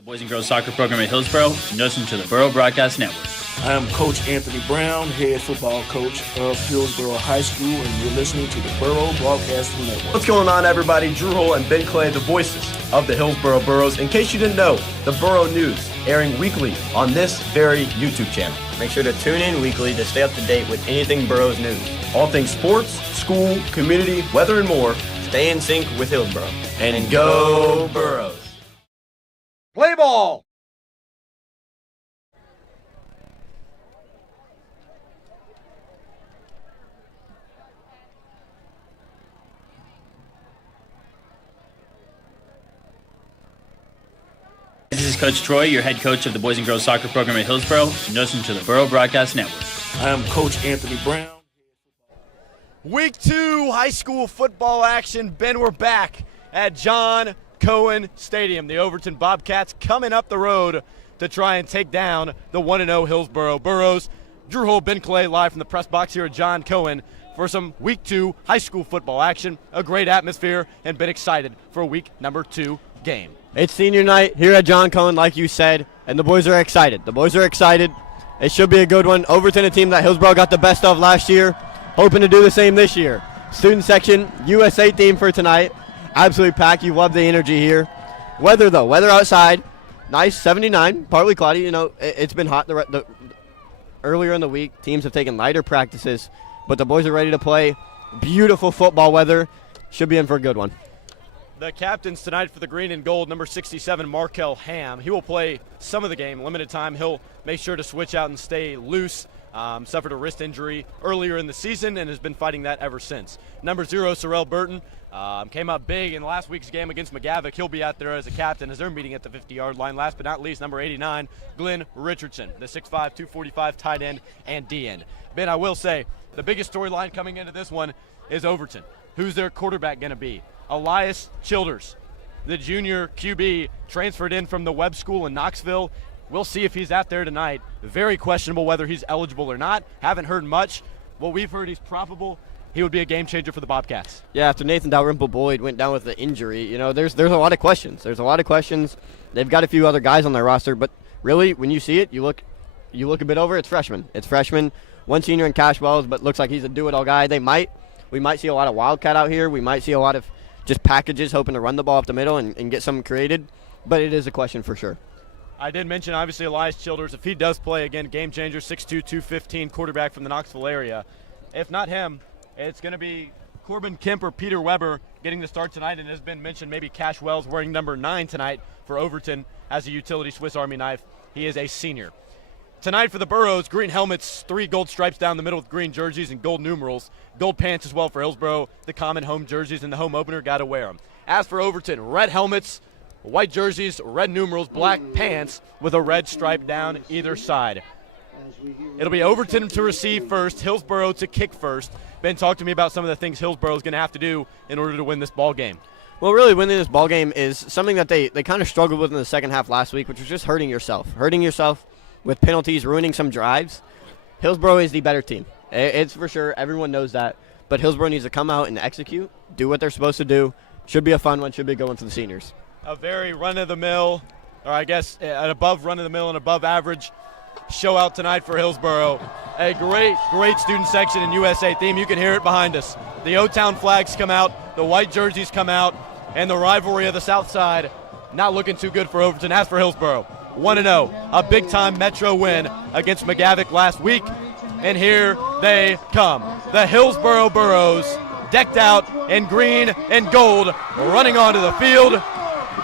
The boys and girls soccer program at Hillsboro, and listen to the Burro Broadcast Network. I am Coach Anthony Brown, head football coach of Hillsboro High School, and you're listening to the Burro Broadcasting Network. What's going on, everybody? Drew Hull and Ben Clay, the voices of the Hillsboro Burros. In case you didn't know, the Burro News airing weekly on this very YouTube channel. Make sure to tune in weekly to stay up to date with anything Burros news. All things sports, school, community, weather, and more. Stay in sync with Hillsboro. And go Burros! Play ball! This is Coach Troy, your head coach of the boys and girls soccer program at Hillsboro, and listen to the Burro Broadcast Network. I am Coach Anthony Brown. Week 2 high school football action. Ben, we're back at John Cohen Stadium. The Overton Bobcats coming up the road to try and take down the 1-0 Hillsboro Burros. Drew Hull, Ben Clay, live from the press box here at John Cohen for some Week 2 high school football action. A great atmosphere, and been excited for week number 2 game. It's senior night here at John Cohen, like you said, and the boys are excited. It should be a good one. Overton, a team that Hillsboro got the best of last year, hoping to do the same this year. Student section, USA theme for tonight. Absolutely packed. You love the energy here. Weather outside, nice, 79, partly cloudy. You know, it's been hot earlier in the week. Teams have taken lighter practices, but the boys are ready to play. Beautiful football weather. Should be in for a good one. The captains tonight for the green and gold, number 67, Markel Ham. He will play some of the game, limited time. He'll make sure to switch out and stay loose. Suffered a wrist injury earlier in the season and has been fighting that ever since. Number 0, Sorrell Burton, came up big in last week's game against McGavick. He'll be out there as a captain as they're meeting at the 50-yard line. Last but not least, number 89, Glenn Richardson, the 6'5", 245 tight end and D-end. Ben, I will say, the biggest storyline coming into this one is Overton. Who's their quarterback going to be? Elias Childers, the junior QB, transferred in from the Webb School in Knoxville. We'll see if he's out there tonight. Very questionable whether he's eligible or not. Haven't heard much. What we've heard, he's probable. He would be a game changer for the Bobcats. Yeah, after Nathan Dalrymple-Boyd went down with the injury, you know, there's a lot of questions. They've got a few other guys on their roster, but really, when you see it, you look a bit over, it's freshman. One senior in Cash Wells, but looks like he's a do-it-all guy. We might see a lot of Wildcat out here. We might see a lot of just packages hoping to run the ball up the middle and get something created, but it is a question for sure. I did mention, obviously, Elias Childers. If he does play, again, game changer, 6'2", 215, quarterback from the Knoxville area. If not him, it's going to be Corbin Kemp or Peter Weber getting the start tonight, and has been mentioned maybe Cash Wells wearing number 9 tonight for Overton as a utility Swiss Army knife. He is a senior. Tonight for the Burros, green helmets, 3 gold stripes down the middle with green jerseys and gold numerals. Gold pants as well for Hillsboro, the common home jerseys, and the home opener, got to wear them. As for Overton, red helmets, white jerseys, red numerals, black pants with a red stripe down either side. It'll be Overton to receive first, Hillsboro to kick first. Ben, talk to me about some of the things Hillsboro is going to have to do in order to win this ball game. Well, really, winning this ball game is something that they kind of struggled with in the second half last week, which was just hurting yourself with penalties, ruining some drives. Hillsboro is the better team. It's for sure. Everyone knows that. But Hillsboro needs to come out and execute, do what they're supposed to do. Should be a fun one. Should be a good one for the seniors. A very run-of-the-mill, or I guess an above run-of-the-mill and above average show out tonight for Hillsboro. A great student section in USA theme. You can hear it behind us. The O-Town flags come out, the white jerseys come out, and the rivalry of the South Side not looking too good for Overton. As for Hillsboro, 1-0, a big-time Metro win against McGavick last week, and here they come. The Hillsboro Burros, decked out in green and gold, running onto the field,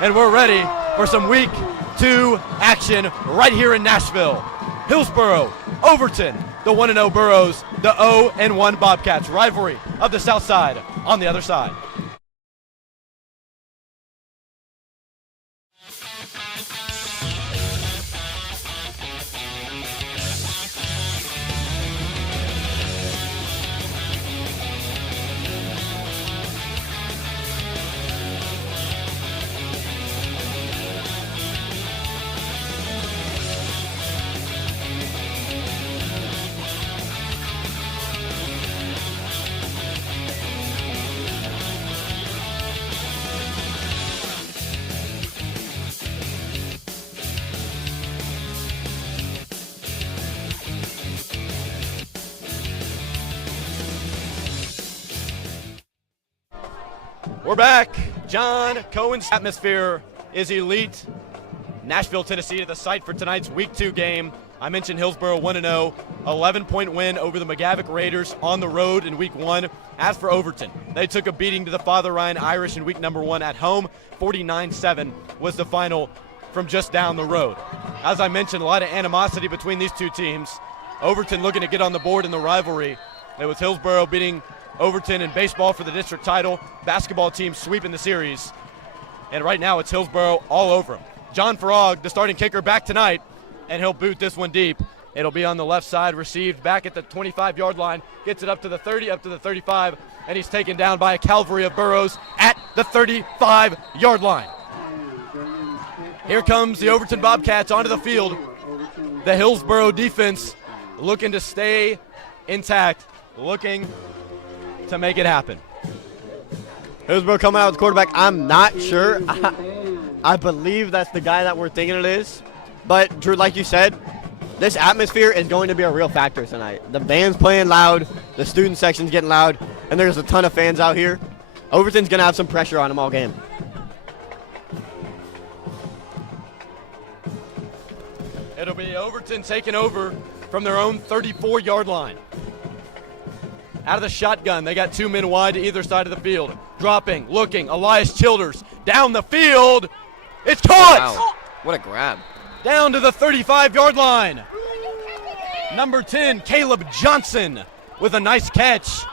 and we're ready for some Week 2 action right here in Nashville. Hillsboro, Overton, the 1-0 Burros, the 0-1 Bobcats. Rivalry of the South Side on the other side. We're back. John Cohen's atmosphere is elite. Nashville, Tennessee, to the site for tonight's Week 2 game. I mentioned Hillsboro 1-0, 11-point win over the McGavick Raiders on the road in Week 1. As for Overton, they took a beating to the Father Ryan Irish in Week number 1 at home. 49-7 was the final from just down the road. As I mentioned, a lot of animosity between these two teams. Overton looking to get on the board in the rivalry. It was Hillsboro beating Overton in baseball for the district title. Basketball team sweeping the series. And right now it's Hillsboro all over them. John Farag, the starting kicker, back tonight, and he'll boot this one deep. It'll be on the left side, received back at the 25-yard line, gets it up to the 30, up to the 35, and he's taken down by a cavalry of Burros at the 35-yard line. Here comes the Overton Bobcats onto the field. The Hillsboro defense looking to stay intact, looking to make it happen. Hillsboro coming out with the quarterback. I'm not sure. I believe that's the guy that we're thinking it is. But, Drew, like you said, this atmosphere is going to be a real factor tonight. The band's playing loud, the student section's getting loud, and there's a ton of fans out here. Overton's going to have some pressure on them all game. It'll be Overton taking over from their own 34-yard line. Out of the shotgun, they got 2 men wide to either side of the field. Dropping, looking, Elias Childers down the field. It's caught! Wow. What a grab. Down to the 35-yard line. Number 10, Caleb Johnson, with a nice catch.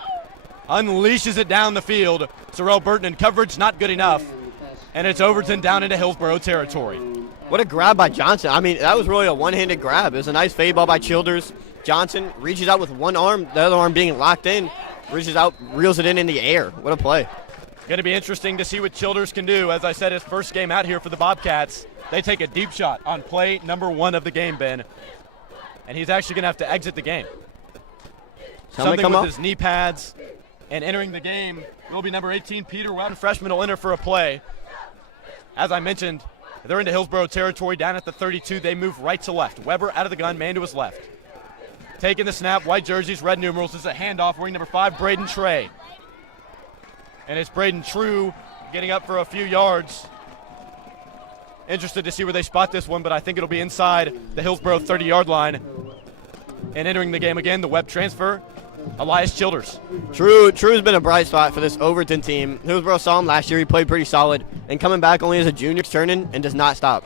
Unleashes it down the field. Sorrell Burton in coverage, not good enough. And it's Overton down into Hillsboro territory. What a grab by Johnson. I mean, that was really a one-handed grab. It was a nice fade ball by Childers. Johnson reaches out with one arm, the other arm being locked in, reaches out, reels it in the air. What a play. Going to be interesting to see what Childers can do. As I said, his first game out here for the Bobcats. They take a deep shot on play number 1 of the game, Ben. And he's actually going to have to exit the game. Something with his knee pads. And entering the game will be number 18, Peter Webb. Freshman will enter for a play. As I mentioned, they're into Hillsboro territory down at the 32. They move right to left. Weber out of the gun, man to his left. Taking the snap, white jerseys, red numerals. This is a handoff, wearing number 5, Braden Trey. And it's Braden True getting up for a few yards. Interested to see where they spot this one, but I think it'll be inside the Hillsboro 30-yard line. And entering the game again, the Webb transfer, Elias Childers. True's been a bright spot for this Overton team. Hillsboro saw him last year. He played pretty solid. And coming back only as a junior, turning and does not stop.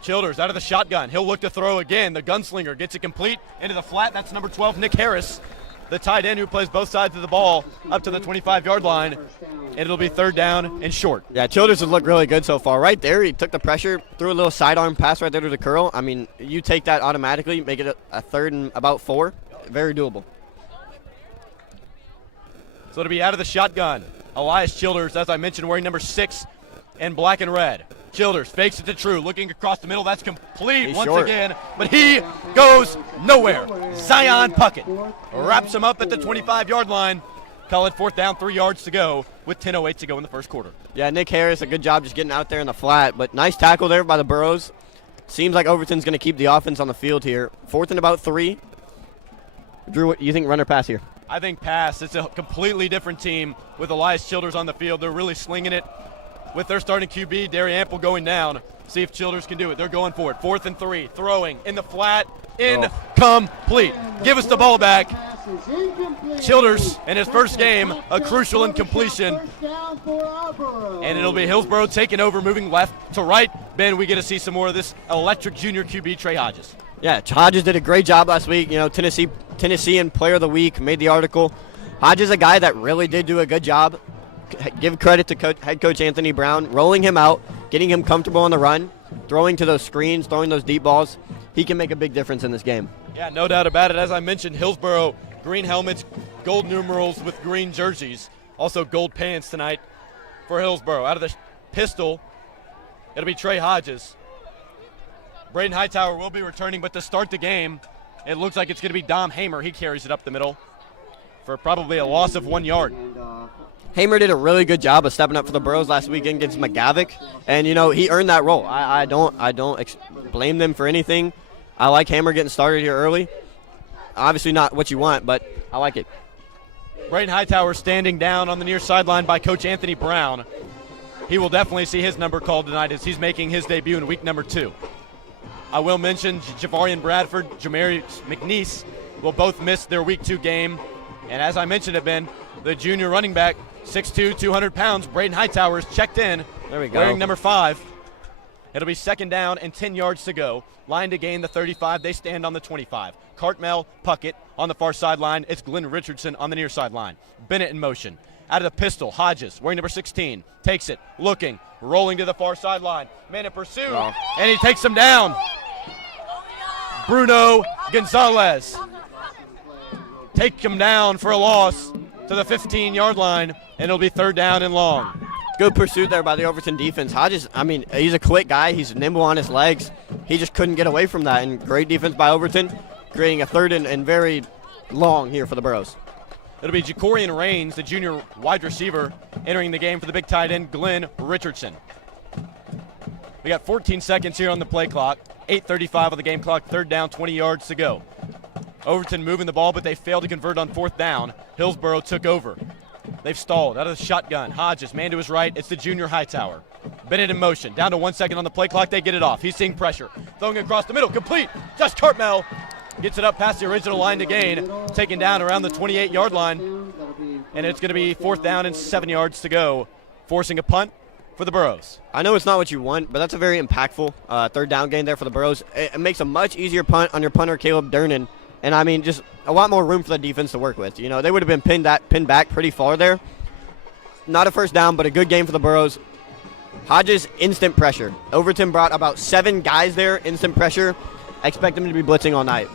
Childers out of the shotgun. He'll look to throw again. The gunslinger gets it complete into the flat. That's number 12, Nick Harris, the tight end who plays both sides of the ball up to the 25-yard line. And it'll be 3rd down and short. Yeah, Childers has looked really good so far. Right there, he took the pressure, threw a little sidearm pass right there to the curl. I mean, you take that automatically, make it a 3rd and about 4. Very doable. So it'll be out of the shotgun. Elias Childers, as I mentioned, wearing number 6 in black and red. Childers fakes it to True, looking across the middle. That's complete once again, but he goes nowhere. Zion Puckett wraps him up at the 25-yard line. Call it 4th down, 3 yards to go with 10:08 to go in the first quarter. Yeah, Nick Harris, a good job just getting out there in the flat, but nice tackle there by the Burros. Seems like Overton's going to keep the offense on the field here. 4th and about 3. Drew, what do you think, run or pass here? I think pass. It's a completely different team with Elias Childers on the field. They're really slinging it with their starting QB, Derry Ample, going down. See if Childers can do it. They're going for it. 4th and 3. Throwing in the flat. Incomplete. Give us the ball back. Childers, in his first game, a crucial incompletion. And it'll be Hillsboro taking over, moving left to right. Ben, we get to see some more of this electric junior QB, Trey Hodges. Yeah, Hodges did a great job last week. You know, Tennessean Player of the Week, made the article. Hodges, a guy that really did do a good job. Give credit to head coach Anthony Brown, rolling him out, getting him comfortable on the run, throwing to those screens, throwing those deep balls. He can make a big difference in this game. Yeah, no doubt about it. As I mentioned, Hillsboro, green helmets, gold numerals with green jerseys. Also gold pants tonight for Hillsboro. Out of the pistol, it'll be Trey Hodges. Braden Hightower will be returning, but to start the game, it looks like it's going to be Dom Hamer. He carries it up the middle for probably a loss of 1 yard. Hamer did a really good job of stepping up for the Burros last weekend against McGavick, and you know he earned that role. I don't blame them for anything. I like Hamer getting started here early. Obviously not what you want, but I like it. Braden Hightower standing down on the near sideline by Coach Anthony Brown. He will definitely see his number called tonight as he's making his debut in week number 2. I will mention Javarian Bradford, Jamarius McNeese will both miss their week 2 game. And as I mentioned it, Ben, the junior running back, 6'2", 200 pounds, Braden Hightower is checked in. There we go. Wearing number 5. It'll be 2nd down and 10 yards to go. Line to gain the 35. They stand on the 25. Cartmel, Puckett on the far sideline. It's Glenn Richardson on the near sideline. Bennett in motion. Out of the pistol, Hodges, wearing number 16, takes it, looking, rolling to the far sideline. Man in pursuit, and he takes him down. Bruno Gonzalez. Take him down for a loss to the 15-yard line, and it'll be 3rd down and long. Good pursuit there by the Overton defense. Hodges, I mean, he's a quick guy. He's nimble on his legs. He just couldn't get away from that, and great defense by Overton, creating a 3rd and very long here for the Burros. It'll be Jacorian Rains, the junior wide receiver, entering the game for the big tight end, Glenn Richardson. We got 14 seconds here on the play clock, 8:35 on the game clock, 3rd down, 20 yards to go. Overton moving the ball, but they failed to convert on 4th down. Hillsboro took over. They've stalled out of the shotgun. Hodges, man to his right. It's the junior Hightower. Bennett in motion. Down to 1 second on the play clock. They get it off. He's seeing pressure. Throwing across the middle. Complete. Josh Cartmel gets it up past the original line to gain. Taken down around the 28-yard line. And it's going to be 4th down and 7 yards to go. Forcing a punt for the Burros. I know it's not what you want, but that's a very impactful 3rd down gain there for the Burros. It makes a much easier punt on your punter, Caleb Durnan. And, I mean, just a lot more room for the defense to work with. You know, they would have been pinned back pretty far there. Not a 1st down, but a good game for the Burros. Hodges, instant pressure. Overton brought about 7 guys there, instant pressure. I expect them to be blitzing all night.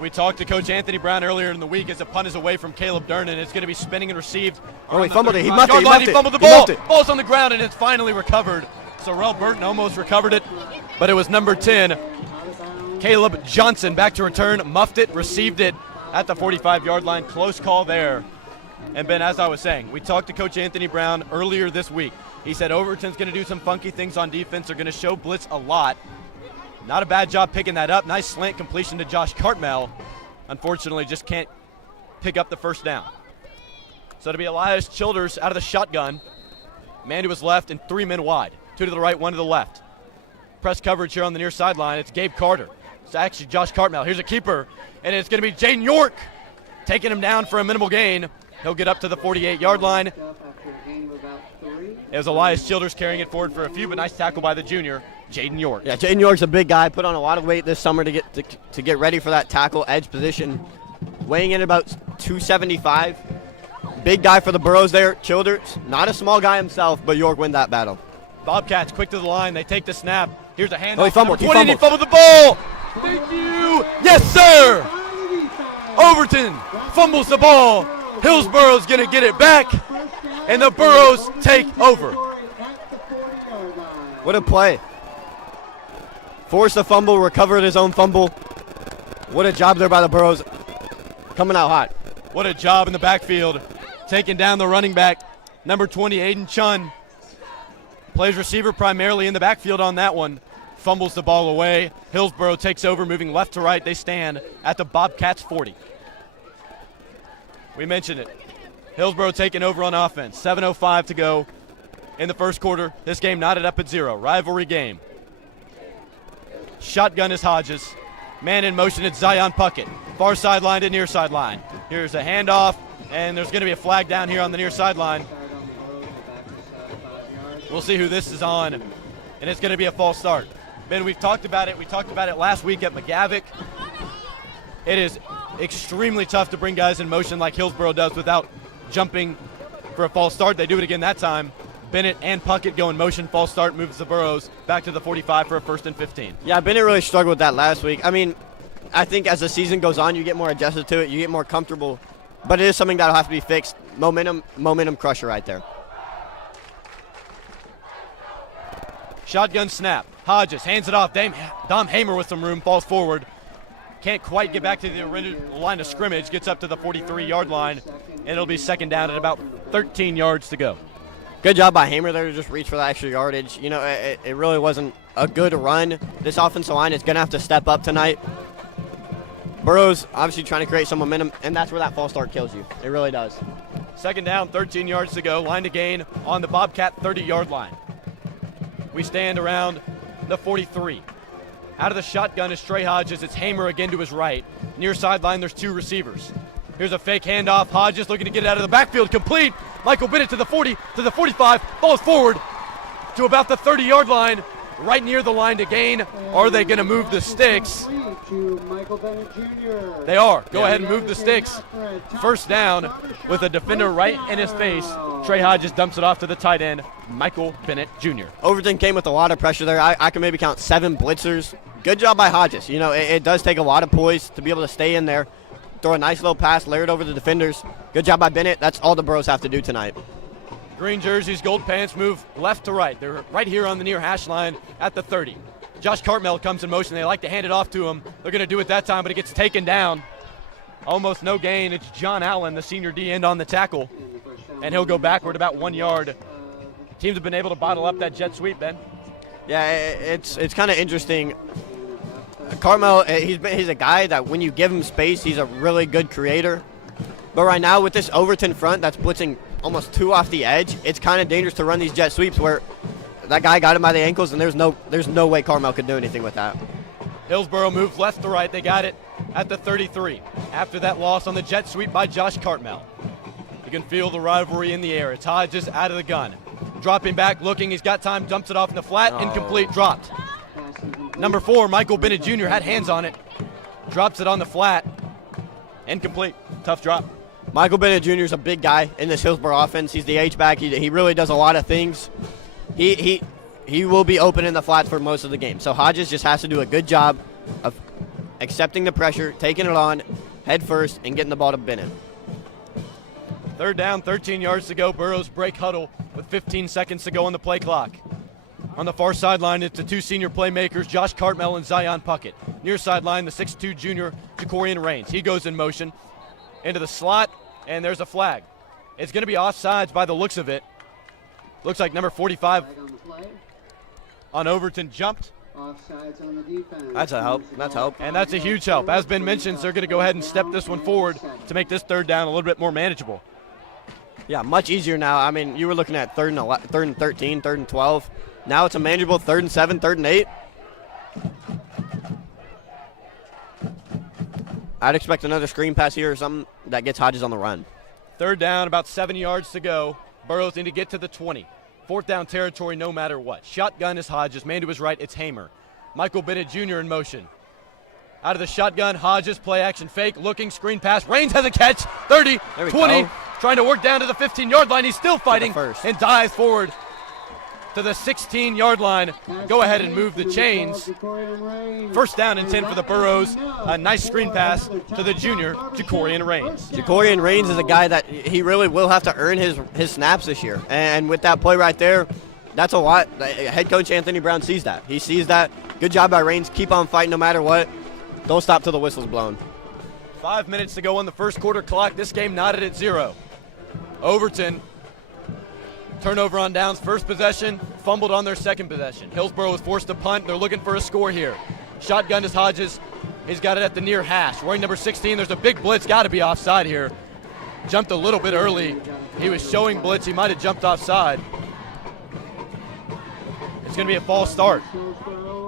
We talked to Coach Anthony Brown earlier in the week as the punt is away from Caleb Durnan. It's going to be spinning and received. Oh, he fumbled it. He muffed it. He fumbled the ball. Ball's on the ground, and it's finally recovered. Sorrell Burton almost recovered it, but it was number 10. Caleb Johnson back to return, muffed it, received it at the 45-yard line. Close call there. And, Ben, as I was saying, we talked to Coach Anthony Brown earlier this week. He said Overton's going to do some funky things on defense. They're going to show blitz a lot. Not a bad job picking that up. Nice slant completion to Josh Cartmel. Unfortunately, just can't pick up the 1st down. So it'll be Elias Childers out of the shotgun. Man to his left and 3 men wide. 2 to the right, 1 to the left. Press coverage here on the near sideline. It's Gabe Carter. It's actually Josh Cartmel. Here's a keeper, and it's going to be Jaden York taking him down for a minimal gain. He'll get up to the 48-yard line. It was Elias Childers carrying it forward for a few, but nice tackle by the junior, Jaden York. Yeah, Jaden York's a big guy. Put on a lot of weight this summer to get ready for that tackle edge position. Weighing in about 275. Big guy for the Burros there. Childers, not a small guy himself, but York win that battle. Bobcats quick to the line. They take the snap. Here's a handoff. Oh, he fumbled. He fumbled the ball. Thank you. Yes, sir. Overton fumbles the ball. Hillsboro's going to get it back, and the Burros take over. What a play. Forced a fumble, recovered his own fumble. What a job there by the Burros. Coming out hot. What a job in the backfield. Taking down the running back, number 20, Aiden Chun. Plays receiver primarily in the backfield on that one. Fumbles the ball away. Hillsboro takes over, moving left to right. They stand at the Bobcats 40. We mentioned it. Hillsboro taking over on offense. 7:05 to go in the first quarter. This game knotted up at 0. Rivalry game. Shotgun is Hodges. Man in motion, it's Zion Puckett. Far sideline to near sideline. Here's a handoff, and there's going to be a flag down here on the near sideline. We'll see who this is on, and it's going to be a false start. Ben, we've talked about it. We talked about it last week at McGavick. It is extremely tough to bring guys in motion like Hillsboro does without jumping for a false start. They do it again that time. Bennett and Puckett go in motion. False start moves the Burros back to the 45 for a 1st and 15. Yeah, Bennett really struggled with that last week. I mean, I think as the season goes on, you get more adjusted to it. You get more comfortable. But it is something that will have to be fixed. Momentum crusher right there. Shotgun snap. Hodges hands it off. Dom Hamer with some room, falls forward. Can't quite get back to the line of scrimmage. Gets up to the 43-yard line, and it'll be 2nd down at about 13 yards to go. Good job by Hamer there to just reach for that extra yardage. You know, it really wasn't a good run. This offensive line is going to have to step up tonight. Burros obviously trying to create some momentum, and that's where that false start kills you. It really does. Second down, 13 yards to go. Line to gain on the Bobcat 30-yard line. We stand around the 43. Out of the shotgun is Trey Hodges. It's Hamer again to his right. Near sideline, there's two receivers. Here's a fake handoff. Hodges looking to get it out of the backfield. Complete. Michael Bennett to the 40, to the 45. Falls forward to about the 30-yard line, right near the line to gain. Are they going to move the sticks? They are. Go ahead and move the sticks. First down with a defender right in his face. Trey Hodges dumps it off to the tight end, Michael Bennett Jr. Overton came with a lot of pressure there. I can maybe count 7 blitzers. Good job by Hodges. You know, it does take a lot of poise to be able to stay in there. Throw a nice little pass, layer it over the defenders. Good job by Bennett. That's all the Burros have to do tonight. Green jerseys, gold pants move left to right. They're right here on the near hash line at the 30. Josh Cartmel comes in motion. They like to hand it off to him. They're going to do it that time, but it gets taken down. Almost no gain. It's John Allen, the senior D end on the tackle, and he'll go backward about 1 yard. Teams have been able to bottle up that jet sweep, Ben. Yeah, it's kind of interesting. Carmel, he's a guy that when you give him space, he's a really good creator. But right now with this Overton front that's blitzing almost 2 off the edge, it's kind of dangerous to run these jet sweeps where that guy got him by the ankles, and there's no way Carmel could do anything with that. Hillsboro moved left to right. They got it at the 33 after that loss on the jet sweep by Josh Cartmel. You can feel the rivalry in the air. It's Hodges out of the gun. Dropping back, looking. He's got time, dumps it off in the flat. Incomplete, dropped. Number 4, Michael Bennett Jr. had hands on it. Drops it on the flat. Incomplete. Tough drop. Michael Bennett Jr. is a big guy in this Hillsboro offense. He's the H-back. He really does a lot of things. He will be open in the flats for most of the game. So Hodges just has to do a good job of accepting the pressure, taking it on, head first, and getting the ball to Bennett. Third down, 13 yards to go. Burros break huddle with 15 seconds to go on the play clock. On the far sideline, it's the 2 senior playmakers, Josh Cartmel and Zion Puckett. Near sideline, the 6'2 junior, Jacorian Rains. He goes in motion into the slot, and there's a flag. It's going to be offsides by the looks of it. Looks like number 45 on Overton jumped. Offsides on the defense. That's a help. That's help. And that's a huge help. As Ben mentions, they're going to go ahead and step this one forward to make this third down a little bit more manageable. Yeah, much easier now. I mean, you were looking at third and 13, third and 12. Now it's a manageable 3rd and 7, 3rd and 8. I'd expect another screen pass here or something that gets Hodges on the run. Third down, about 7 yards to go. Burros need to get to the 20. 4th down territory no matter what. Shotgun is Hodges. Man to his right, it's Hamer. Michael Bennett Jr. in motion. Out of the shotgun, Hodges, play action fake, looking, screen pass. Rains has a catch. 30, 20, trying to work down to the 15-yard line. He's still fighting and dives forward to the 16-yard line. Go ahead and move the chains. First down and 10 for the Burros. A nice screen pass to the junior, Jacorian Rains. Jacorian Rains is a guy that he really will have to earn his snaps this year. And with that play right there, that's a lot. Head coach Anthony Brown sees that. He sees that. Good job by Rains. Keep on fighting no matter what. Don't stop till the whistle's blown. 5 minutes to go on the first quarter clock. This game knotted at 0. Overton, turnover on downs. First possession, fumbled on their second possession. Hillsboro was forced to punt. They're looking for a score here. Shotgun is Hodges. He's got it at the near hash. Wearing number 16, there's a big blitz. Got to be offside here. Jumped a little bit early. He was showing blitz. He might have jumped offside. It's going to be a false start.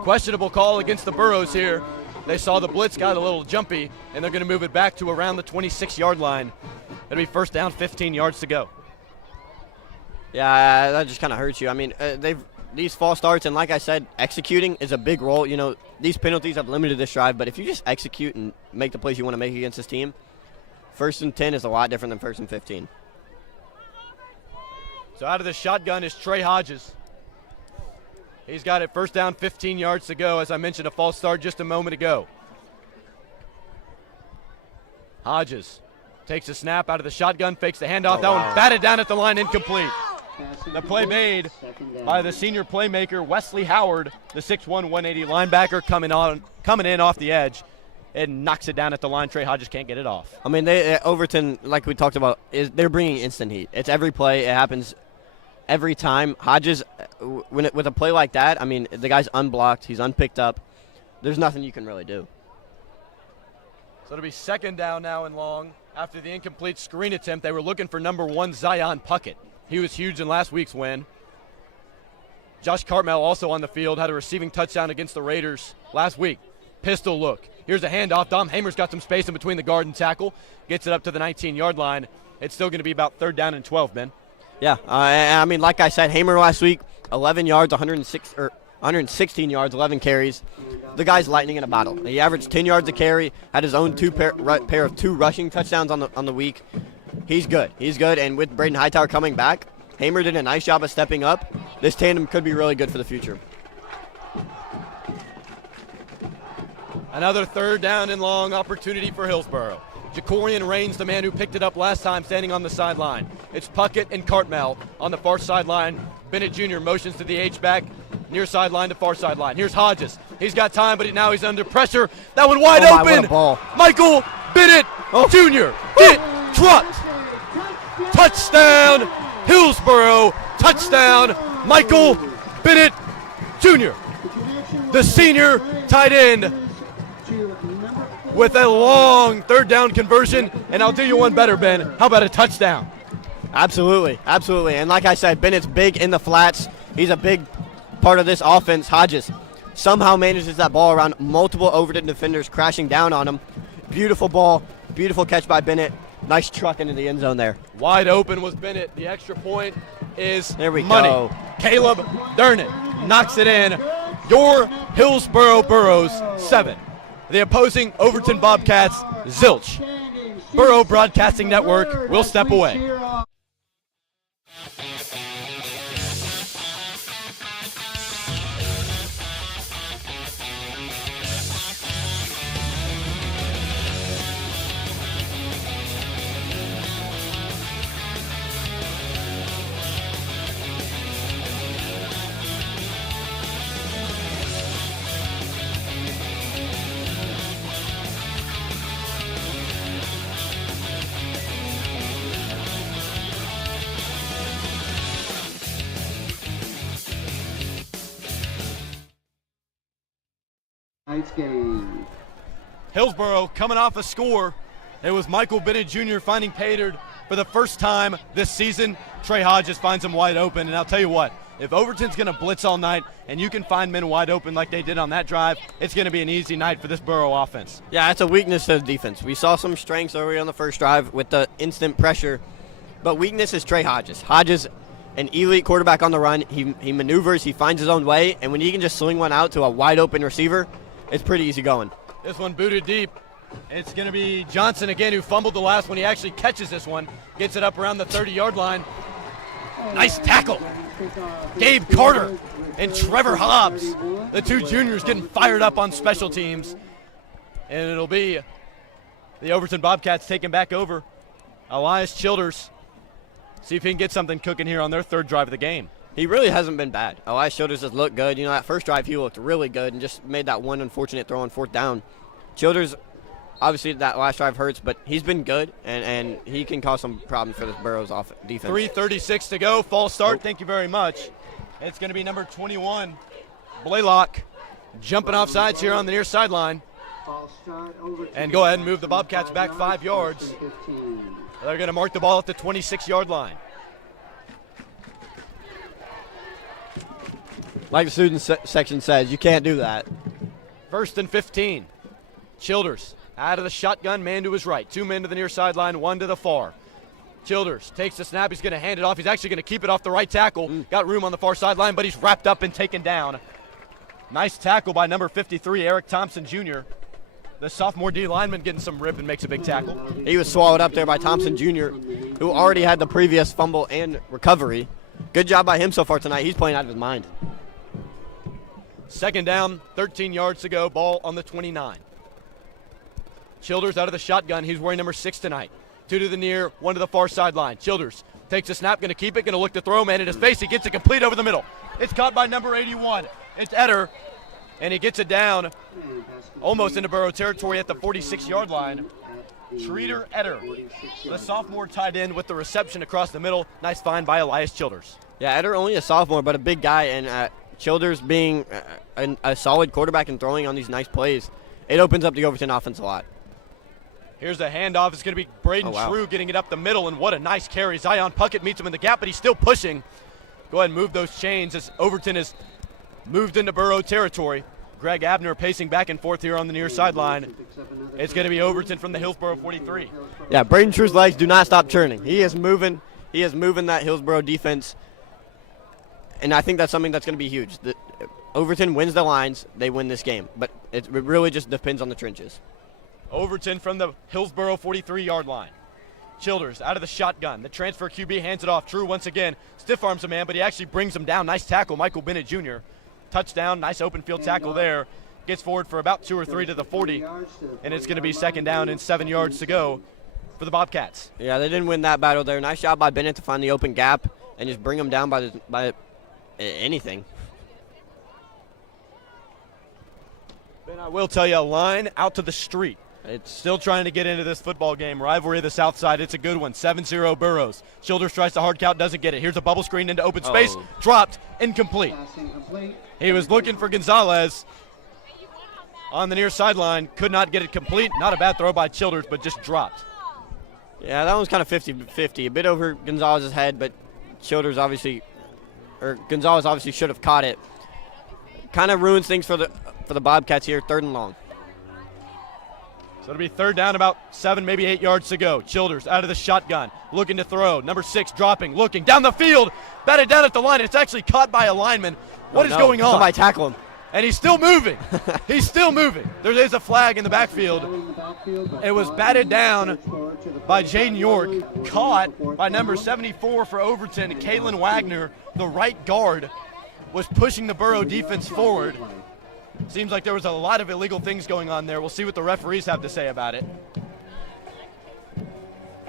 Questionable call against the Burros here. They saw the blitz, got a little jumpy, and they're going to move it back to around the 26-yard line. It'll be first down, 15 yards to go. Yeah, that just kind of hurts you. I mean, these false starts, and like I said, executing is a big role. You know, these penalties have limited this drive, but if you just execute and make the plays you want to make against this team, 1st and 10 is a lot different than 1st and 15. So out of the shotgun is Trey Hodges. He's got it first down, 15 yards to go. As I mentioned, a false start just a moment ago. Hodges takes a snap out of the shotgun, fakes the handoff. That one batted down at the line, incomplete. The play made by the senior playmaker, Wesley Howard, the 6'1", 180 linebacker coming in off the edge and knocks it down at the line. Trey Hodges can't get it off. I mean, Overton, like we talked about, they're bringing instant heat. It's every play. It happens every time. Hodges, with a play like that, I mean, the guy's unblocked. He's unpicked up. There's nothing you can really do. So it'll be second down now and long. After the incomplete screen attempt, they were looking for number 1, Zion Puckett. He was huge in last week's win. Josh Cartmel also on the field, had a receiving touchdown against the Raiders last week. Pistol look. Here's a handoff. Dom Hamer's got some space in between the guard and tackle. Gets it up to the 19-yard line. It's still going to be about 3rd down and 12, Ben. Yeah, I mean, like I said, Hamer last week, 11 yards, 116 yards, 11 carries. The guy's lightning in a bottle. He averaged 10 yards a carry, had his own pair of 2 rushing touchdowns on the week. He's good. He's good, and with Braden Hightower coming back, Hamer did a nice job of stepping up. This tandem could be really good for the future. Another 3rd down and long opportunity for Hillsboro. Jacorian Raines, the man who picked it up last time, standing on the sideline. It's Puckett and Cartmel on the far sideline. Bennett Jr. motions to the H-back, near sideline to far sideline. Here's Hodges. He's got time, but now he's under pressure. That one wide open. What a ball. Michael Bennett Jr. Get trucked. Touchdown, Hillsboro. Touchdown, Michael Bennett Jr. The senior tight end with a long 3rd down conversion. And I'll do you one better, Ben. How about a touchdown? Absolutely, absolutely. And like I said, Bennett's big in the flats. He's a big part of this offense. Hodges somehow manages that ball around multiple Overton defenders crashing down on him. Beautiful ball, beautiful catch by Bennett. Nice truck into the end zone there. Wide open was Bennett. The extra point is there we money. Go. Caleb Dernan knocks it in. Your Hillsboro Burros 7. The opposing Overton Bobcats, zilch. Borough Broadcasting Network will step away. Game. Hillsboro coming off a score. It was Michael Bennett Jr. finding Pater for the first time this season. Trey Hodges finds him wide open, and I'll tell you what, if Overton's going to blitz all night and you can find men wide open like they did on that drive, it's going to be an easy night for this Borough offense. Yeah, it's a weakness to the defense. We saw some strengths early on the first drive with the instant pressure, but weakness is Trey Hodges. Hodges, an elite quarterback on the run. He maneuvers, he finds his own way, and when he can just sling one out to a wide open receiver, it's pretty easy going. This one booted deep. It's going to be Johnson again, who fumbled the last one. He actually catches this one, gets it up around the 30-yard line. Nice tackle. Gabe Carter and Trevor Hobbs, the 2 juniors, getting fired up on special teams. And it'll be the Overton Bobcats taking back over. Elias Childers, see if he can get something cooking here on their 3rd drive of the game. He really hasn't been bad. Elias Childers has looked good. You know, that first drive he looked really good and just made that one unfortunate throw on 4th down. Childers, obviously that last drive hurts, but he's been good, and he can cause some problems for this Burros defense. 3:36 to go. False start. Thank you very much. It's going to be number 21, Blaylock, jumping off sides here on the near sideline. And go ahead and move the Bobcats back 5 yards. They're going to mark the ball at the 26-yard line. Like the student section says, you can't do that. 1st and 15. Childers out of the shotgun, man to his right. 2 men to the near sideline, 1 to the far. Childers takes the snap. He's going to hand it off. He's actually going to keep it off the right tackle. Got room on the far sideline, but he's wrapped up and taken down. Nice tackle by number 53, Eric Thompson Jr. The sophomore D lineman getting some rip and makes a big tackle. He was swallowed up there by Thompson Jr., who already had the previous fumble and recovery. Good job by him so far tonight. He's playing out of his mind. 2nd down, 13 yards to go, ball on the 29. Childers out of the shotgun. He's wearing number 6 tonight. 2 to the near, 1 to the far sideline. Childers takes a snap, going to keep it, going to look to throw, man in his face. He gets it complete over the middle. It's caught by number 81. It's Eder, and he gets it down almost into Borough territory at the 46-yard line. Treater Eder, the sophomore tight end with the reception across the middle. Nice find by Elias Childers. Yeah, Eder only a sophomore, but a big guy, and Childers being a solid quarterback and throwing on these nice plays, it opens up the Overton offense a lot. Here's a handoff. It's going to be Braden True getting it up the middle, and what a nice carry. Zion Puckett meets him in the gap, but he's still pushing. Go ahead and move those chains as Overton has moved into Burrow territory. Greg Abner pacing back and forth here on the near sideline. It's going to be Overton from the Hillsboro 43. Yeah, Braden True's legs do not stop churning. He is moving that Hillsboro defense, and I think that's something that's going to be huge. Overton wins the lines, they win this game, but it really just depends on the trenches. Overton from the Hillsboro 43-yard line. Childers out of the shotgun. The transfer QB hands it off. True once again stiff arms a man, but he actually brings him down. Nice tackle, Michael Bennett Jr. Touchdown, nice open field tackle there. Gets forward for about 2 or 3 to the 40, and it's going to be 2nd down and 7 yards to go for the Bobcats. Yeah, they didn't win that battle there. Nice job by Bennett to find the open gap and just bring him down by anything. And I will tell you, a line out to the street. It's still trying to get into this football game. Rivalry of the South Side. It's a good one. 7-0 Burros. Childers tries to hard count, doesn't get it. Here's a bubble screen into open space. Dropped, incomplete. He was looking for Gonzalez on the near sideline. Could not get it complete. Not a bad throw by Childers, but just dropped. Yeah, that one's kind of 50-50. A bit over Gonzalez's head, but Gonzalez obviously should have caught it. Kind of ruins things for the Bobcats here. 3rd and long. So it'll be 3rd down, about 7, maybe 8 yards to go. Childers out of the shotgun, looking to throw. Number 6 dropping, looking down the field, batted down at the line. It's actually caught by a lineman. What is going on? Somebody tackle him. And he's still moving. He's still moving. There is a flag in the backfield. It was batted down by Jaden York, caught by number 74 for Overton. Kalen Wagner, the right guard, was pushing the Burrow defense forward. Seems like there was a lot of illegal things going on there. We'll see what the referees have to say about it.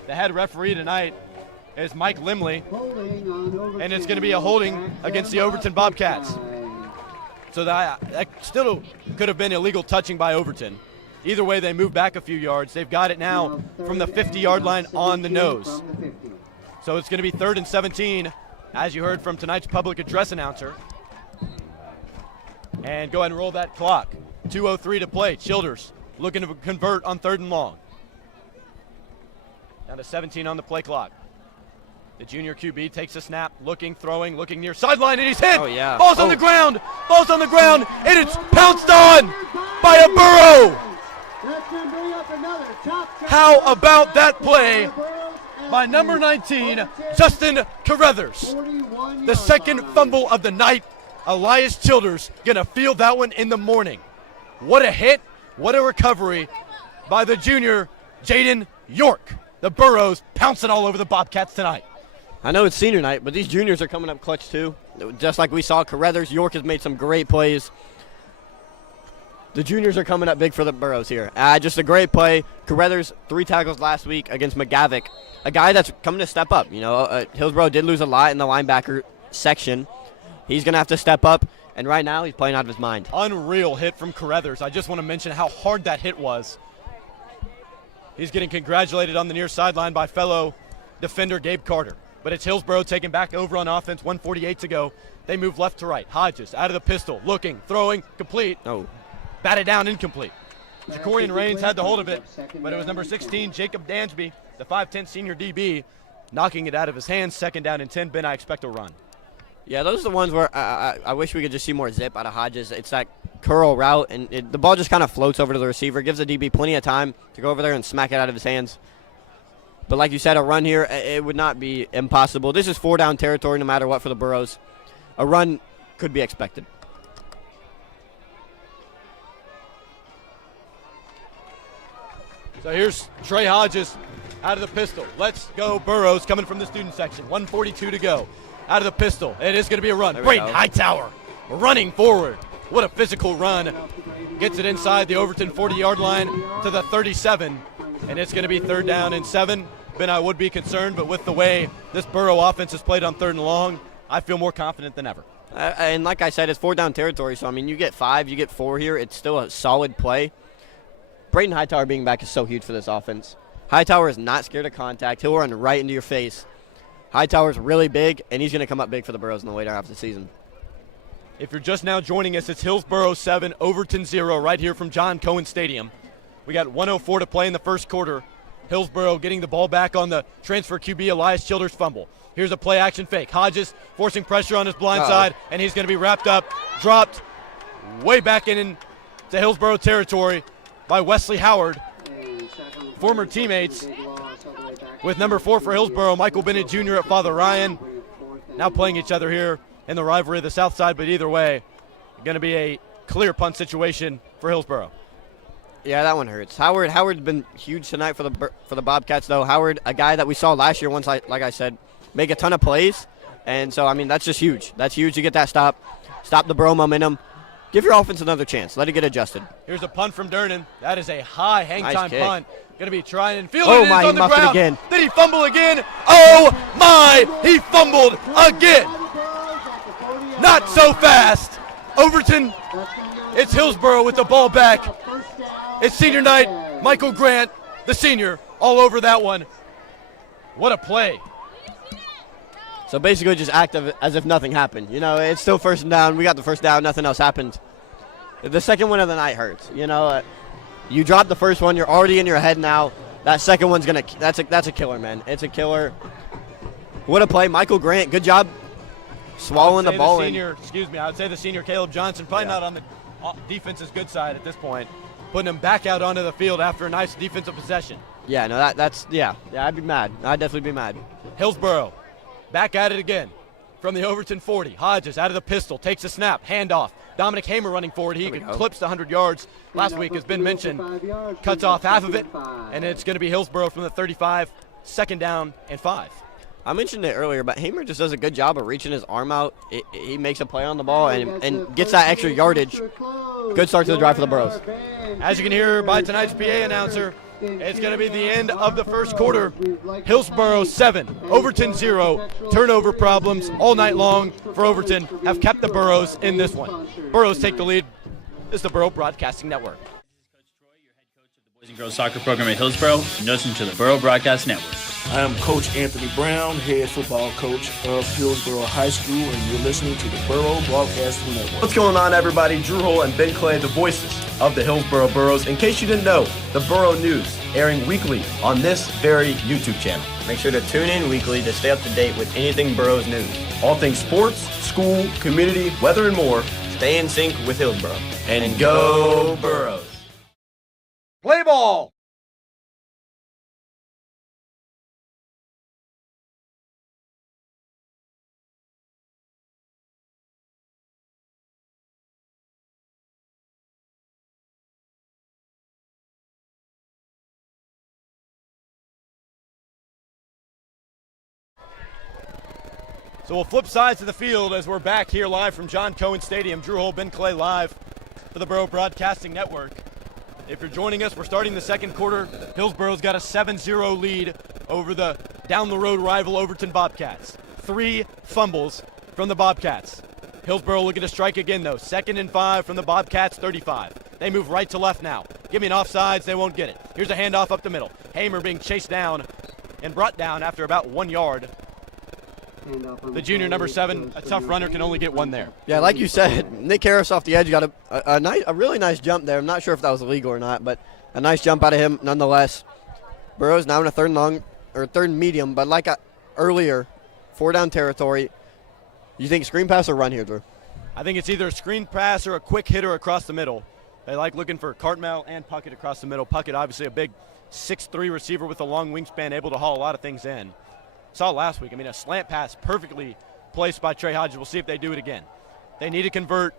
The head referee tonight is Mike Limley, and it's going to be a holding against the Overton Bobcats. So that still could have been illegal touching by Overton. Either way, they move back a few yards. They've got it now from the 50-yard line on the nose. So it's going to be 3rd and 17, as you heard from tonight's public address announcer. And go ahead and roll that clock. 2:03 to play. Childers looking to convert on 3rd and long. Down to 17 on the play clock. The junior QB takes a snap, looking, throwing, looking near sideline, and he's hit. Oh, yeah. Ball's on the ground. Ball's on the ground, and it's pounced on by a Burrow. How about that play by number 19, Justin Carruthers? The 2nd fumble of the night. Elias Childers going to field that one in the morning. What a hit. What a recovery by the junior, Jaden York. The Burros pouncing all over the Bobcats tonight. I know it's senior night, but these juniors are coming up clutch too. Just like we saw, Carruthers, York has made some great plays. The juniors are coming up big for the Burros here. Just a great play. Carruthers, 3 tackles last week against McGavick, a guy that's coming to step up. Hillsboro did lose a lot in the linebacker section. He's going to have to step up, and right now he's playing out of his mind. Unreal hit from Carruthers. I just want to mention how hard that hit was. He's getting congratulated on the near sideline by fellow defender Gabe Carter. But it's Hillsboro taking back over on offense, 1:48 to go. They move left to right. Hodges out of the pistol, looking, throwing, complete. Oh. Batted down, incomplete. Jacorian Raines had the hold of it, but it was number 16, Jacob Dansby, the 5'10 senior DB, knocking it out of his hands. 2nd down and 10. Ben, I expect a run. Yeah, those are the ones where I wish we could just see more zip out of Hodges. It's that curl route, and the ball just kind of floats over to the receiver, gives the DB plenty of time to go over there and smack it out of his hands. But like you said, a run here, it would not be impossible. This is 4-down territory no matter what for the Burros. A run could be expected. So here's Trey Hodges out of the pistol. Let's go Burros coming from the student section. 1:42 to go. Out of the pistol. It is going to be a run. Braden Hightower running forward. What a physical run. Gets it inside the Overton 40-yard line to the 37. And it's going to be 3rd down and 7. Ben, I would be concerned, but with the way this Burrow offense has played on 3rd and long, I feel more confident than ever. And like I said, it's 4-down territory. So, you get 5, you get 4 here. It's still a solid play. Braden Hightower being back is so huge for this offense. Hightower is not scared of contact. He'll run right into your face. Hightower's really big, and he's going to come up big for the Burros in the later half of the season. If you're just now joining us, it's Hillsboro 7, Overton 0, right here from John Cohen Stadium. We got 1:04 to play in the first quarter. Hillsboro getting the ball back on the transfer QB Elias Childers fumble. Here's a play action fake. Hodges forcing pressure on his blind side, and he's going to be wrapped up, dropped way back into Hillsboro territory by Wesley Howard. Former teammates with number 4 for Hillsboro, Michael Bennett Jr. at Father Ryan. Now playing each other here in the rivalry of the South Side, but either way, going to be a clear punt situation for Hillsboro. Yeah, that one hurts. Howard's been huge tonight for the Bobcats, though. Howard, a guy that we saw last year, like I said, make a ton of plays, and so I mean that's just huge. That's huge to get that stop the Boro momentum. Give your offense another chance. Let it get adjusted. Here's a punt from Durnan. That is a high hang time punt. Going to be trying and fielding. Oh my, on he the muffed ground. it again. Did he fumble again? Oh my, he fumbled again. Not so fast. Overton, it's Hillsboro with the ball back. It's senior night. Michael Grant, the senior, all over that one. What a play. So basically just act as if nothing happened. You know, it's still first and down. We got the first down. Nothing else happened. The second one of the night hurts. You know, you dropped the first one. You're already in your head now. That second one's that's a killer, man. It's a killer. What a play. Michael Grant, good job swallowing the ball. I would say the senior Caleb Johnson, probably not on the defense's good side at this point, putting him back out onto the field after a nice defensive possession. Yeah, no, that's I'd be mad. I'd definitely be mad. Hillsboro back at it again from the Overton 40. Hodges out of the pistol, takes a snap, handoff. Dominic Hamer running forward. He clips the 100 yards. Last week has been mentioned. Cuts off half of it, and it's going to be Hillsboro from the 35, second down and 5. I mentioned it earlier, but Hamer just does a good job of reaching his arm out. He makes a play on the ball and gets that extra yardage. Good start to the drive for the Burros. As you can hear by tonight's PA announcer, it's going to be the end of the first quarter. Hillsboro 7, Overton 0. Turnover problems all night long for Overton have kept the Burros in this one. Burros take the lead. This is the Borough Broadcasting Network. Coach Troy, your head coach of the Boys and Girls Soccer Program at Hillsboro, and listen to the Borough Broadcast Network. I am Coach Anthony Brown, head football coach of Hillsboro High School, and you're listening to the Borough Broadcasting Network. What's going on, everybody? Drew Hull and Ben Clay, the voices of the Hillsboro Burros. In case you didn't know, the Borough News airing weekly on this very YouTube channel. Make sure to tune in weekly to stay up to date with anything Burros news. All things sports, school, community, weather, and more. Stay in sync with Hillsboro. And go Burros. Play ball! So we'll flip sides of the field as we're back here live from John Cohen Stadium. Drew Hull, Ben Clay live for the Borough Broadcasting Network. If you're joining us, we're starting the second quarter. Hillsboro's got a 7-0 lead over the down-the-road rival Overton Bobcats. 3 fumbles from the Bobcats. Hillsboro looking to strike again, though. 2nd and 5 from the Bobcats, 35. They move right to left now. Give me an offsides, they won't get it. Here's a handoff up the middle. Hamer being chased down and brought down after about 1 yard. The junior, number 7, a tough runner, can only get 1 there. Yeah, like you said, Nick Harris off the edge got a really nice jump there. I'm not sure if that was illegal or not, but a nice jump out of him nonetheless. Burrows now in a third medium, but like earlier, 4-down territory. You think screen pass or run here, Drew? I think it's either a screen pass or a quick hitter across the middle. They like looking for Cartmel and Puckett across the middle. Puckett, obviously a big 6'3" receiver with a long wingspan, able to haul a lot of things in. Saw last week. I mean, a slant pass perfectly placed by Trey Hodges. We'll see if they do it again. They need to convert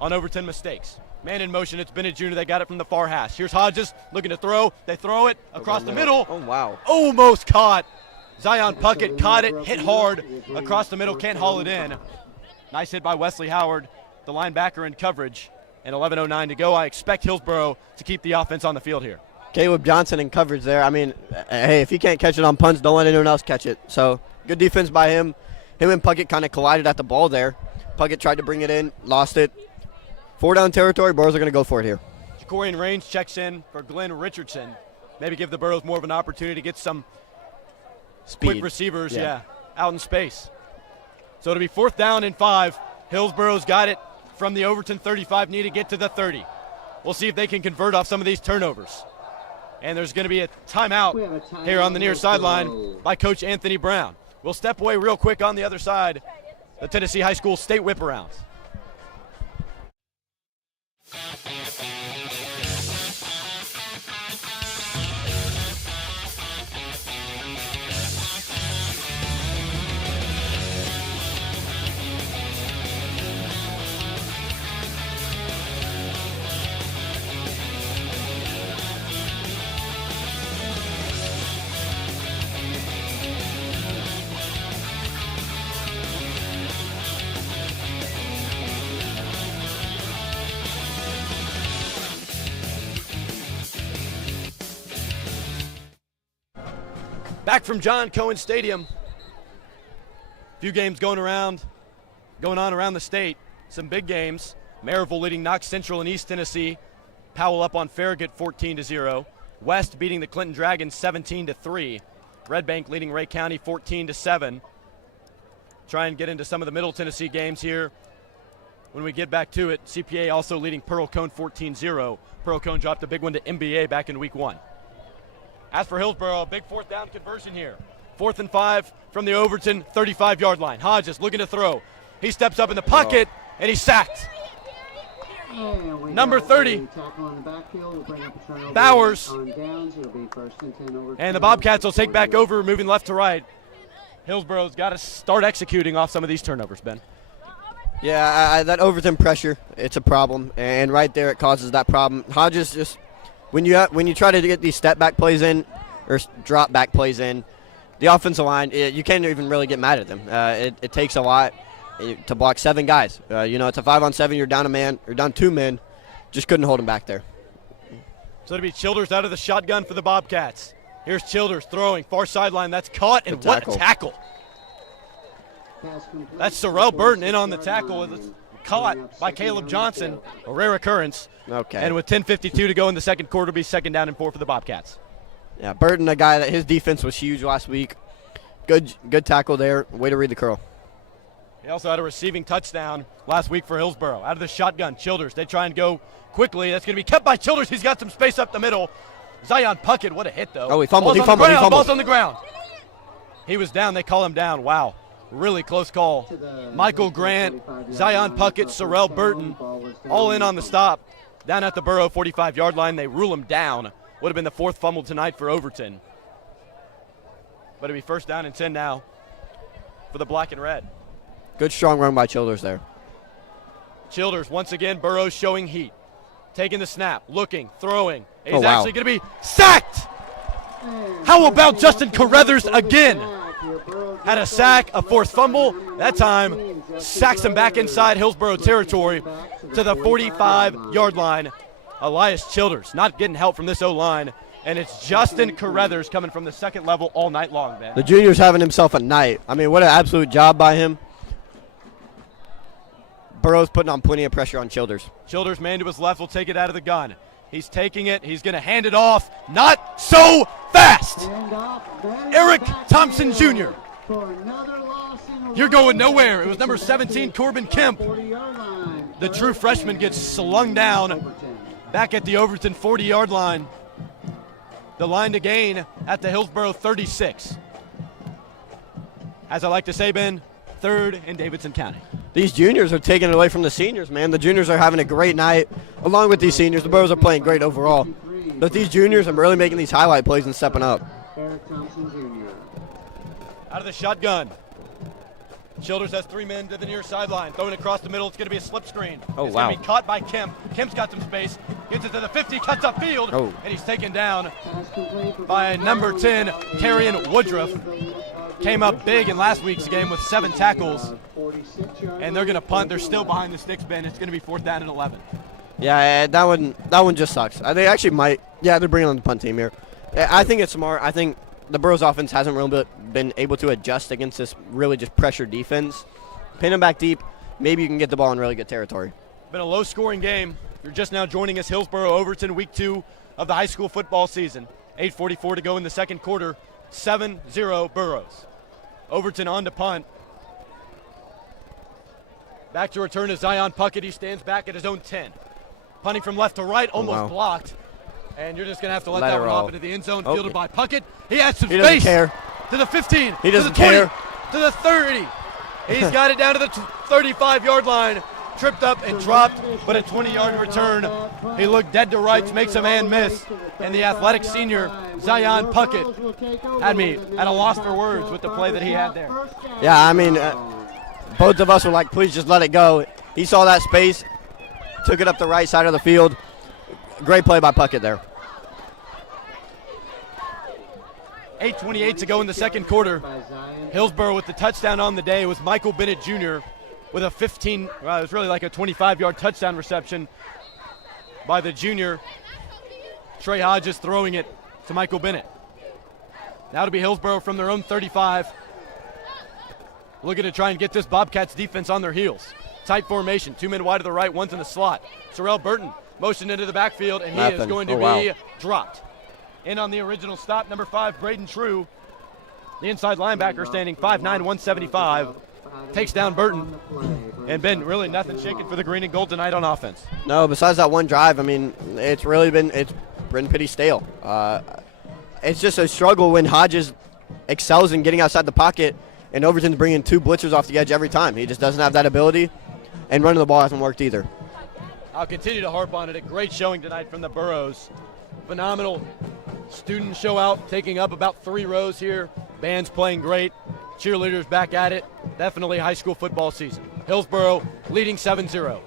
on Overton mistakes. Man in motion. It's Bennett Jr. They got it from the far hash. Here's Hodges looking to throw. They throw it across the middle. Oh, wow. Almost caught. Zion Puckett caught it, hit hard across the middle, can't haul it in. Nice hit by Wesley Howard, the linebacker in coverage. And 11:09 to go. I expect Hillsboro to keep the offense on the field here. Caleb Johnson in coverage there. I mean, hey, if he can't catch it on punts, don't let anyone else catch it. So good defense by him. Him and Puckett kind of collided at the ball there. Puckett tried to bring it in, lost it. 4-down territory. Burros are going to go for it here. Jacorian Range checks in for Glenn Richardson. Maybe give the Burros more of an opportunity to get some Speed. Quick receivers, out in space. So it'll be 4th down and 5. Hillsboro's got it from the Overton 35, need to get to the 30. We'll see if they can convert off some of these turnovers. And there's going to be a timeout here on the near sideline by Coach Anthony Brown. We'll step away real quick on the other side, the Tennessee High School State Whip-Arounds. Back from John Cohen Stadium. A few games going on around the state. Some big games. Maryville leading Knox Central and East Tennessee. Powell up on Farragut 14-0. West beating the Clinton Dragons 17-3. Red Bank leading Ray County 14-7. Try and get into some of the Middle Tennessee games here when we get back to it. CPA also leading Pearl Cone 14-0. Pearl Cone dropped a big one to MBA back in week 1. As for Hillsboro, a big 4th down conversion here. 4th and 5 from the Overton 35-yard line. Hodges looking to throw. He steps up in the pocket, and he's sacked. Number 30, Bowers. And the Bobcats will take back over, moving left to right. Hillsboro's got to start executing off some of these turnovers, Ben. Yeah, that Overton pressure, it's a problem. And right there it causes that problem. Hodges just... When you try to get these step back plays in or drop back plays in, the offensive line, you can't even really get mad at them. It takes a lot to block 7 guys. It's a 5-on-7. You're down a man or down 2 men. Just couldn't hold him back there. So it'll be Childers out of the shotgun for the Bobcats. Here's Childers throwing far sideline. That's caught, and what a tackle! That's Sorrell Burton in on the tackle. It's caught by Caleb Johnson, a rare occurrence. Okay. And with 10:52 to go in the second quarter, it'll be 2nd down and 4 for the Bobcats. Yeah, Burton, a guy that his defense was huge last week. Good tackle there. Way to read the curl. He also had a receiving touchdown last week for Hillsboro. Out of the shotgun, Childers. They try and go quickly. That's going to be kept by Childers. He's got some space up the middle. Zion Puckett, what a hit, though. Oh, he fumbled. Ball's on the ground. He was down. They call him down. Wow. Really close call. Michael Grant, Zion Puckett, Sorrell Burton, all in on the stop. Down at the Burrow 45-yard line, they rule him down. Would have been the 4th fumble tonight for Overton. But it'll be 1st down and 10 now for the black and red. Good strong run by Childers there. Childers, once again, Burrows showing heat. Taking the snap, looking, throwing. He's actually going to be sacked! How about Justin Carruthers again? Had a sack, a 4th fumble. That time, sacks him back inside Hillsboro territory to the 45-yard line. Elias Childers not getting help from this O-line. And it's Justin Carruthers coming from the 2nd level all night long, man. The junior's having himself a night. I mean, what an absolute job by him. Burrows putting on plenty of pressure on Childers. Childers, man to his left, will take it out of the gun. He's taking it. He's going to hand it off. Not so fast. Eric Thompson Jr. You're going nowhere. It was number 17, Corbin Kemp. The true freshman gets slung down back at the Overton 40-yard line. The line to gain at the Hillsboro 36. As I like to say, Ben, 3rd in Davidson County. These juniors are taking it away from the seniors, man. The juniors are having a great night. Along with these seniors, the Burros are playing great overall. But these juniors are really making these highlight plays and stepping up. Eric Thompson Jr. Out of the shotgun. Childers has 3 men to the near sideline. Throwing across the middle. It's going to be a slip screen. Oh, it's wow. going to be caught by Kemp. Kemp's got some space. Gets it to the 50. Cuts up field. Oh. And he's taken down by number 10, Carrion Woodruff. Came up big in last week's game with 7 tackles. And they're going to punt. They're still behind the sticks, Ben. It's going to be 4th down and 11. Yeah, that one just sucks. They actually might. Yeah, they're bringing on the punt team here. I think it's smart. I think the Burros offense hasn't really been able to adjust against this really just pressure defense. Pin them back deep. Maybe you can get the ball in really good territory. Been a low-scoring game. You're just now joining us, Hillsboro Overton, week 2 of the high school football season. 8:44 to go in the second quarter. 7-0 Burros. Overton on to punt. Back to return to Zion Puckett. He stands back at his own 10. Punting from left to right, almost blocked. And you're just going to have to let that one hop into the end zone, fielded by Puckett. He has some space. Doesn't care. To the 15. He doesn't to the 20, care. To the 30. He's got it down to the 35-yard line. Tripped up and dropped, but a 20-yard return. He looked dead to rights, makes a man miss. And the athletic senior, Zion Puckett, had me at a loss for words with the play that he had there. Yeah, I mean, both of us were like, please just let it go. He saw that space, took it up the right side of the field. Great play by Puckett there. 8:28 to go in the second quarter. Hillsboro with the touchdown on the day was Michael Bennett Jr. with a it was really like a 25-yard touchdown reception by the junior. Trey Hodges throwing it to Michael Bennett. Now it'll be Hillsboro from their own 35. Looking to try and get this Bobcats defense on their heels. Tight formation, 2 men wide to the right, one's in the slot. Sorrell Burton motioned into the backfield, and he is going to be dropped. In on the original stop, number 5, Braden True. The inside linebacker standing 5'9", 175. Takes down Burton. And Ben, really nothing shaking for the green and gold tonight on offense. No, besides that one drive, I mean, it's been pretty stale. It's just a struggle when Hodges excels in getting outside the pocket, and Overton's bringing 2 blitzers off the edge every time. He just doesn't have that ability, and running the ball hasn't worked either. I'll continue to harp on it. A great showing tonight from the Burros. Phenomenal student show out, taking up about 3 rows here. Band's playing great. Cheerleaders back at it. Definitely high school football season. Hillsboro leading 7-0.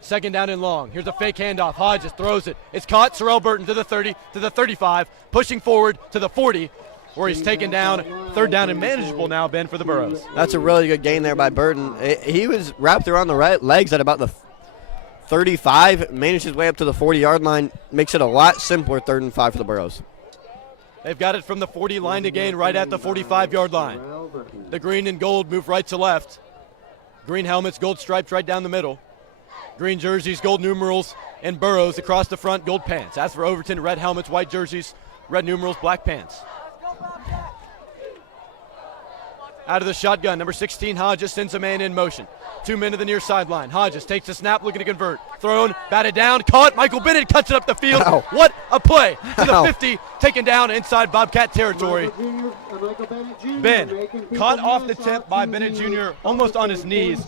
Second down and long. Here's a fake handoff. Hodges throws it. It's caught. Sorrell Burton to the 30, to the 35, pushing forward to the 40, where he's taken down. Third down and manageable now, Ben, for the Burros. That's a really good gain there by Burton. He was wrapped around the right legs at about the 35, managed his way up to the 40-yard line, makes it a lot simpler 3rd and 5 for the Burros. They've got it from the 40 line to gain right at the 45-yard line. The green and gold move right to left. Green helmets, gold stripes right down the middle. Green jerseys, gold numerals, and Burros across the front, gold pants. As for Overton, red helmets, white jerseys, red numerals, black pants. Out of the shotgun, number 16, Hodges sends a man in motion. 2 men to the near sideline. Hodges takes the snap, looking to convert. Thrown, batted down, caught. Michael Bennett cuts it up the field. Ow. What a play to the 50, taken down inside Bobcat territory. Ben, caught off the tip by Bennett Jr., almost on his knees.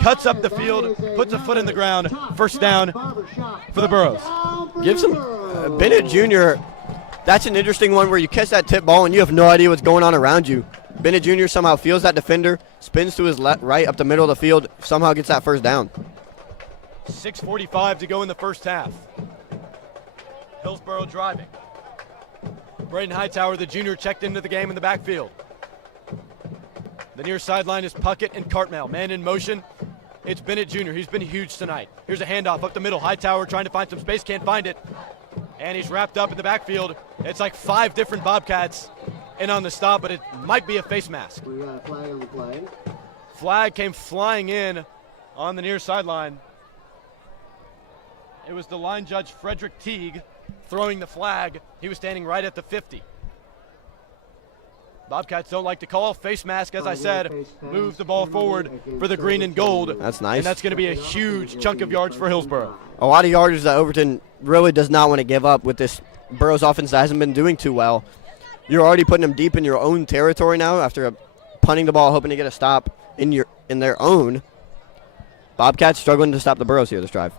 Cuts up the field, puts a foot in the ground. First down for the Burros. Gives him Bennett Jr., that's an interesting one where you catch that tip ball and you have no idea what's going on around you. Bennett Jr. somehow feels that defender, spins to his right up the middle of the field, somehow gets that first down. 6:45 to go in the first half. Hillsboro driving. Braden Hightower, the junior, checked into the game in the backfield. The near sideline is Puckett and Cartmel. Man in motion. It's Bennett Jr. He's been huge tonight. Here's a handoff up the middle. Hightower trying to find some space, can't find it. And he's wrapped up in the backfield. It's like 5 different Bobcats in on the stop, but it might be a face mask. We got a flag on the play. Flag came flying in on the near sideline. It was the line judge, Frederick Teague, throwing the flag. He was standing right at the 50. Bobcats don't like to call. Face mask, as I said, moves the ball forward for the green and gold. That's nice. And that's going to be a huge chunk of yards for Hillsboro. A lot of yards that Overton really does not want to give up with this Burros offense that hasn't been doing too well. You're already putting them deep in your own territory now after punting the ball, hoping to get a stop in their own. Bobcats struggling to stop the Burros here this drive.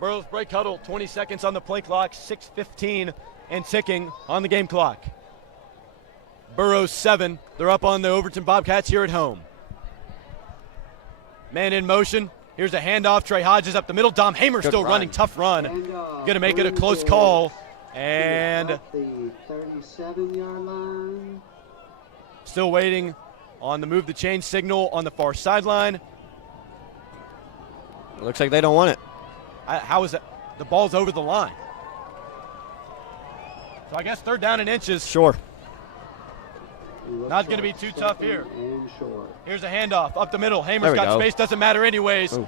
Burros break huddle, 20 seconds on the play clock, 6:15 and ticking on the game clock. Burros 7. They're up on the Overton Bobcats here at home. Man in motion. Here's a handoff. Trey Hodges up the middle. Dom Hamer still running. Tough run. Going to make it a close call. And the 37-yard line. Still waiting on the move the chain signal on the far sideline. It looks like they don't want it. How is that? The ball's over the line. So I guess 3rd down and inches. Sure. Not going to be too tough here. Here's a handoff up the middle. Hamer's got space. Doesn't matter anyways.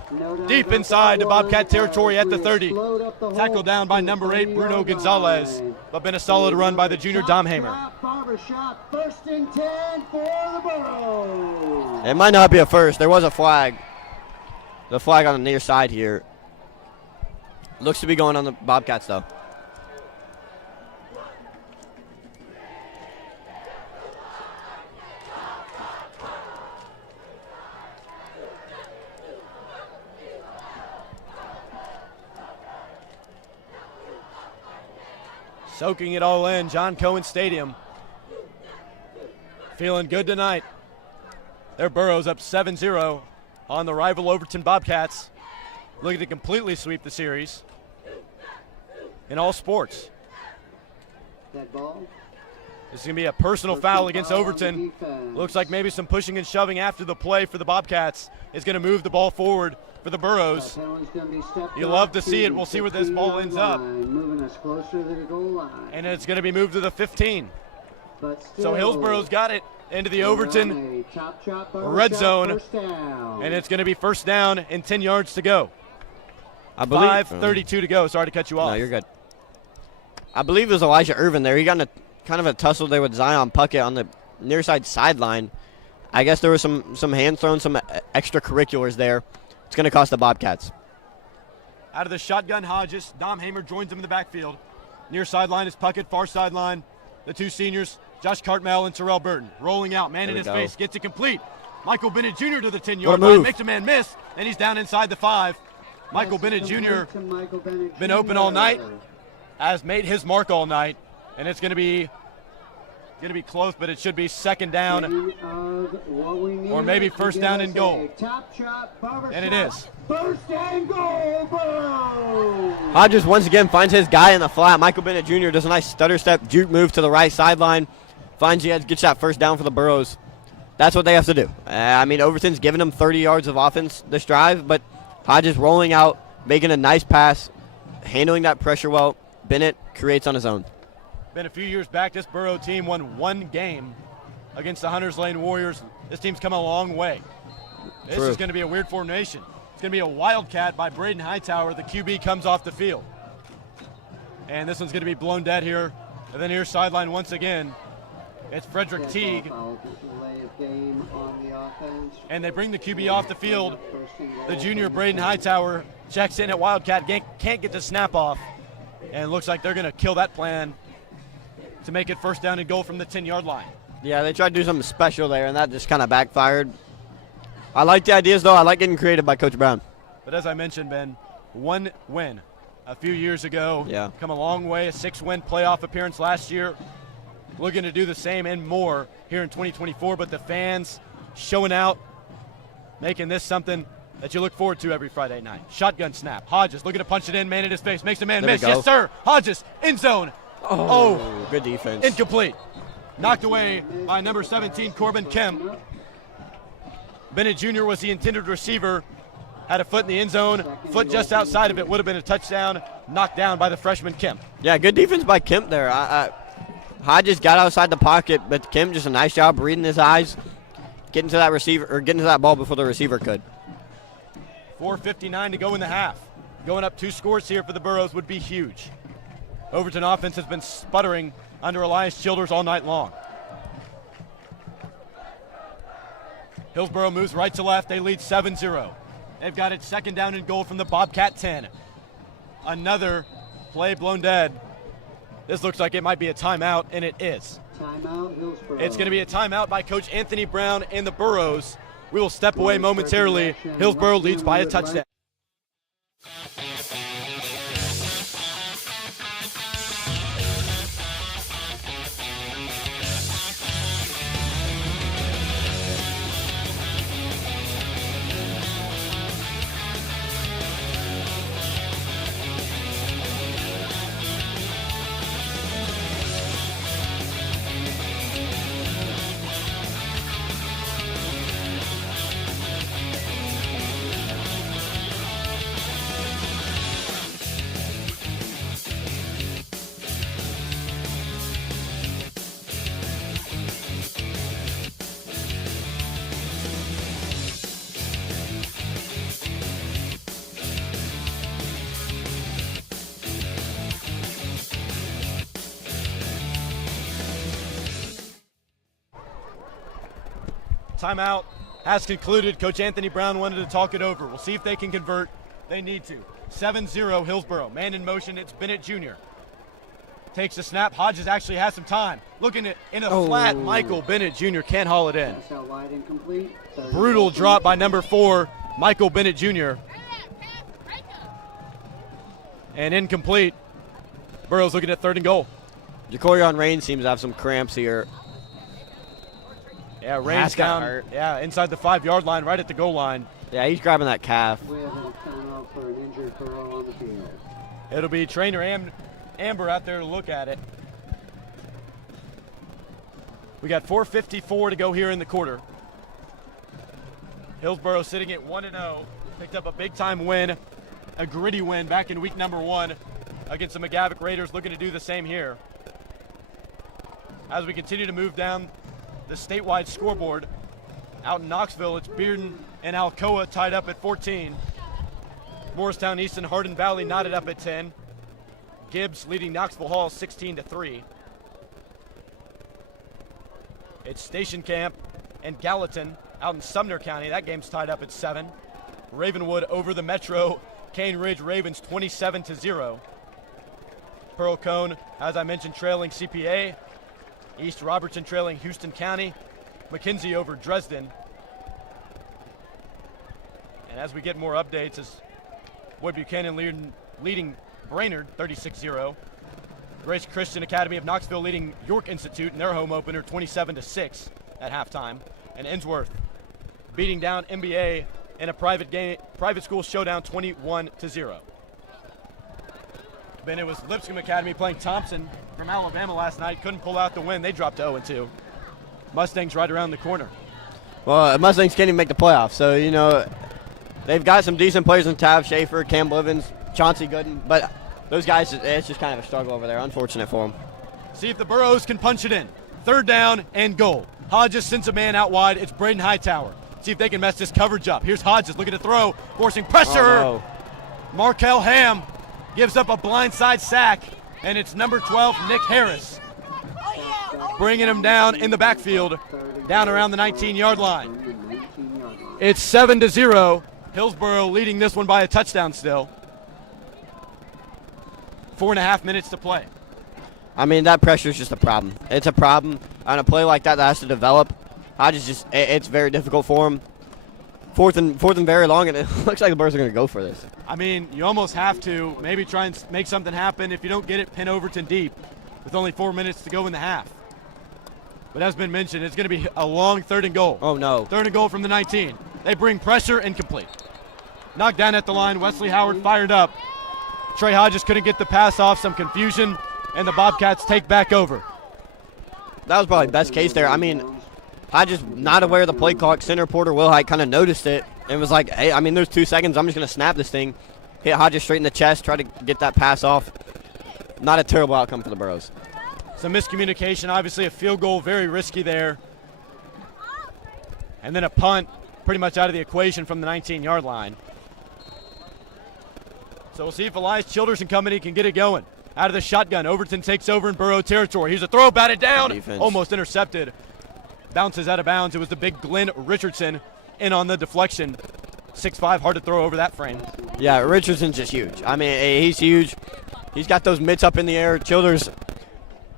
Deep inside the Bobcat territory at the 30. Tackled down by number 8, Bruno Gonzalez. But been a solid run by the junior, Dom Hamer. First and 10 for the Burros. It might not be a first. There was a flag. The flag on the near side here. Looks to be going on the Bobcats, though. Soaking it all in, John Cohen Stadium. Feeling good tonight. Their Burros up 7-0 on the rival Overton Bobcats. Looking to completely sweep the series in all sports. That ball. This is going to be a personal foul against Overton. Looks like maybe some pushing and shoving after the play for the Bobcats is going to move the ball forward for the Burros. You love to see it. We'll see where this ball ends up. Moving us closer to the goal line. And it's going to be moved to the 15. So Hillsboro's got it into the Overton red zone. And it's going to be first down and 10 yards to go. 5:32 to go. Sorry to cut you off. No, you're good. I believe it was Elijah Irvin there. He got in a kind of a tussle there with Zion Puckett on the near side sideline. I guess there was some hands thrown, some extracurriculars there. It's going to cost the Bobcats. Out of the shotgun, Hodges. Dom Hamer joins him in the backfield. Near sideline is Puckett, far sideline. The two seniors, Josh Cartmell and Terrell Burton. Rolling out, man in his face, gets it complete. Michael Bennett Jr. to the 10-yard line, makes a man miss, and he's down inside the 5. Michael Bennett Jr. been open all night, has made his mark all night, and it's going to be close, but it should be second down or maybe first down and goal. And it is. First and goal, Burrows! Hodges once again finds his guy in the flat. Michael Bennett Jr. does a nice stutter step, juke move to the right sideline, finds the edge, gets that first down for the Burros. That's what they have to do. I mean, Overton's giving them 30 yards of offense this drive, but Hodges rolling out, making a nice pass, handling that pressure well. Bennett creates on his own. Been a few years back, this Burro team won one game against the Hunters Lane Warriors. This team's come a long way. This is going to be a weird formation. It's going to be a wildcat by Braden Hightower. The QB comes off the field. And this one's going to be blown dead here. And then here's sideline once again. It's Frederick Teague. And they bring the QB off the field. The junior Braden Hightower checks in at wildcat, can't get the snap off. And it looks like they're going to kill that plan to make it first down and goal from the 10-yard line. Yeah, they tried to do something special there, and that just kind of backfired. I like the ideas, though. I like getting creative by Coach Brown. But as I mentioned, Ben, one win a few years ago. Yeah. Come a long way, a 6-win playoff appearance last year. Looking to do the same and more here in 2024, but the fans showing out, making this something that you look forward to every Friday night. Shotgun snap. Hodges looking to punch it in, man in his face, makes a man miss. Yes, sir. Hodges, end zone. Oh, good defense. Incomplete. Knocked away by number 17, Corbin Kemp. Bennett Jr. was the intended receiver. Had a foot in the end zone, foot just outside of it. Would have been a touchdown. Knocked down by the freshman Kemp. Yeah, good defense by Kemp there. Hodges got outside the pocket, but Kemp just a nice job reading his eyes, getting to that receiver or getting to that ball before the receiver could. 4:59 to go in the half. Going up 2 scores here for the Burros would be huge. Overton offense has been sputtering under Elias Childers all night long. Hillsboro moves right to left. They lead 7-0. They've got it second down and goal from the Bobcat 10. Another play blown dead. This looks like it might be a timeout, and it is. Timeout, Hillsboro. It's going to be a timeout by Coach Anthony Brown and the Burros. We will step away momentarily. Hillsboro leads by a touchdown. Timeout has concluded. Coach Anthony Brown wanted to talk it over. We'll see if they can convert They need to. 7-0 Hillsboro. Man in motion, it's Bennett Jr. Takes a snap. Hodges actually has some time. Looking in a flat, Michael Bennett Jr. can't haul it in. Pass out wide, incomplete. Brutal drop by number 4, Michael Bennett Jr. And incomplete. Burros looking at 3rd and goal. Jacorion Rain seems to have some cramps here. Yeah, Rain's down. Hurt. Yeah, inside the 5-yard line, right at the goal line. Yeah, he's grabbing that calf. We have a timeout for an injured Burrow on the field. It'll be trainer Amber out there to look at it. We got 4:54 to go here in the quarter. Hillsboro sitting at 1-0. Picked up a big-time win, a gritty win back in week number 1 against the McGavock Raiders, looking to do the same here. As we continue to move down the statewide scoreboard, out in Knoxville, it's Bearden and Alcoa tied up at 14. Morristown East and Hardin Valley knotted up at 10. Gibbs leading Knoxville Hall 16-3. It's Station Camp and Gallatin out in Sumner County. That game's tied up at 7. Ravenwood over the Metro Cane Ridge Ravens 27-0. Pearl Cone, as I mentioned, trailing CPA. East Robertson trailing Houston County. McKenzie over Dresden. And as we get more updates, as Wood Buchanan leading Brainerd 36-0. Grace Christian Academy of Knoxville leading York Institute in their home opener 27-6 at halftime. And Ensworth beating down MBA in a private school showdown 21-0. Then it was Lipscomb Academy playing Thompson from Alabama last night. Couldn't pull out the win. They dropped to 0-2. Mustangs right around the corner. Well, Mustangs can't even make the playoffs, so, you know, they've got some decent players in Tav Schaefer, Cam Blivens, Chauncey Gooden, but those guys, it's just kind of a struggle over there. Unfortunate for them. See if the Burros can punch it in. 3rd down and goal. Hodges sends a man out wide. It's Braden Hightower. See if they can mess this coverage up. Here's Hodges looking to throw, forcing pressure. Oh, no. Markel Ham gives up a blindside sack, and it's number 12, Nick Harris, bringing him down in the backfield, down around the 19-yard line. It's 7-0. Hillsboro leading this one by a touchdown still. 4.5 minutes to play. I mean, that pressure is just a problem. It's a problem on a play like that has to develop. It's very difficult for him. Fourth and very long, and it looks like the Burros are going to go for this. I mean, you almost have to maybe try and make something happen. If you don't get it, pin Overton deep with only 4 minutes to go in the half. But as been mentioned, it's going to be a long 3rd and goal. Oh, no. 3rd and goal from the 19. They bring pressure, incomplete. Knocked down at the line. Wesley Howard fired up. Trey Hodges couldn't get the pass off. Some confusion, and the Bobcats take back over. That was probably best case there. I mean, Hodges not aware of the play clock. Center Porter Wilhite kind of noticed it and was like, hey, I mean, there's 2 seconds. I'm just going to snap this thing. Hit Hodges straight in the chest, try to get that pass off. Not a terrible outcome for the Burros. Some miscommunication, obviously a field goal, very risky there. And then a punt, pretty much out of the equation from the 19-yard line. So we'll see if Elias Childers and company can get it going. Out of the shotgun, Overton takes over in Burrow territory. Here's a throw, batted down, almost intercepted. Bounces out of bounds. It was the big Glenn Richardson in on the deflection. 6'5", hard to throw over that frame. Yeah, Richardson's just huge. I mean, he's huge. He's got those mitts up in the air. Childers,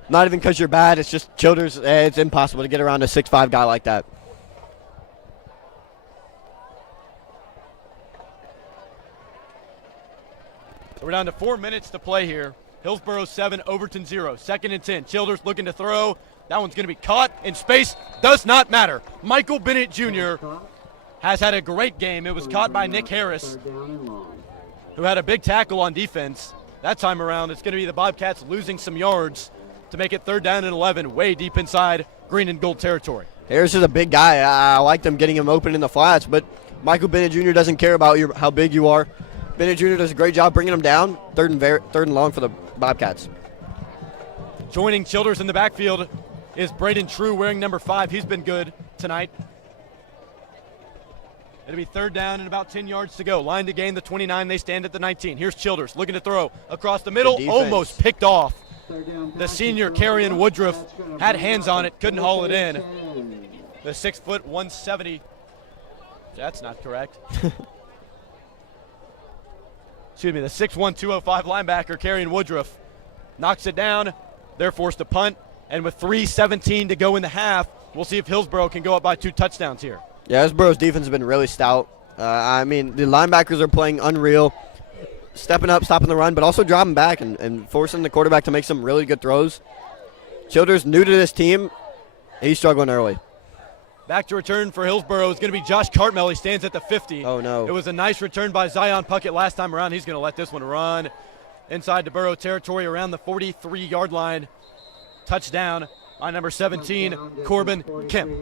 not even because you're bad, it's just Childers, it's impossible to get around a 6'5" guy like that. So we're down to 4 minutes to play here. Hillsboro 7, Overton 0. 2nd and 10. Childers looking to throw. That one's going to be caught in space. Does not matter. Michael Bennett Jr. has had a great game. It was caught by Nick Harris, who had a big tackle on defense. That time around, it's going to be the Bobcats losing some yards to make it 3rd down and 11, way deep inside green and gold territory. Harris is a big guy. I like them getting him open in the flats, but Michael Bennett Jr. doesn't care about how big you are. Bennett Jr. does a great job bringing him down. 3rd and long for the Bobcats. Joining Childers in the backfield is Braden True wearing number 5. He's been good tonight. It'll be 3rd down and about 10 yards to go. Line to gain the 29. They stand at the 19. Here's Childers looking to throw across the middle. Almost picked off. The senior, Carrion Woodruff, had hands on it. Couldn't haul it in. The 6 foot 170. That's not correct. the 6'1", 205 linebacker, Carrion Woodruff, knocks it down. They're forced to punt. And with 3:17 to go in the half, we'll see if Hillsboro can go up by 2 touchdowns here. Yeah, Hillsboro's defense has been really stout. The linebackers are playing unreal, stepping up, stopping the run, but also dropping back and forcing the quarterback to make some really good throws. Childers, new to this team, he's struggling early. Back to return for Hillsboro is going to be Josh Cartmel. He stands at the 50. Oh, no. It was a nice return by Zion Puckett last time around. He's going to let this one run inside the Boro territory around the 43-yard line. Touchdown on number 17, Corbin Kemp.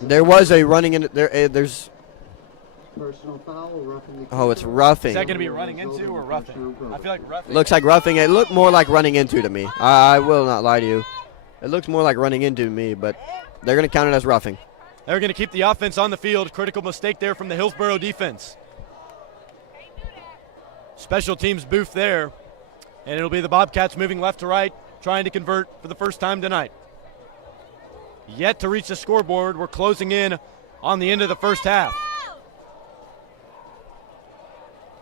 There was a running in there. There's. Oh, it's roughing. Is that going to be running into or roughing? I feel like roughing. Looks like roughing. It looked more like running into to me. I will not lie to you. It looks more like running into me, but they're going to count it as roughing. They're going to keep the offense on the field. Critical mistake there from the Hillsboro defense. Special teams booth there, and it'll be the Bobcats moving left to right, trying to convert for the first time tonight. Yet to reach the scoreboard. We're closing in on the end of the first half.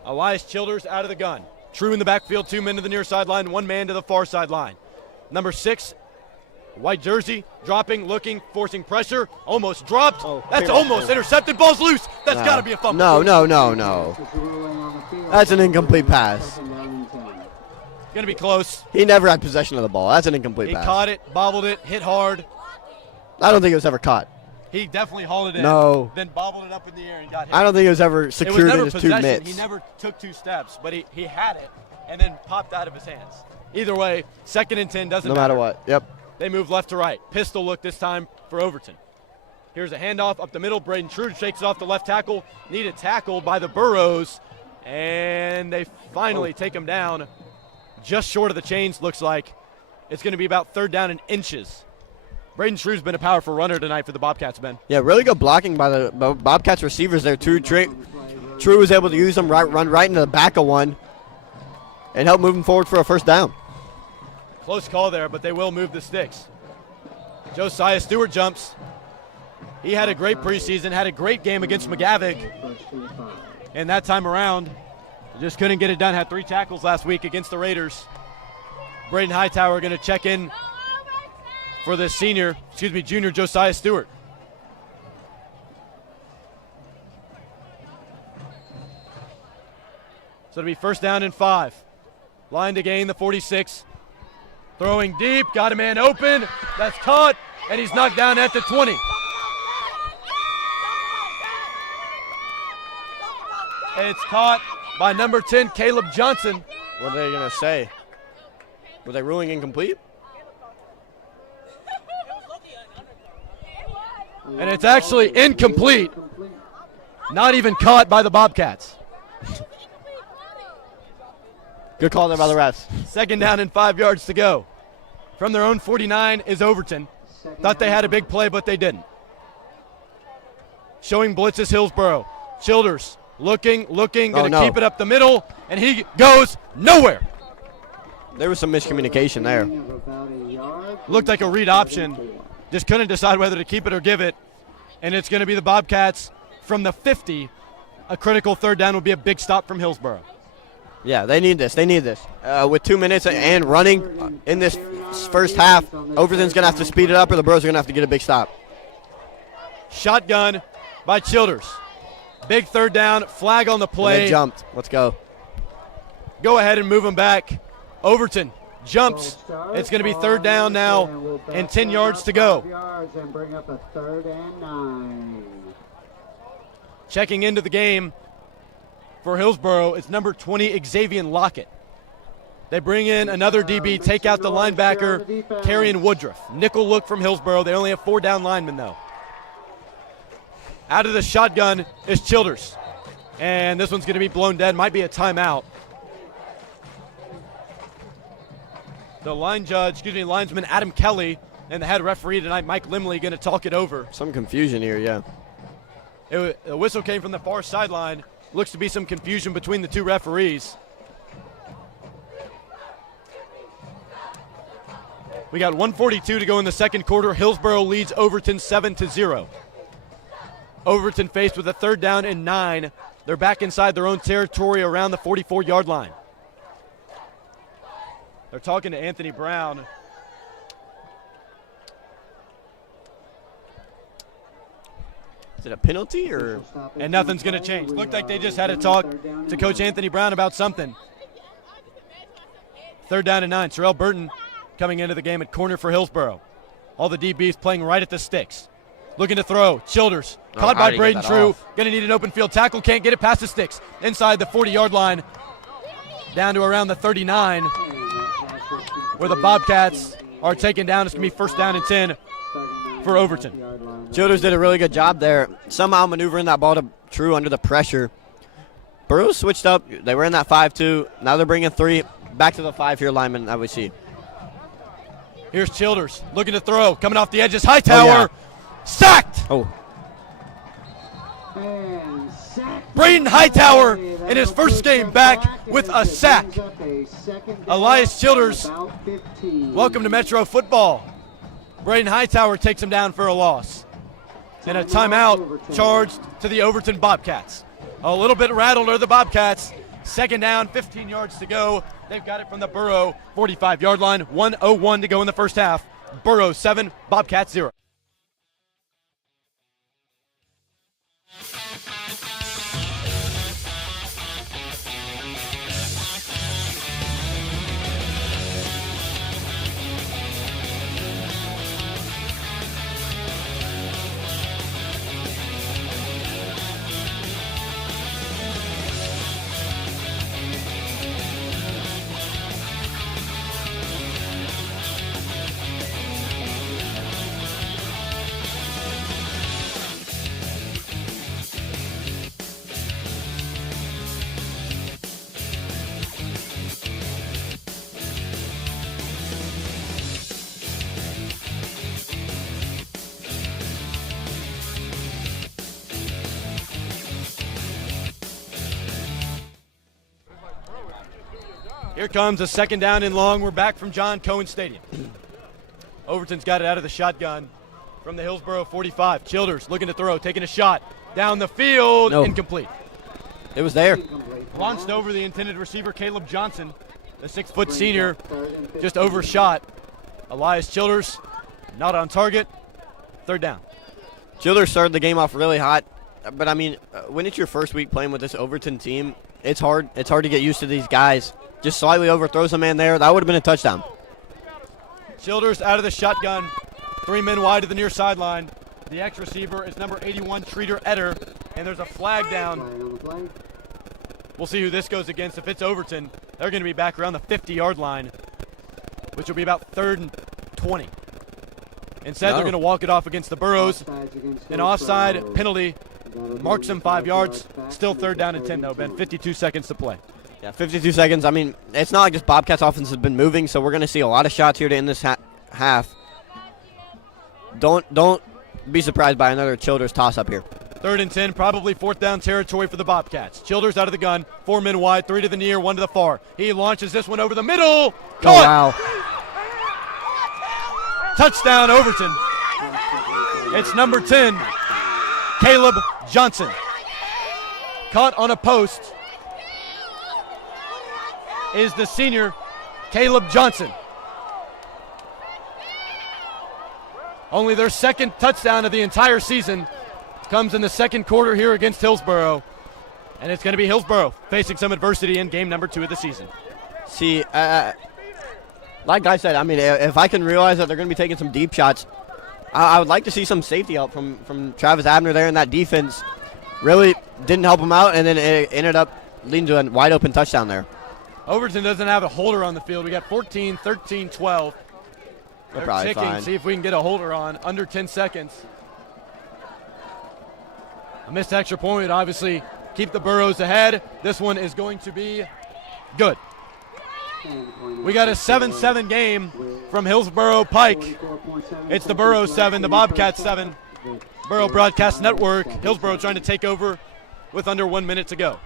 Elias Childers out of the gun. True in the backfield, 2 men to the near sideline, 1 man to the far sideline. Number 6, white jersey, dropping, looking, forcing pressure, almost dropped. That's almost intercepted. Ball's loose. That's got to be a fumble. No. That's an incomplete pass. Going to be close. He never had possession of the ball. That's an incomplete pass. He caught it, bobbled it, hit hard. I don't think it was ever caught. He definitely hauled it in. No. Then bobbled it up in the air and got hit. I don't think it was ever secured in his 2 mitts. He never took 2 steps, but he had it and then popped out of his hands. Either way, 2nd and 10 doesn't matter. No matter what. Yep. They move left to right. Pistol look this time for Overton. Here's a handoff up the middle. Braden Trude shakes it off the left tackle. Needed tackle by the Burros, and they finally take him down just short of the chains, looks like. It's going to be about 3rd down and inches. Braden Trude's been a powerful runner tonight for the Bobcats, Ben. Yeah, really good blocking by the Bobcats receivers there, too. True was able to use them, run right into the back of one and help move him forward for a 1st down. Close call there, but they will move the sticks. Josiah Stewart jumps. He had a great preseason, had a great game against McGavick. And that time around, just couldn't get it done. Had 3 tackles last week against the Raiders. Braden Hightower going to check in for the junior Josiah Stewart. So it'll be 1st down and 5. Line to gain the 46. Throwing deep, got a man open. That's caught, and he's knocked down at the 20. It's caught by number 10, Caleb Johnson. What are they going to say? Were they ruling incomplete? And it's actually incomplete. Not even caught by the Bobcats. Good call there by the refs. 2nd down and 5 yards to go. From their own 49 is Overton. Thought they had a big play, but they didn't. Showing blitz is Hillsboro. Childers looking, going to keep it up the middle, and he goes nowhere. There was some miscommunication there. Looked like a read option. Just couldn't decide whether to keep it or give it. And it's going to be the Bobcats from the 50. A critical 3rd down would be a big stop from Hillsboro. Yeah, they need this. With 2 minutes and running in this first half, Overton's going to have to speed it up or the Burros are going to have to get a big stop. Shotgun by Childers. Big 3rd down, flag on the play. And they jumped. Let's go. Go ahead and move them back. Overton jumps. It's going to be 3rd down now and 10 yards to go. And bring up a 3rd and 9. Checking into the game for Hillsboro is number 20, Xavier Lockett. They bring in another DB, take out the linebacker, Carrion Woodruff. Nickel look from Hillsboro. They only have 4 down linemen, though. Out of the shotgun is Childers. And this one's going to be blown dead. Might be a timeout. The linesman Adam Kelly and the head referee tonight, Mike Limley, going to talk it over. Some confusion here, yeah. The whistle came from the far sideline. Looks to be some confusion between the 2 referees. We got 1:42 to go in the 2nd quarter. Hillsboro leads Overton 7-0. Overton faced with a 3rd down and 9. They're back inside their own territory around the 44-yard line. They're talking to Anthony Brown. Is it a penalty or? And nothing's going to change. Looked like they just had a talk to Coach Anthony Brown about something. 3rd down and 9. Terrell Burton coming into the game at corner for Hillsboro. All the DBs playing right at the sticks. Looking to throw. Childers. Caught by Braden True. Going to need an open field tackle. Can't get it past the sticks. Inside the 40-yard line. Down to around the 39. Where the Bobcats are taken down. It's going to be 1st down and 10 for Overton. Childers did a really good job there, somehow maneuvering that ball to True under the pressure. Burros switched up. They were in that 5-2. Now they're bringing 3 back to the 5-yard lineman that we see. Here's Childers looking to throw. Coming off the edges. Hightower. Sacked. Oh. Braden Hightower in his first game back with a sack. Elias Childers, welcome to Metro football. Braden Hightower takes him down for a loss. And a timeout charged to the Overton Bobcats. A little bit rattled are the Bobcats. 2nd down, 15 yards to go. They've got it from the Burro 45-yard line. 1:01 to go in the first half. Burro 7, Bobcats 0. Here comes a 2nd down and long. We're back from John Cohen Stadium. Overton's got it out of the shotgun from the Hillsboro 45. Childers looking to throw, taking a shot down the field. No. Incomplete. It was there. Launched over the intended receiver, Caleb Johnson, the 6-foot senior, just overshot. Elias Childers not on target. 3rd down. Childers started the game off really hot, but I mean, when it's your first week playing with this Overton team, it's hard. It's hard to get used to these guys. Just slightly overthrows a man there. That would have been a touchdown. Childers out of the shotgun. 3 men wide to the near sideline. The ex-receiver is number 81, Treater Etter, and there's a flag down. We'll see who this goes against. If it's Overton, they're going to be back around the 50-yard line, which will be about 3rd and 20. Instead, they're going to walk it off against the Burros. An offside penalty marks them 5 yards. Still 3rd down and 10, though, Ben. 52 seconds to play. Yeah, 52 seconds. I mean, it's not like just Bobcats offense has been moving, so we're going to see a lot of shots here to end this half. Don't be surprised by another Childers toss-up here. 3rd and 10, probably 4th down territory for the Bobcats. Childers out of the gun, 4 men wide, 3 to the near, 1 to the far. He launches this one over the middle. Caught! Oh, wow. Touchdown, Overton. It's number 10, Caleb Johnson. Caught on a post is the senior, Caleb Johnson. Only their 2nd touchdown of the entire season comes in the 2nd quarter here against Hillsboro. And it's going to be Hillsboro facing some adversity in game number 2 of the season. See, like I said, I mean, if I can realize that they're going to be taking some deep shots, I would like to see some safety help from Travis Abner there in that defense. Really didn't help him out, and then it ended up leading to a wide-open touchdown there. Overton doesn't have a holder on the field. We got 14, 13, 12. They're probably ticking, fine. see if we can get a holder on under 10 seconds. A missed extra point would obviously keep the Burros ahead. This one is going to be good. We got a 7-7 game from Hillsboro Pike. It's the Burros 7, the Bobcats 7. Burro Broadcast Network. Hillsboro trying to take over with under 1 minute to go.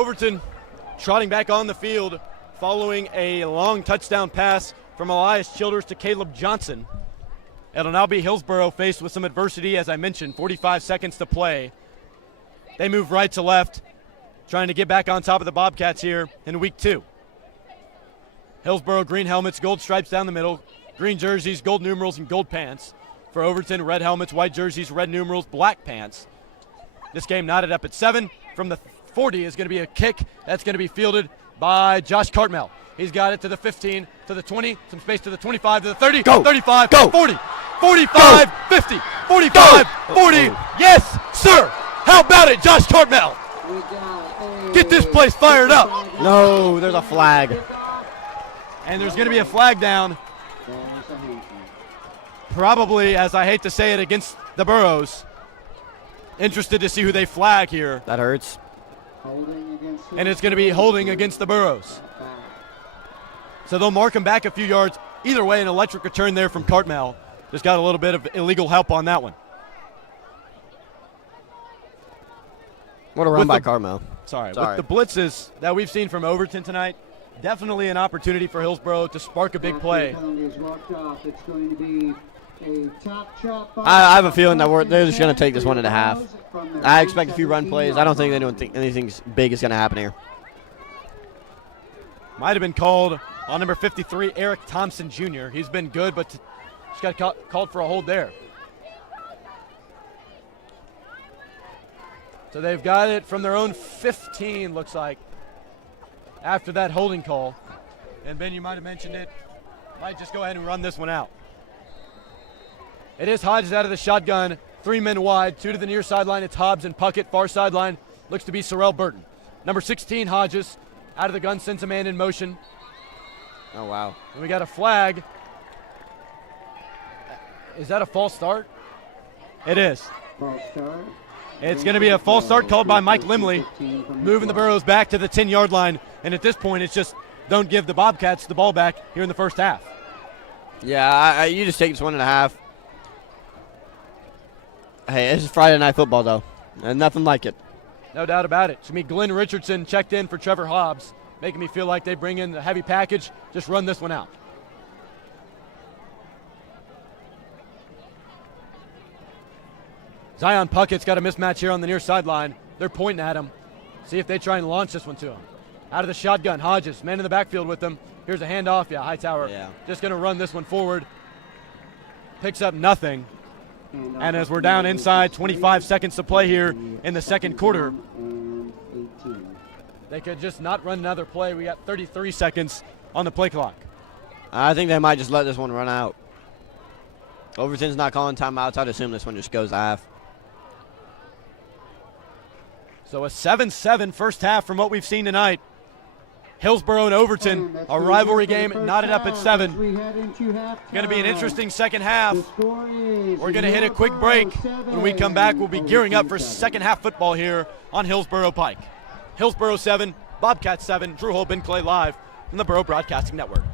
Overton trotting back on the field following a long touchdown pass from Elias Childers to Caleb Johnson. It'll now be Hillsboro faced with some adversity, as I mentioned, 45 seconds to play. They move right to left, trying to get back on top of the Bobcats here in week 2. Hillsboro green helmets, gold stripes down the middle, green jerseys, gold numerals, and gold pants. For Overton, red helmets, white jerseys, red numerals, black pants. This game knotted up at 7. From the 40 is going to be a kick that's going to be fielded by Josh Cartmell. He's got it to the 15, to the 20, some space to the 25, to the 30, Go. 35, Go. 40, 45, Go. 50, 45, Go. 40. Yes, sir. How about it, Josh Cartmell? Get this place fired up. No, there's a flag. And there's going to be a flag down. Probably, as I hate to say it, against the Burros. Interested to see who they flag here. That hurts. And it's going to be holding against the Burros. So they'll mark him back a few yards. Either way, an electric return there from Cartmell. Just got a little bit of illegal help on that one. What a run by Cartmell. Sorry. With the blitzes that we've seen from Overton tonight, definitely an opportunity for Hillsboro to spark a big play. I have a feeling that they're just going to take this 1.5. I expect a few run plays. I don't think anything big is going to happen here. Might have been called on number 53, Eric Thompson Jr. He's been good, but just got called for a hold there. So they've got it from their own 15, looks like, after that holding call. And Ben, you might have mentioned it. Might just go ahead and run this one out. It is Hodges out of the shotgun, 3 men wide, 2 to the near sideline. It's Hobbs and Puckett. Far sideline looks to be Sorrell Burton. Number 16, Hodges, out of the gun, sends a man in motion. Oh, wow. And we got a flag. Is that a false start? It is. False start. It's going to be a false start called by Mike Limley, moving the Burros back to the 10-yard line. And at this point, it's just don't give the Bobcats the ball back here in the first half. Yeah, you just take this 1.5. Hey, this is Friday Night Football, though, and nothing like it. No doubt about it. To me, Glenn Richardson checked in for Trevor Hobbs, making me feel like they bring in the heavy package. Just run this one out. Zion Puckett's got a mismatch here on the near sideline. They're pointing at him. See if they try and launch this one to him. Out of the shotgun, Hodges, man in the backfield with them. Here's a handoff. Yeah, Hightower just going to run this one forward. Picks up nothing. And as we're down inside, 25 seconds to play here in the second quarter. They could just not run another play. We got 33 seconds on the play clock. I think they might just let this one run out. Overton's not calling timeouts. I'd assume this one just goes to half. So a 7-7 first half from what we've seen tonight. Hillsboro and Overton, a rivalry game, knotted up at 7. Going to be an interesting second half. We're going to hit a quick break. When we come back, we'll be gearing up for second half football here on Hillsboro Pike. Hillsboro 7, Bobcats 7, Drew Hole, Ben Clay live from the Borough Broadcasting Network.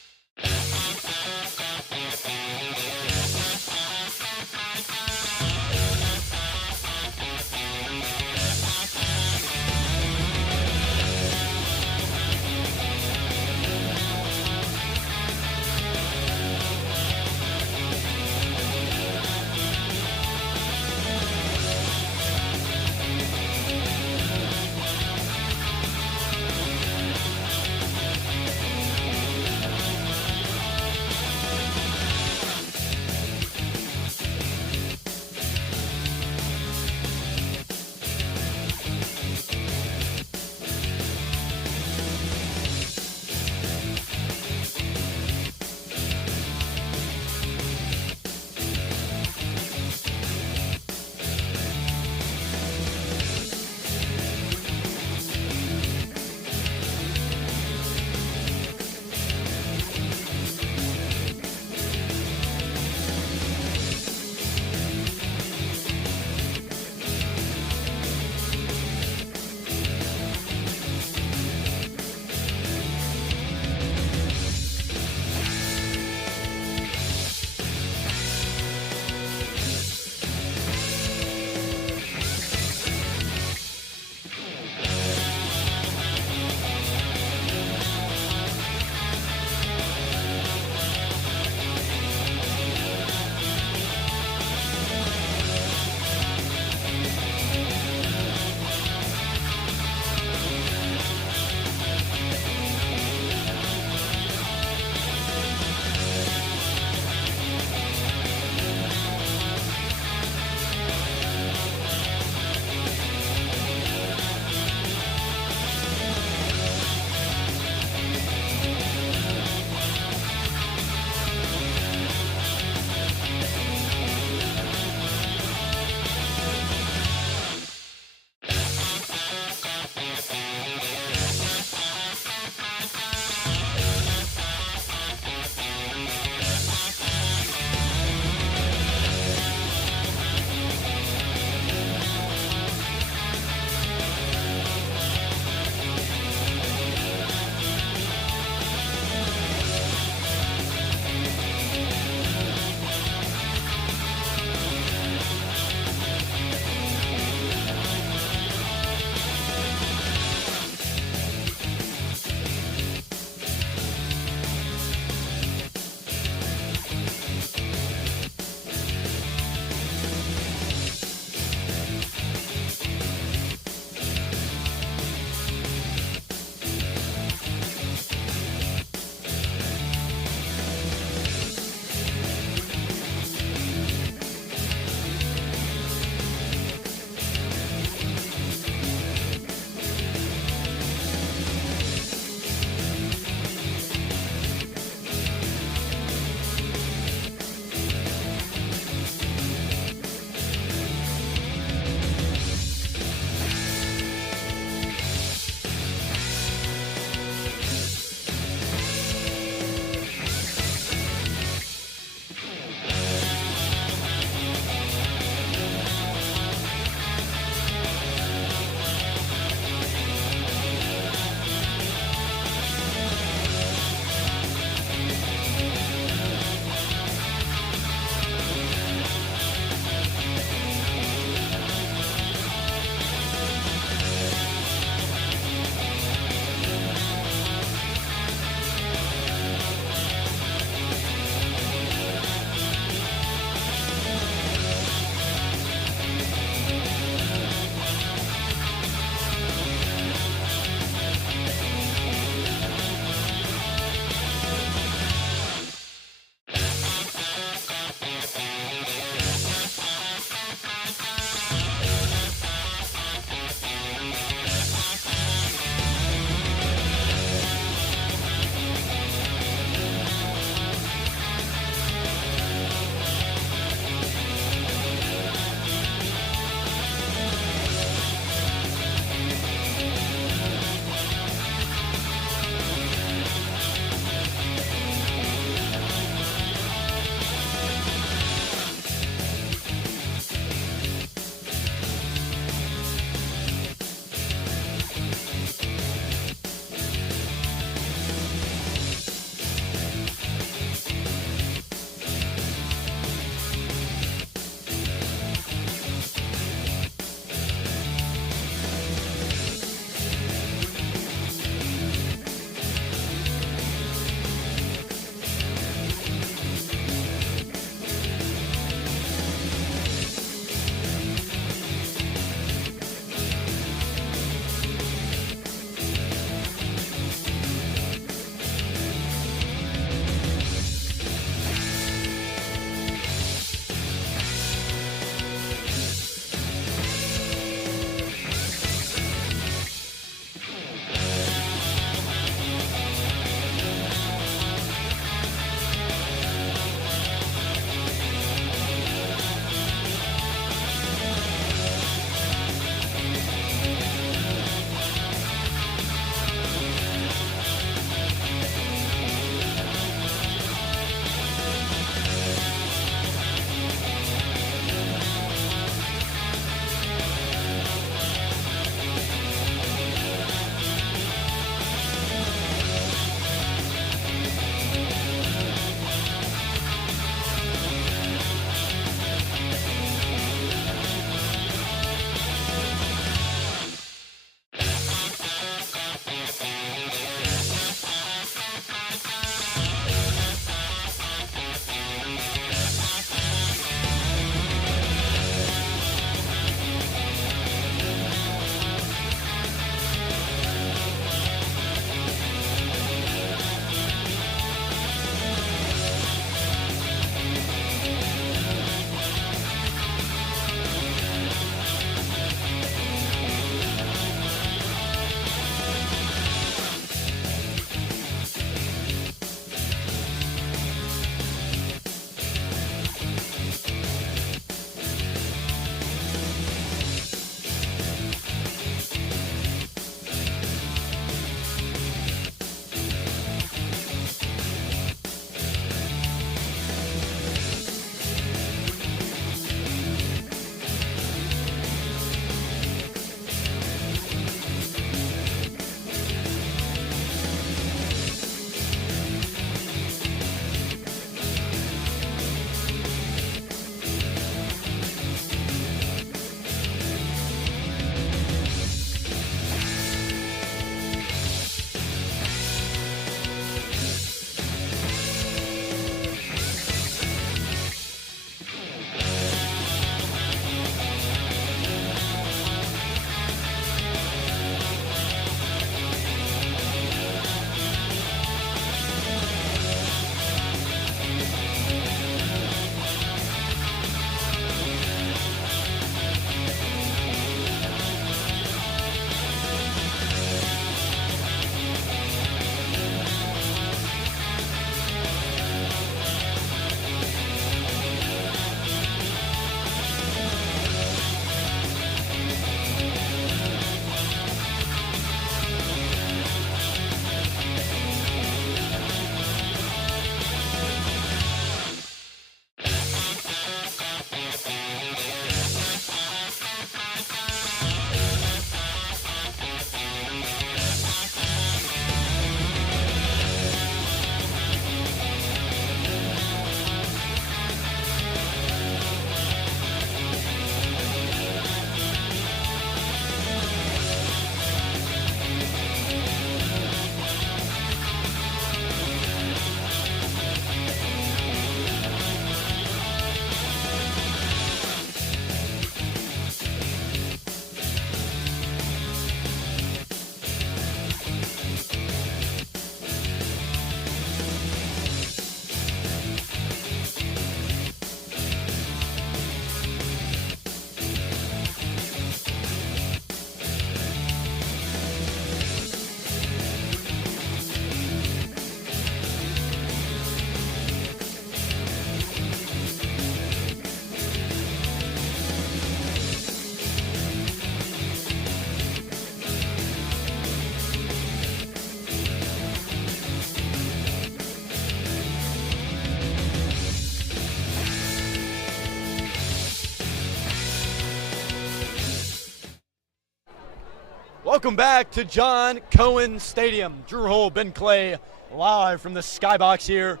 Welcome back to John Cohen Stadium. Drew Hull, Ben Clay, live from the Skybox here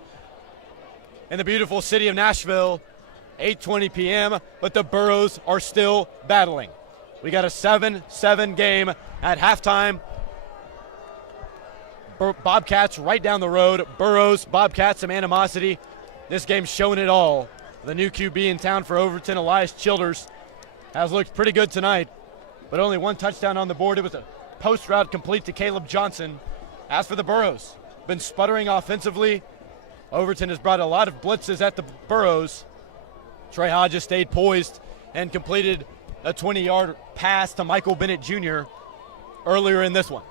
in the beautiful city of Nashville. 8:20 p.m., but the Burros are still battling. We got a 7-7 game at halftime. Bobcats right down the road. Burros, Bobcats, some animosity. This game's showing it all. The new QB in town for Overton, Elias Childers, has looked pretty good tonight, but only one touchdown on the board. It was a post route complete to Caleb Johnson. As for the Burros, been sputtering offensively. Overton has brought a lot of blitzes at the Burros. Trey Hodges stayed poised and completed a 20-yard pass to Michael Bennett Jr. earlier in this one.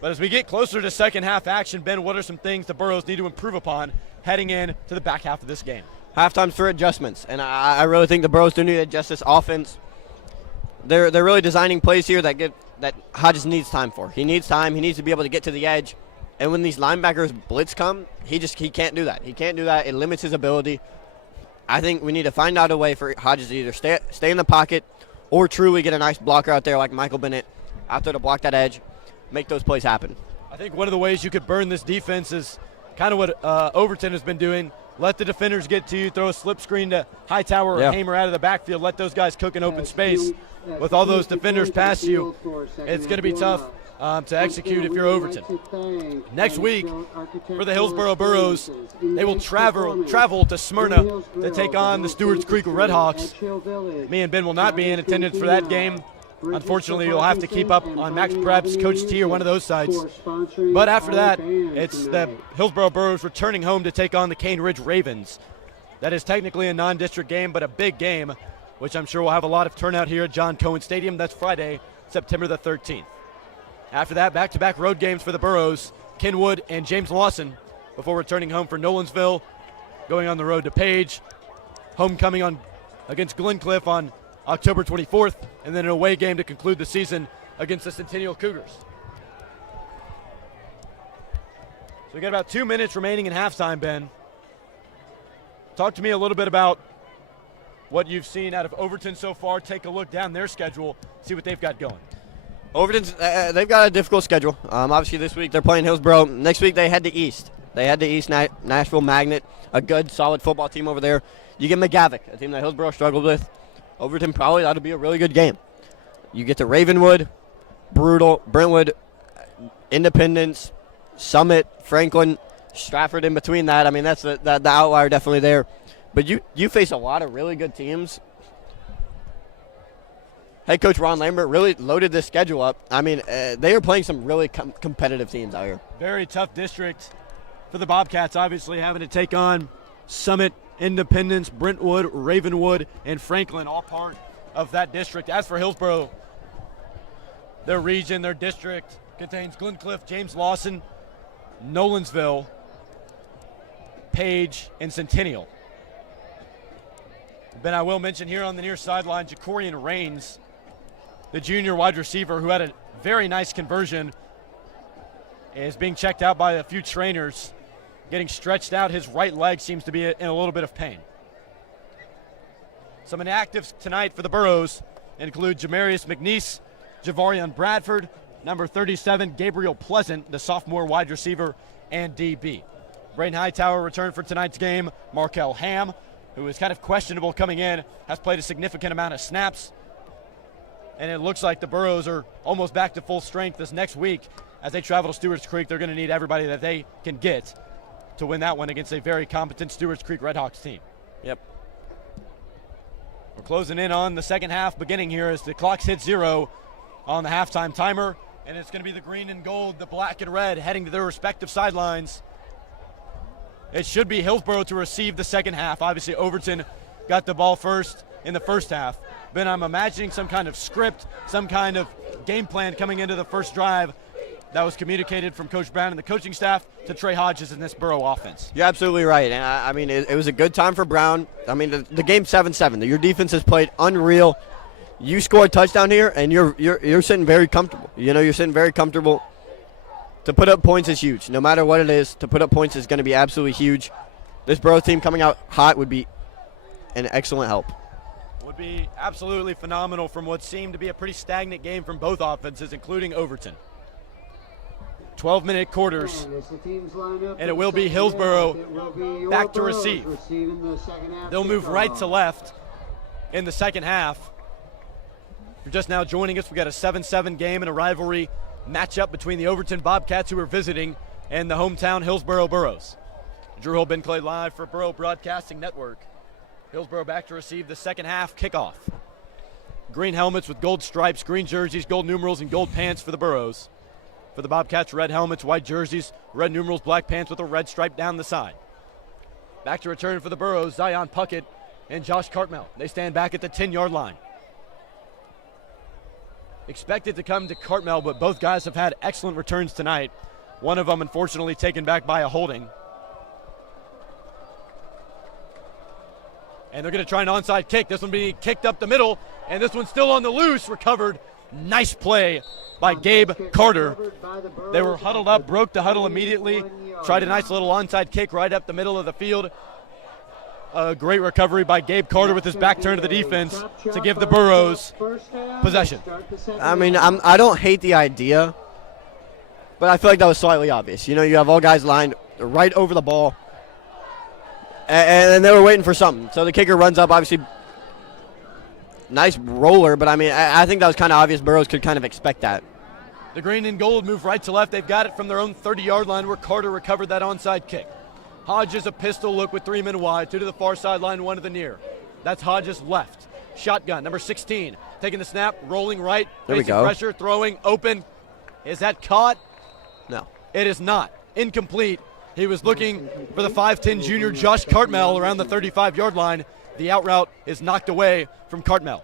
But as we get closer to second half action, Ben, what are some things the Burros need to improve upon heading in to the back half of this game? Halftime's for adjustments, and I really think the Burros do need to adjust this offense. They're really designing plays here that Hodges needs time for. He needs time. He needs to be able to get to the edge. And when these linebackers blitz come, he can't do that. He can't do that. It limits his ability. I think we need to find out a way for Hodges to either stay in the pocket or truly get a nice blocker out there like Michael Bennett out there to block that edge, make those plays happen. I think one of the ways you could burn this defense is kind of what Overton has been doing. Let the defenders get to you, throw a slip screen to Hightower or Hamer out of the backfield, let those guys cook in open space. With all those defenders past you, it's going to be tough to execute if you're Overton. Next week, for the Hillsboro Burros, they will travel to Smyrna to take on the Stewart's Creek Redhawks. Me and Ben will not be in attendance for that game. Unfortunately, you'll have to keep up on Max Preps, Coach T, or one of those sites. But after that, it's the Hillsboro Burros returning home to take on the Cane Ridge Ravens. That is technically a non-district game, but a big game, which I'm sure will have a lot of turnout here at John Cohen Stadium. That's Friday, September the 13th. After that, back-to-back road games for the Burros, Kenwood and James Lawson, before returning home for Nolensville, going on the road to Page, homecoming against Glencliff on October 24th, and then an away game to conclude the season against the Centennial Cougars. So we got about 2 minutes remaining in halftime, Ben. Talk to me a little bit about what you've seen out of Overton so far. Take a look down their schedule, see what they've got going. Overton's they've got a difficult schedule. Obviously, this week they're playing Hillsboro. Next week they head to East. They head to East Nashville Magnet, a good, solid football team over there. You get McGavick, a team that Hillsboro struggled with. Overton probably ought to be a really good game. You get to Ravenwood, Brentwood, Independence, Summit, Franklin, Stratford in between that. I mean, that's the outlier definitely there. But you face a lot of really good teams. Head coach Ron Lambert really loaded this schedule up. I mean, they are playing some really competitive teams out here. Very tough district for the Bobcats, obviously having to take on Summit, Independence, Brentwood, Ravenwood, and Franklin, all part of that district. As for Hillsboro, their region, their district contains Glencliff, James Lawson, Nolensville, Page, and Centennial. Ben, I will mention here on the near sideline, Jacorian Rains, the junior wide receiver who had a very nice conversion, is being checked out by a few trainers. Getting stretched out, his right leg seems to be in a little bit of pain. Some inactives tonight for the Burros include Jamarius McNeese, Javarian Bradford, number 37, Gabriel Pleasant, the sophomore wide receiver and DB. Braden Hightower returned for tonight's game. Markel Ham, who is kind of questionable coming in, has played a significant amount of snaps. And it looks like the Burros are almost back to full strength this next week. As they travel to Stewart's Creek, they're going to need everybody that they can get to win that one against a very competent Stewart's Creek Redhawks team. Yep. We're closing in on the second half beginning here as the clock's hit 0 on the halftime timer. And it's going to be the green and gold, the black and red, heading to their respective sidelines. It should be Hillsboro to receive the second half. Obviously, Overton got the ball first in the first half. Ben, I'm imagining some kind of script, some kind of game plan coming into the first drive that was communicated from Coach Brown and the coaching staff to Trey Hodges in this Burro offense. You're absolutely right. And I mean, it was a good time for Brown. I mean, the game's 7-7. Your defense has played unreal. You score a touchdown here, and you're sitting very comfortable. You know, you're sitting very comfortable. To put up points is huge. No matter what it is, to put up points is going to be absolutely huge. This Burro team coming out hot would be an excellent help. Would be absolutely phenomenal from what seemed to be a pretty stagnant game from both offenses, including Overton. 12-minute quarters, and it will be Hillsboro back to receive. They'll move right to left in the second half. If you're just now joining us, we got a 7-7 game and a rivalry matchup between the Overton Bobcats, who are visiting, and the hometown Hillsboro Burros. Drew Hill, Ben Clay live for Burrow Broadcasting Network. Hillsboro back to receive the second half kickoff. Green helmets with gold stripes, green jerseys, gold numerals, and gold pants for the Burros. For the Bobcats, red helmets, white jerseys, red numerals, black pants with a red stripe down the side. Back to return for the Burros, Zion Puckett and Josh Cartmell. They stand back at the 10-yard line. Expected to come to Cartmell, but both guys have had excellent returns tonight. One of them, unfortunately, taken back by a holding. And they're going to try an onside kick. This one being kicked up the middle, and this one's still on the loose, recovered. Nice play by Gabe Carter. They were huddled up, broke the huddle immediately, tried a nice little onside kick right up the middle of the field. A great recovery by Gabe Carter with his back turn to the defense to give the Burros possession. I mean, I don't hate the idea, but I feel like that was slightly obvious. You know, you have all guys lined right over the ball, and they were waiting for something. So the kicker runs up, obviously. Nice roller, but I mean, I think that was kind of obvious. Burros could kind of expect that. The green and gold move right to left. They've got it from their own 30-yard line where Carter recovered that onside kick. Hodges a pistol look with 3 men wide, 2 to the far sideline, 1 to the near. That's Hodges left. Shotgun, number 16, taking the snap, rolling right, facing pressure, throwing, open. Is that caught? No. It is not. Incomplete. He was looking for the 5'10 junior Josh Cartmell around the 35-yard line. The out route is knocked away from Cartmell.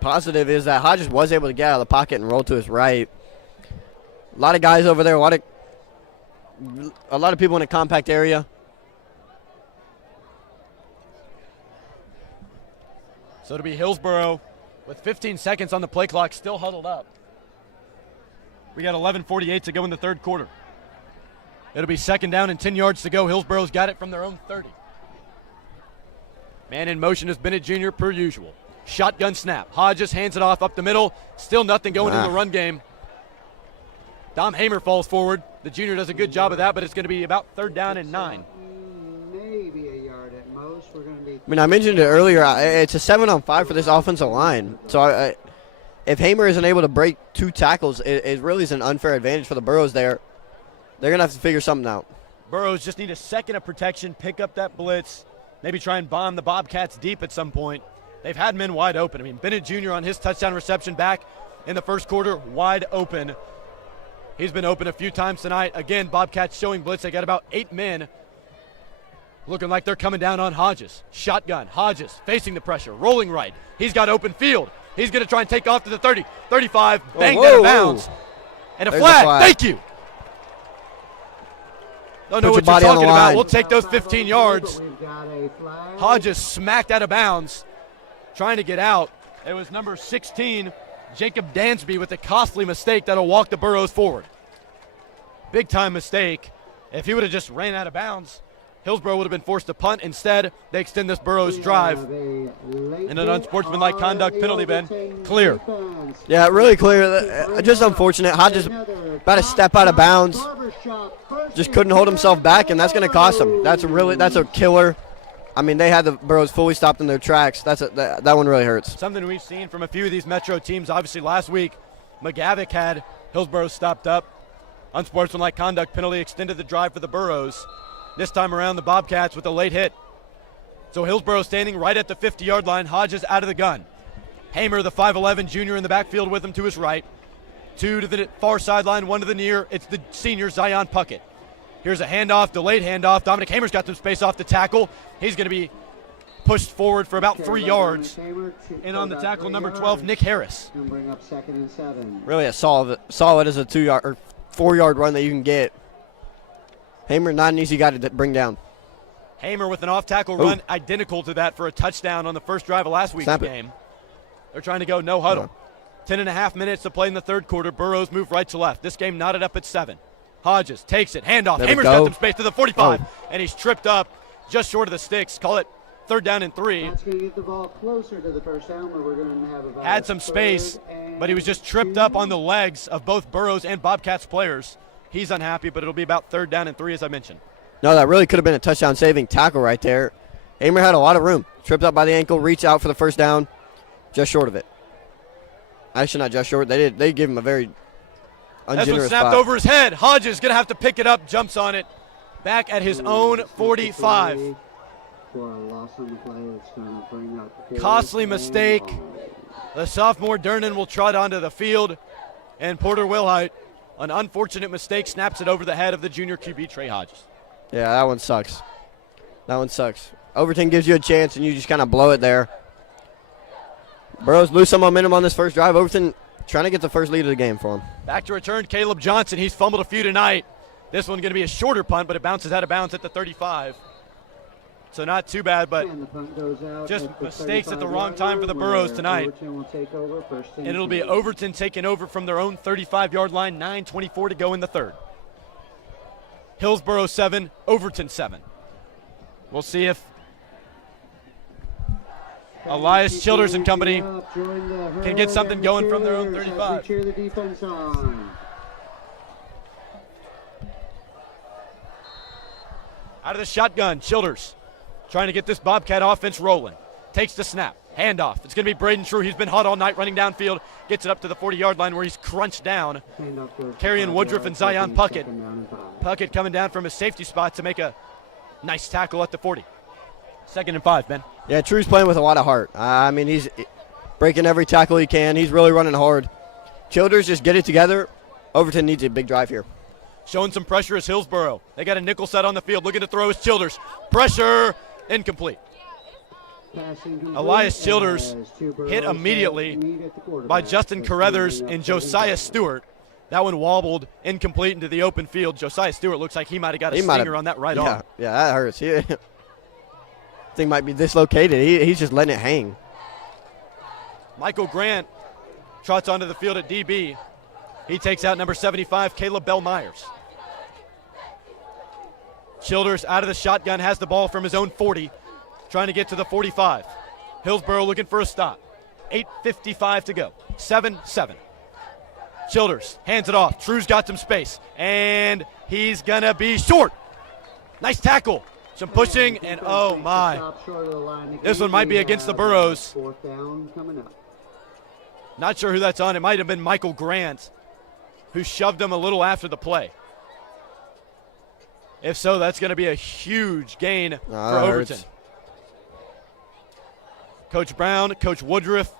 Positive is that Hodges was able to get out of the pocket and roll to his right. A lot of guys over there, a lot of people in a compact area. So to be Hillsboro with 15 seconds on the play clock, still huddled up. We got 11:48 to go in the third quarter. It'll be second down and 10 yards to go. Hillsboro's got it from their own 30. Man in motion is Bennett Jr. per usual. Shotgun snap. Hodges hands it off up the middle. Still nothing going in the run game. Dom Hamer falls forward. The junior does a good job of that, but it's going to be about third down and 9. Maybe a yard at most. We're going to be. I mean, I mentioned it earlier. It's a 7-on-5 for this offensive line. So if Hamer isn't able to break 2 tackles, it really is an unfair advantage for the Burros there. They're going to have to figure something out. Burros just need a second of protection, pick up that blitz, maybe try and bomb the Bobcats deep at some point. They've had men wide open. I mean, Bennett Jr. on his touchdown reception back in the first quarter, wide open. He's been open a few times tonight. Again, Bobcats showing blitz. They got about 8 men looking like they're coming down on Hodges. Shotgun, Hodges facing the pressure, rolling right. He's got open field. He's going to try and take off to the 30, 35, banged out of bounds. And a flag. Thank you. Don't know what you're talking about. We'll take those 15 yards. Hodges smacked out of bounds, trying to get out. It was number 16, Jacob Dansby, with a costly mistake that'll walk the Burros forward. Big time mistake. If he would have just ran out of bounds, Hillsboro would have been forced to punt. Instead, they extend this Burros drive. And an unsportsmanlike conduct penalty, Ben. Clear. Yeah, really clear. Just unfortunate. Hodges about to step out of bounds. Just couldn't hold himself back, and that's going to cost him. That's a killer. I mean, they had the Burros fully stopped in their tracks. That one really hurts. Something we've seen from a few of these Metro teams. Obviously, last week, McGavick had Hillsboro stopped up. Unsportsmanlike conduct penalty extended the drive for the Burros. This time around, the Bobcats with a late hit. So Hillsboro standing right at the 50-yard line. Hodges out of the gun. Hamer, the 5'11 junior, in the backfield with him to his right. 2 to the far sideline, 1 to the near. It's the senior, Zion Puckett. Here's a handoff, delayed handoff. Dominic Hamer's got some space off the tackle. He's going to be pushed forward for about 3 yards. And on the tackle, number 12, Nick Harris. Bring up second and 7. Really a solid as a 2-yard or 4-yard run that you can get. Hamer, not an easy guy to bring down. Hamer with an off-tackle run identical to that for a touchdown on the first drive of last week's game. They're trying to go no huddle. 10.5 minutes to play in the third quarter. Burros move right to left. This game knotted up at 7. Hodges takes it, handoff. Hamer's got some space to the 45, and he's tripped up just short of the sticks. Call it third down and 3. That's going to get the ball closer to the first down, where we're going to have about Had some space, but he was just tripped up on the legs of both Burros and Bobcats players. He's unhappy, but it'll be about third down and 3, as I mentioned. No, that really could have been a touchdown-saving tackle right there. Amer had a lot of room. Tripped up by the ankle, reached out for the first down, just short of it. Actually, not just short. They gave him a very ungenerous This one snapped spot. over his head. Hodges going to have to pick it up, jumps on it, back at his own 45. For a loss on the play, it's going to bring up Costly mistake. The sophomore Dernan will trot onto the field, and Porter Wilhite, an unfortunate mistake, snaps it over the head of the junior QB, Trey Hodges. Yeah, that one sucks. That one sucks. Overton gives you a chance, and you just kind of blow it there. Burros lose some momentum on this first drive. Overton trying to get the first lead of the game for him. Back to return, Caleb Johnson. He's fumbled a few tonight. This one's going to be a shorter punt, but it bounces out of bounds at the 35. So not too bad, but And the punt goes out just at the mistakes at the 35 wrong time for the Burros where tonight. Overton will take over first and And it'll be 10. Overton taking over from their own 35-yard line, 9:24 to go in the third. Hillsboro 7, Overton 7. We'll see if Elias Childers and company can get something going from their own 35. Cheer the defense on. Out of the shotgun, Childers trying to get this Bobcat offense rolling. Takes the snap. Handoff. It's going to be Braden True. He's been hot all night running downfield. Gets it up to the 40-yard line where he's crunched down. Carrying Woodruff and Zion Puckett. Puckett coming down from his safety spot to make a nice tackle at the 40. 2nd and 5, Ben. Yeah, True's playing with a lot of heart. I mean, he's breaking every tackle he can. He's really running hard. Childers just get it together. Overton needs a big drive here. Showing some pressure is Hillsboro. They got a nickel set on the field. Looking to throw is Childers. Pressure. Incomplete. Elias Childers hit immediately by Justin Carruthers and Josiah Stewart. That one wobbled incomplete into the open field. Josiah Stewart looks like he might have got a stinger on that right arm. Yeah, that hurts. Thing might be dislocated. He's just letting it hang. Michael Grant trots onto the field at DB. He takes out number 75, Caleb Bell Myers. Childers out of the shotgun, has the ball from his own 40, trying to get to the 45. Hillsboro looking for a stop. 8:55 to go. 7-7. Childers hands it off. True's got some space, and he's going to be short. Nice tackle. Some pushing, and oh my. This one might be against the Burros. Fourth down coming up. Not sure who that's on. It might have been Michael Grant, who shoved him a little after the play. If so, that's going to be a huge gain for Overton. Hurts. Coach Brown, Coach Woodruff,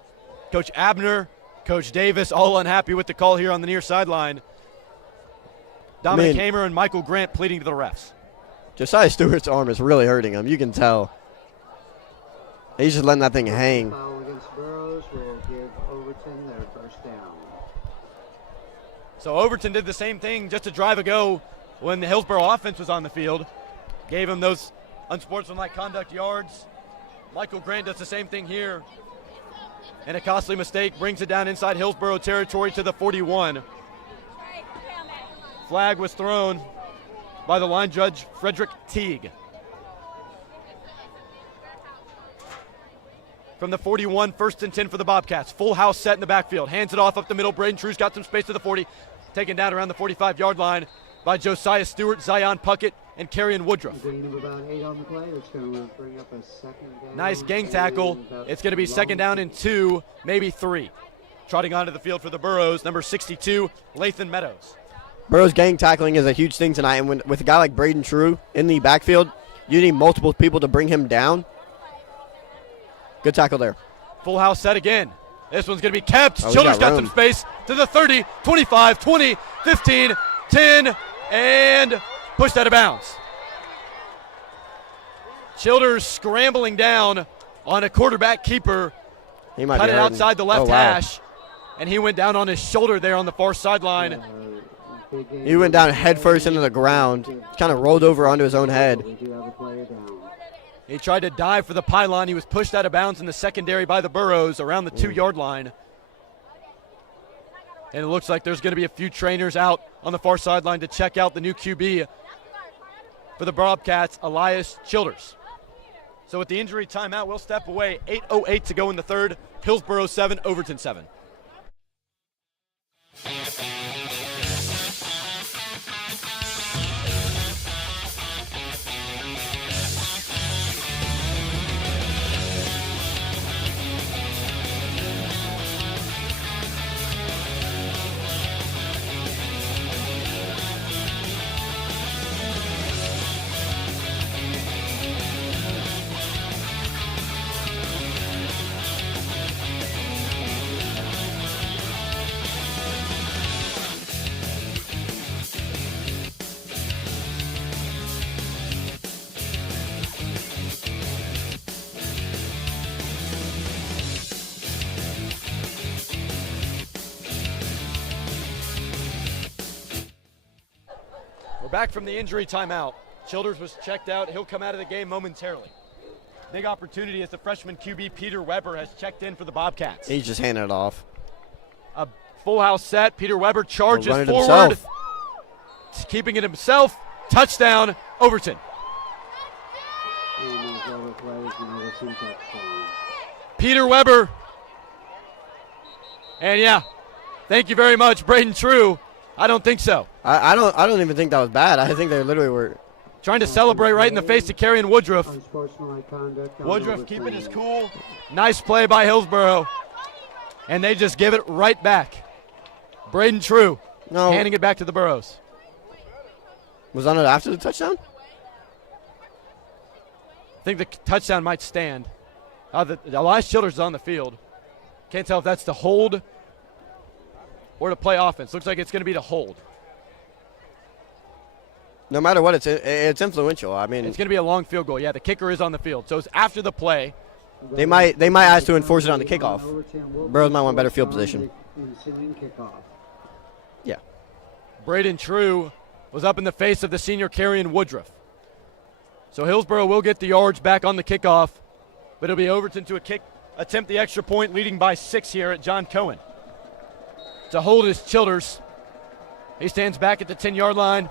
Coach Abner, Coach Davis, all unhappy with the call here on the near sideline. Dominic Hamer and Michael Grant pleading to the refs. Josiah Stewart's arm is really hurting him. You can tell. He's just letting that thing hang. Foul against Burros will give Overton their first down. So Overton did the same thing just a drive ago when the Hillsboro offense was on the field. Gave him those unsportsmanlike conduct yards. Michael Grant does the same thing here. And a costly mistake brings it down inside Hillsboro territory to the 41. Flag was thrown by the line judge, Frederick Teague. From the 41, 1st and 10 for the Bobcats. Full house set in the backfield. Hands it off up the middle. Braden True's got some space to the 40. Taken down around the 45-yard line by Josiah Stewart, Zion Puckett, and Carrion Woodruff. Gain of about 8 on the play. That's going to bring up a second down. Nice gang tackle. It's going to be 2nd down and 2, maybe 3. Trotting onto the field for the Burros, number 62, Lathan Meadows. Burros gang tackling is a huge thing tonight, and with a guy like Braden True in the backfield, you need multiple people to bring him down. Good tackle there. Full house set again. This one's going to be kept. Oh, Childers got some space to the 30, 25, 20, 15, 10, and pushed out of bounds. Childers scrambling down on a quarterback keeper. He might cut be it hurting. outside the left Oh, wow. hash, and he went down on his shoulder there on the far sideline. He went down head first into the ground, kind of rolled over onto his own head. We do have a player down. He tried to dive for the pylon. He was pushed out of bounds in the secondary by the Burros around the 2-yard line. And it looks like there's going to be a few trainers out on the far sideline to check out the new QB for the Bobcats, Elias Childers. So with the injury timeout, we'll step away. 8:08 to go in the third. Hillsboro 7, Overton 7. Back from the injury timeout. Childers was checked out. He'll come out of the game momentarily. Big opportunity as the freshman QB Peter Weber has checked in for the Bobcats. He's just handing it off. A full house set. Peter Weber charges forward. Himself. Keeping it himself. Touchdown, Overton. Peter Weber. And yeah, thank you very much, Braden True. I don't think so. I don't even think that was bad. I think they literally were trying to celebrate right in the face of Carrion Woodruff. Woodruff keeping his cool. Nice play by Hillsboro. And they just give it right back. Braden True handing it back to the Burros. Was on it after the touchdown? I think the touchdown might stand. Elias Childers is on the field. Can't tell if that's the hold or to play offense. Looks like it's going to be to hold. No matter what, it's influential. I mean, it's going to be a long field goal. Yeah, the kicker is on the field, so it's after the play. They might ask to enforce it on the kickoff. Burros might want better field position. Yeah. Braden True was up in the face of the senior Carrion Woodruff. So Hillsboro will get the yards back on the kickoff, but it'll be Overton to attempt the extra point, leading by 6 here at John Cohen. To hold is Childers. He stands back at the 10-yard line.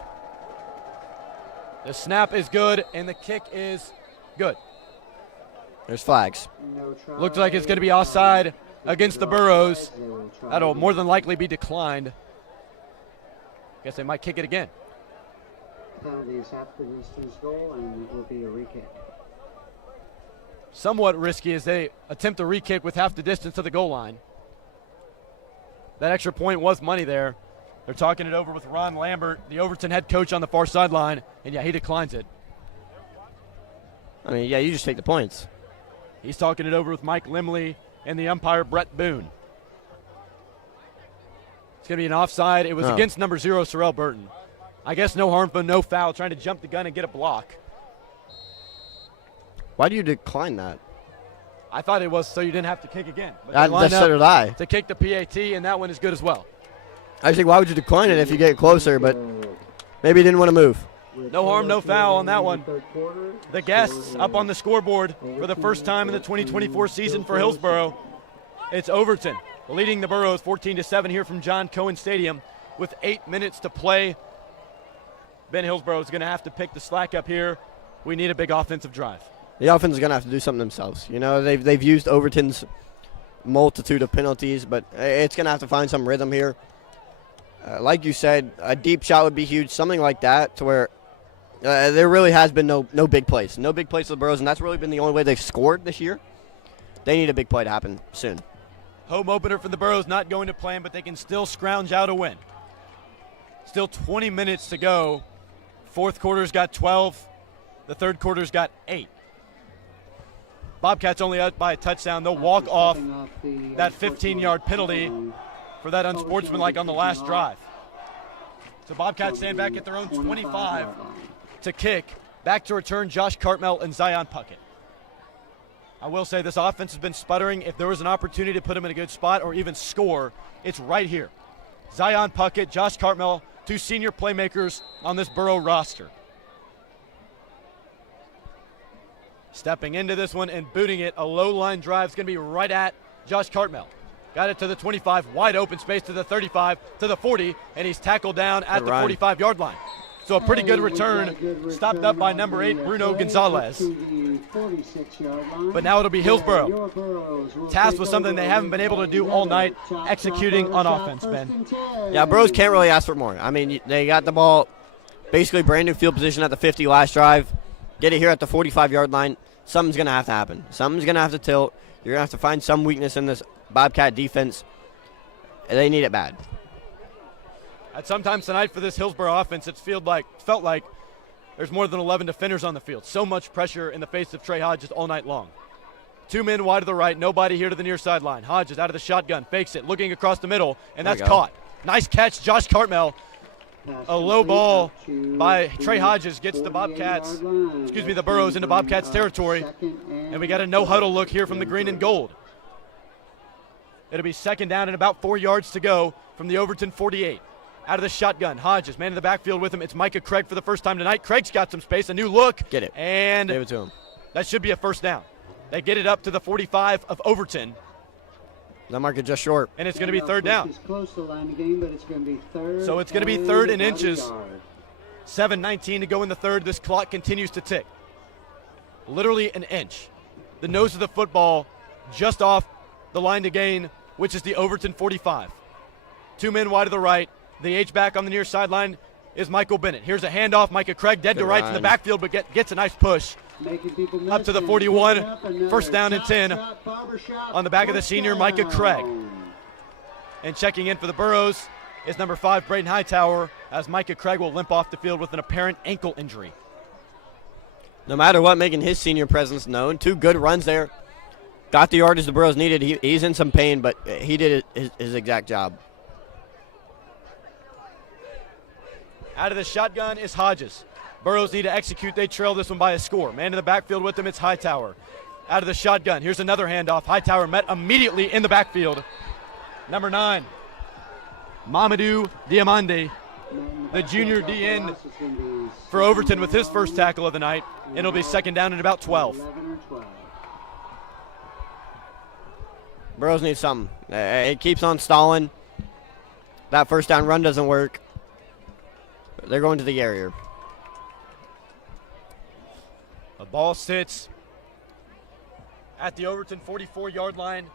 The snap is good, and the kick is good. There's flags. Looks like it's going to be offside against the Burros. That'll more than likely be declined. Guess they might kick it again. Penalty is half the distance goal, and it will be a re-kick. Somewhat risky as they attempt a re-kick with half the distance to the goal line. That extra point was money there. They're talking it over with Ron Lambert, the Overton head coach, on the far sideline, and yeah, he declines it. I mean, yeah, you just take the points. He's talking it over with Mike Limley and the umpire, Brett Boone. It's going to be an offside. It was against number 0, Sorrell Burton. I guess no harm, but no foul, trying to jump the gun and get a block. Why do you decline that? I thought it was so you didn't have to kick again. That's so did I. To kick the PAT, and that one is good as well. I think, why would you decline it if you get closer, but maybe you didn't want to move. No harm, no foul on that one. The guests up on the scoreboard for the first time in the 2024 season for Hillsboro. It's Overton leading the Burros 14-7 here from John Cohen Stadium with 8 minutes to play. Ben Hillsboro is going to have to pick the slack up here. We need a big offensive drive. The offense is going to have to do something themselves. You know, they've used Overton's multitude of penalties, but it's going to have to find some rhythm here. Like you said, a deep shot would be huge, something like that, to where there really has been no big plays. No big plays for the Burros, and that's really been the only way they've scored this year. They need a big play to happen soon. Home opener for the Burros not going to plan, but they can still scrounge out a win. Still 20 minutes to go. Fourth quarter's got 12. The third quarter's got 8. Bobcats only up by a touchdown. They'll walk off that 15-yard penalty for that unsportsmanlike on the last drive. So Bobcats stand back at their own 25 to kick. Back to return Josh Cartmell and Zion Puckett. I will say this offense has been sputtering. If there was an opportunity to put them in a good spot or even score, it's right here. Zion Puckett, Josh Cartmell, 2 senior playmakers on this Burrow roster. Stepping into this one and booting it, a low-line drive is going to be right at Josh Cartmell. Got it to the 25, wide open space to the 35, to the 40, and he's tackled down at the 45-yard line. So a pretty good return, stopped up by number 8, Bruno Gonzalez. But now it'll be Hillsboro. Tasked with something they haven't been able to do all night, executing on offense, Ben. Yeah, Burros can't really ask for more. I mean, they got the ball basically brand new field position at the 50 last drive. Get it here at the 45-yard line. Something's going to have to happen. Something's going to have to tilt. You're going to have to find some weakness in this Bobcat defense. They need it bad. At sometimes tonight for this Hillsboro offense, it felt like there's more than 11 defenders on the field. So much pressure in the face of Trey Hodges all night long. 2 men wide to the right, nobody here to the near sideline. Hodges out of the shotgun, fakes it, looking across the middle, and that's caught. Nice catch, Josh Cartmel. A low ball by Trey Hodges gets the Burros into Bobcats territory. And we got a no-huddle look here from the green and gold. It'll be second down and about 4 yards to go from the Overton 48. Out of the shotgun, Hodges, man in the backfield with him. It's Micah Craig for the first time tonight. Craig's got some space, a new look. Get it. And give it to him. That should be a first down. They get it up to the 45 of Overton. That market just short. And it's going to be third down. It's close to the line of the game, but it's going to be third. So it's going to be third in inches. 7:19 to go in the third. This clock continues to tick. Literally an inch. The nose of the football just off the line to gain, which is the Overton 45. 2 men wide to the right. The H-back on the near sideline is Michael Bennett. Here's a handoff. Micah Craig dead to rights in the backfield, but gets a nice push. Up to the 41. First down and 10 on the back of the senior, Micah Craig. And checking in for the Burros is number 5, Braden Hightower, as Micah Craig will limp off the field with an apparent ankle injury. No matter what, making his senior presence known. 2 good runs there. Got the yardage the Burros needed. He's in some pain, but he did his exact job. Out of the shotgun is Hodges. Burros need to execute. They trail this one by a score. Man in the backfield with them, it's Hightower. Out of the shotgun, here's another handoff. Hightower met immediately in the backfield. Number 9, Mamadou Diamande, the junior DN for Overton with his first tackle of the night. And it'll be second down and about 12. Burros need something. It keeps on stalling. That first down run doesn't work. They're going to the area. The ball sits at the Overton 44-yard line.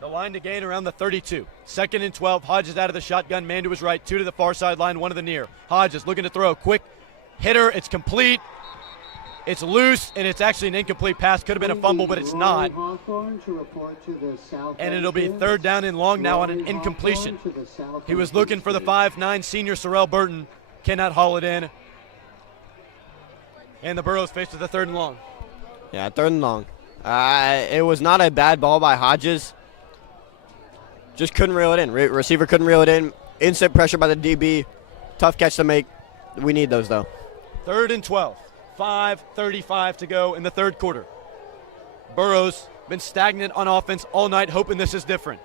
The line to gain around the 32. Second and 12. Hodges out of the shotgun. Man to his right. 2 to the far sideline. 1 to the near. Hodges looking to throw. Quick hitter. It's complete. It's loose, and it's actually an incomplete pass. Could have been a fumble, but it's not. And it'll be third down and long now on an incompletion. He was looking for the 5'9" senior Sorrell Burton. Cannot haul it in. And the Burros face to the third and long. Yeah, third and long. It was not a bad ball by Hodges. Just couldn't reel it in. Receiver couldn't reel it in. Instant pressure by the DB. Tough catch to make. We need those, though. Third and 12. 5:35 to go in the third quarter. Burros been stagnant on offense all night, hoping this is different.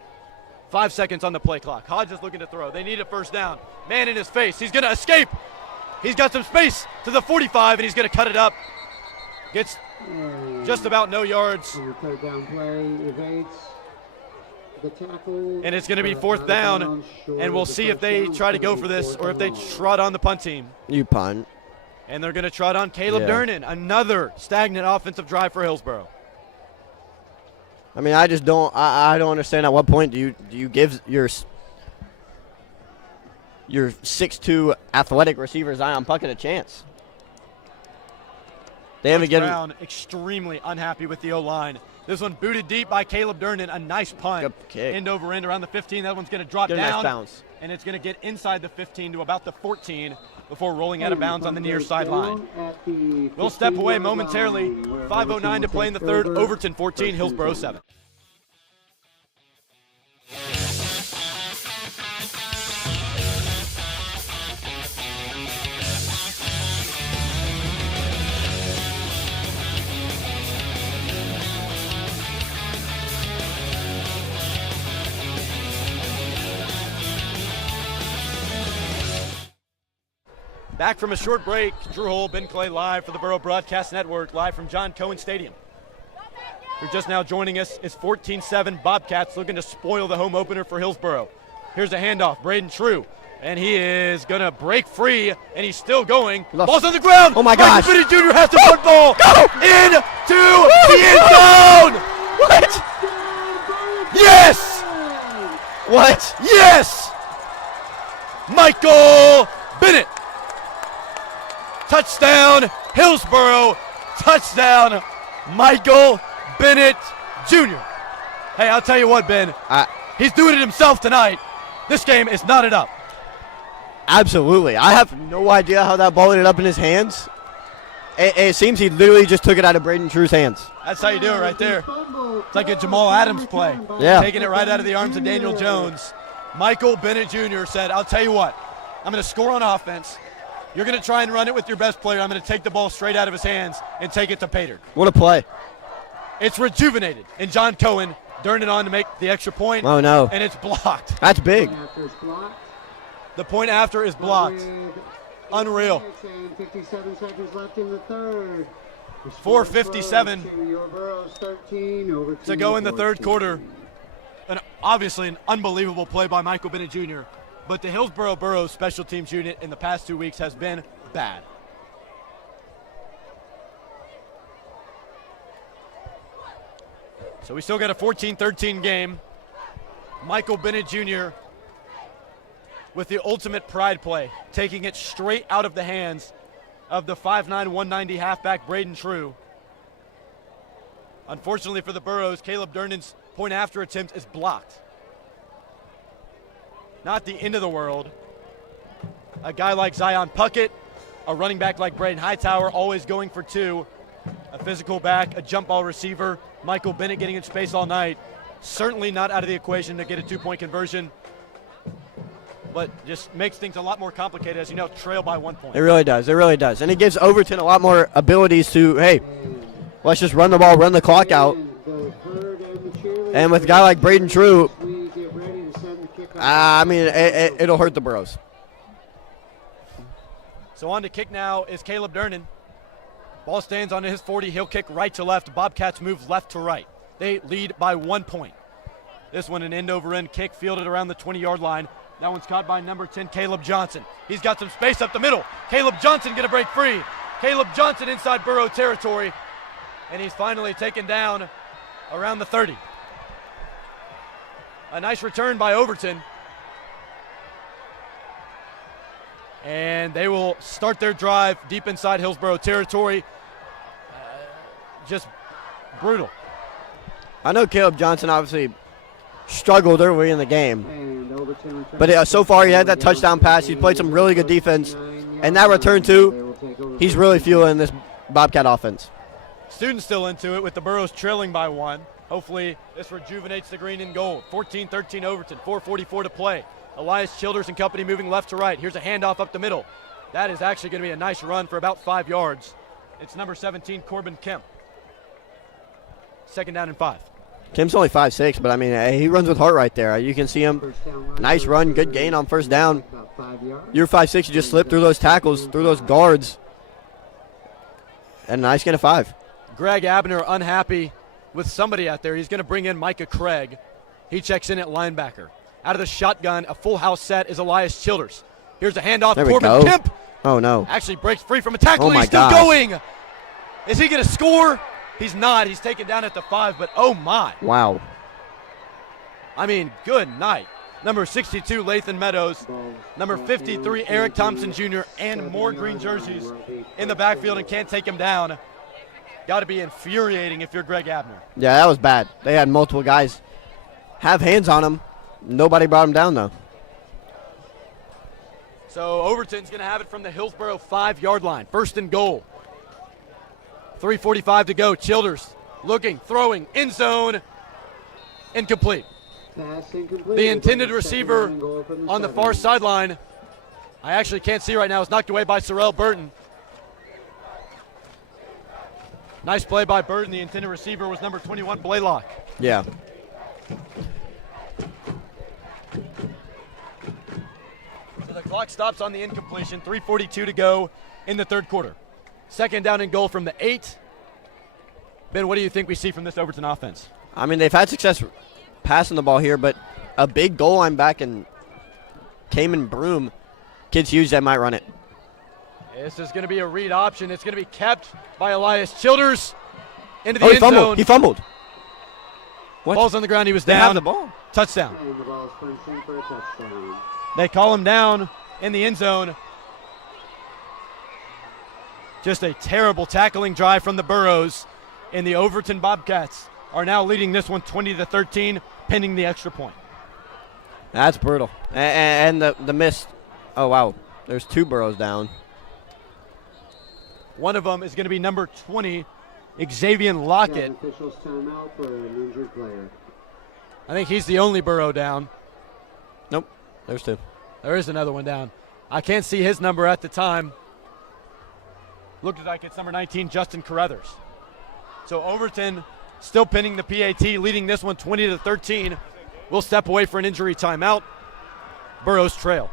5 seconds on the play clock. Hodges looking to throw. They need a first down. Man in his face. He's going to escape. He's got some space to the 45, and he's going to cut it up. Gets just about no yards. And it's going to be fourth down, and we'll see if they try to go for this or if they trot on the punt team. You punt. And they're going to trot on Caleb Durnan. Another stagnant offensive drive for Hillsboro. I mean, I just don't. I don't understand. At what point do you give your 6'2" athletic receiver Zion Puckett a chance? They haven't given. Brown extremely unhappy with the O-line. This one booted deep by Caleb Durnan. A nice punt. Good kick. End over end around the 15. That one's going to drop down. Nice bounce. And it's going to get inside the 15 to about the 14 before rolling out of bounds on the near sideline. We'll step away momentarily. 5:09 to play in the third. Overton 14, Hillsboro 7. Back from a short break, Drew Hull, Ben Clay live for the Burrow Broadcast Network, live from John Cohen Stadium. Who just now joining us is 14-7 Bobcats looking to spoil the home opener for Hillsboro. Here's a handoff, Braden True, And he is going to break free, and he's still going. Look. Ball's on the ground. Oh, my gosh. Michael Bennett Jr. has the front ball. Go. Into the end zone. What? Yes. What? Yes. Michael Bennett. Touchdown, Hillsboro. Touchdown, Michael Bennett Jr. Hey, I'll tell you what, Ben. He's doing it himself tonight. This game is knotted up. Absolutely. I have no idea how that ball ended up in his hands. It seems he literally just took it out of Braden True's hands. That's how you do it right there. It's like a Jamal Adams play. Yeah. Taking it right out of the arms of Daniel Jones. Michael Bennett Jr. said, I'll tell you what, I'm going to score on offense. You're going to try and run it with your best player. I'm going to take the ball straight out of his hands and take it to Pater. What a play. It's rejuvenated. And John Cohen turned it on to make the extra point. Oh, no. And it's blocked. That's big. The point after is blocked. Unreal. 57 seconds left in the third. 4:57 to go in the third quarter. And obviously an unbelievable play by Michael Bennett Jr. But the Hillsboro Burros special teams unit in the past 2 weeks has been bad. So we still got a 14-13 game. Michael Bennett Jr. with the ultimate pride play, taking it straight out of the hands of the 5'9", 190 halfback Braden True. Unfortunately for the Burros, Caleb Durnan's point after attempt is blocked. Not the end of the world. A guy like Zion Puckett, a running back like Braden Hightower, always going for two. A physical back, a jump ball receiver. Michael Bennett getting in space all night. Certainly not out of the equation to get a two-point conversion. But just makes things a lot more complicated as you know, trail by 1 point. It really does. It really does. And it gives Overton a lot more abilities to, hey, let's just run the ball, run the clock out. And with a guy like Braden True, I mean, it'll hurt the Burros. So on to kick now is Caleb Durnan. Ball stands on his 40. He'll kick right to left. Bobcats move left to right. They lead by 1 point. This one an end-over-end kick fielded around the 20-yard line. That one's caught by number 10, Caleb Johnson. He's got some space up the middle. Caleb Johnson going to break free. Caleb Johnson inside Burrow territory. And he's finally taken down around the 30. A nice return by Overton. And they will start their drive deep inside Hillsboro territory. Just brutal. I know Caleb Johnson obviously struggled early in the game. But so far he had that touchdown pass. He played some really good defense. And that return too, he's really fueling this Bobcat offense. Students still into it with the Burros trailing by 1. Hopefully this rejuvenates the green and gold. 14-13 Overton, 4:44 to play. Elias Childers and company moving left to right. Here's a handoff up the middle. That is actually going to be a nice run for about 5 yards. It's number 17, Corbin Kemp. Second down and 5. Kemp's only 5'6", but I mean, he runs with heart right there. You can see him. Nice run, good gain on first down. You're 5'6", you just slip through those tackles, through those guards. And a nice gain of 5. Greg Abner unhappy with somebody out there. He's going to bring in Micah Craig. He checks in at linebacker. Out of the shotgun, a full house set is Elias Childers. Here's a handoff, Corbin Kemp. Oh, no. Actually breaks free from a tackle. Oh, my He's still gosh. going. Is he going to score? He's not. He's taken down at the 5, but oh, my. Wow. I mean, good night. Number 62, Lathan Meadows. Number 53, Eric Thompson Jr. And more green jerseys in the backfield and can't take him down. Got to be infuriating if you're Greg Abner. Yeah, that was bad. They had multiple guys have hands on him. Nobody brought him down, though. So Overton's going to have it from the Hillsboro 5-yard line. First and goal. 3:45 to go. Childers looking, throwing, end zone. Incomplete. The intended receiver on the far sideline, I actually can't see right now, is knocked away by Sorrell Burton. Nice play by Burton. The intended receiver was number 21, Blaylock. Yeah. So the clock stops on the incompletion. 3:42 to go in the third quarter. Second down and goal from the 8. Ben, what do you think we see from this Overton offense? I mean, they've had success passing the ball here, but a big goal line back and Cayman Broom. Kid's huge, that might run it. This is going to be a read option. It's going to be kept by Elias Childers into the Oh, end zone. He fumbled. What? Ball's on the ground. He was They down. have the ball. Touchdown. And the ball is punched in for a touchdown. They call him down in the end zone. Just a terrible tackling drive from the Burros, and the Overton Bobcats are now leading this one 20-13, pending the extra point. That's brutal. And the miss. Oh, wow. There's 2 Burros down. One of them is going to be number 20, Xavier Lockett. Officials timeout for an injured player. I think he's the only Burrow down. Nope. There's 2. There is another one down. I can't see his number at the time. Looked like it's number 19, Justin Carruthers. So Overton still pinning the PAT, leading this one 20-13. We'll step away for an injury timeout. Burros trail.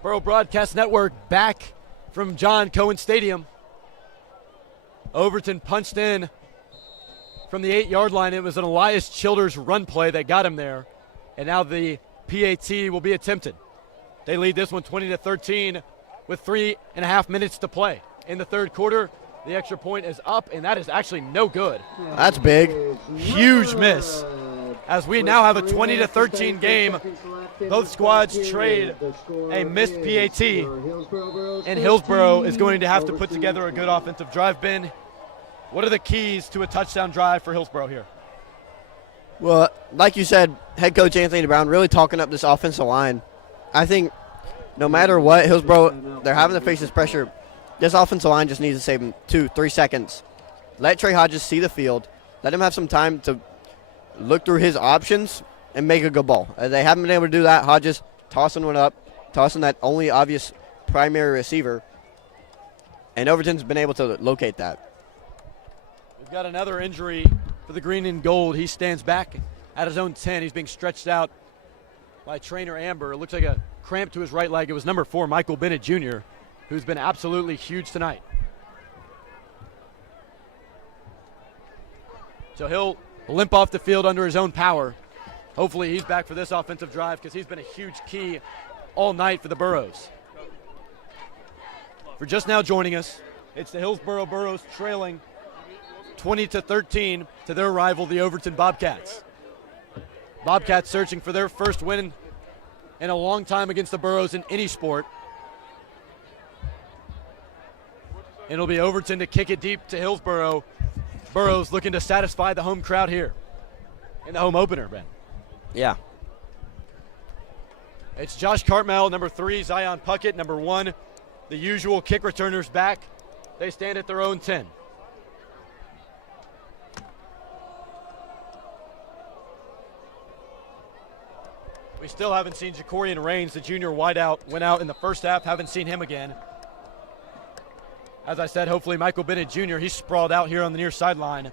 Borough Broadcast Network back from John Cohen Stadium. Overton punched in from the 8-yard line. It was an Elias Childers run play that got him there. And now the PAT will be attempted. They lead this one 20-13 with 3.5 minutes to play. In the third quarter, the extra point is up, and that is actually no good. That's big. Huge miss. As we now have a 20-13 game, both squads trade a missed PAT, and Hillsboro is going to have to put together a good offensive drive. Ben, what are the keys to a touchdown drive for Hillsboro here? Well, like you said, head coach Anthony Brown really talking up this offensive line. I think no matter what, Hillsboro, they're having to face this pressure. This offensive line just needs to save them 2-3 seconds. Let Trey Hodges see the field. Let him have some time to look through his options and make a good ball. They haven't been able to do that. Hodges tossing one up, tossing that only obvious primary receiver, and Overton's been able to locate that. We've got another injury for the green and gold. He stands back at his own 10. He's being stretched out by trainer Amber. It looks like a cramp to his right leg. It was number 4, Michael Bennett Jr., who's been absolutely huge tonight. So he'll limp off the field under his own power. Hopefully he's back for this offensive drive because he's been a huge key all night for the Burros. For just now joining us, it's the Hillsboro Burros trailing 20-13 to their rival, the Overton Bobcats. Bobcats searching for their first win in a long time against the Burros in any sport. And it'll be Overton to kick it deep to Hillsboro. Burros looking to satisfy the home crowd here in the home opener, Ben. Yeah. It's Josh Cartmel, number 3, Zion Puckett, number 1. The usual kick returners back. They stand at their own 10. We still haven't seen Jacorian Rains, the junior wideout, went out in the first half. Haven't seen him again. As I said, hopefully Michael Bennett Jr., he's sprawled out here on the near sideline.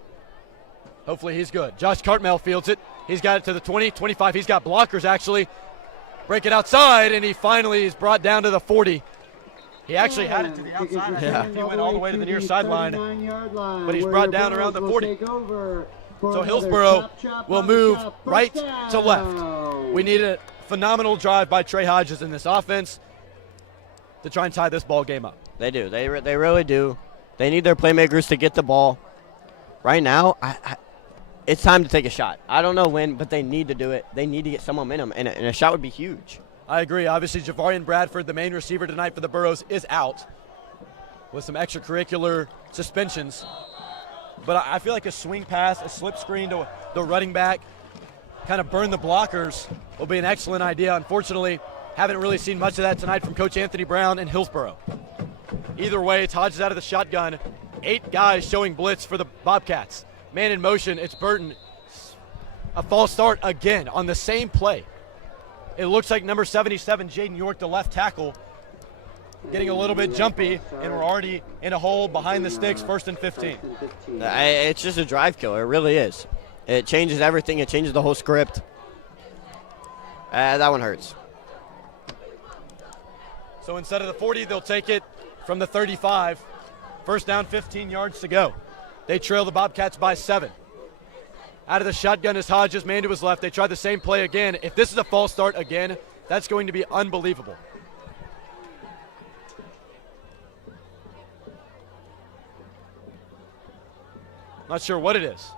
Hopefully he's good. Josh Cartmel fields it. He's got it to the 20, 25. He's got blockers, actually. Break it outside, and he finally is brought down to the 40. He actually had it to the outside. Yeah. He went all the way to the near sideline, but he's brought down around the 40. So Hillsboro will move right to left. We need a phenomenal drive by Trey Hodges in this offense to try and tie this ball game up. They do. They really do. They need their playmakers to get the ball. Right now, it's time to take a shot. I don't know when, but they need to do it. They need to get some momentum, and a shot would be huge. I agree. Obviously, Javarian Bradford, the main receiver tonight for the Burros, is out with some extracurricular suspensions. But I feel like a swing pass, a slip screen to the running back, kind of burn the blockers will be an excellent idea. Unfortunately, haven't really seen much of that tonight from Coach Anthony Brown in Hillsboro. Either way, it's Hodges out of the shotgun. 8 guys showing blitz for the Bobcats. Man in motion, it's Burton. A false start again on the same play. It looks like number 77, Jaden York, the left tackle, getting a little bit jumpy, and we're already in a hole behind the sticks, 1st and 15. It's just a drive killer. It really is. It changes everything. It changes the whole script. That one hurts. So instead of the 40, they'll take it from the 35. First down, 15 yards to go. They trail the Bobcats by 7. Out of the shotgun is Hodges, man to his left. They try the same play again. If this is a false start again, that's going to be unbelievable. Not sure what it is.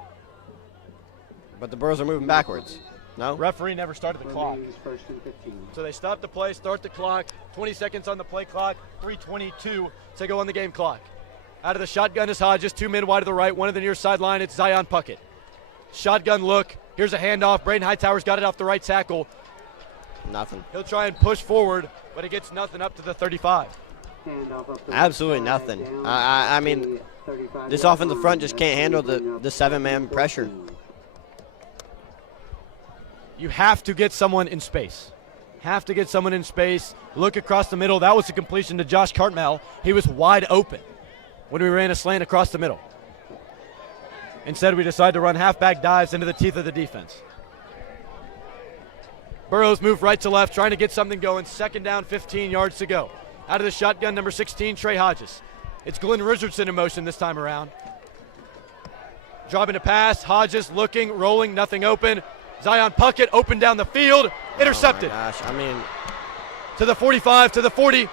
But the Burros are moving backwards. No? Referee never started the clock. So they stop the play, start the clock. 20 seconds on the play clock, 3:22 to go on the game clock. Out of the shotgun is Hodges, 2 men wide to the right, one of the near sideline. It's Zion Puckett. Shotgun look. Here's a handoff. Braden Hightower's got it off the right tackle. Nothing. He'll try and push forward, but it gets nothing up to the 35. Absolutely nothing. I mean, this offensive front just can't handle the 7-man pressure. You have to get someone in space. Have to get someone in space. Look across the middle. That was a completion to Josh Cartmel. He was wide open when we ran a slant across the middle. Instead, we decided to run halfback dives into the teeth of the defense. Burros move right to left, trying to get something going. 2nd down, 15 yards to go. Out of the shotgun, number 16, Trey Hodges. It's Glenn Richardson in motion this time around. Dropping a pass, Hodges looking, rolling, nothing open. Zion Puckett open down the field, intercepted. Oh my gosh, I mean. To the 45, to the 40,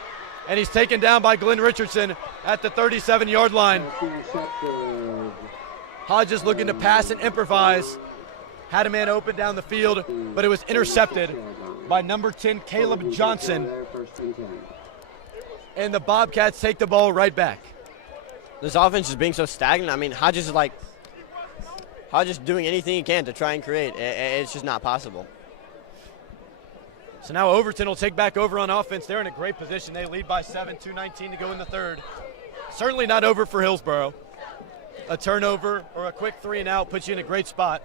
and he's taken down by Glenn Richardson at the 37-yard line. Hodges looking to pass and improvise. Had a man open down the field, but it was intercepted by number 10, Caleb Johnson. And the Bobcats take the ball right back. This offense is being so stagnant. I mean, Hodges doing anything he can to try and create. It's just not possible. So now Overton will take back over on offense. They're in a great position. They lead by 7, 2:19 to go in the third. Certainly not over for Hillsboro. A turnover or a quick 3 and out puts you in a great spot.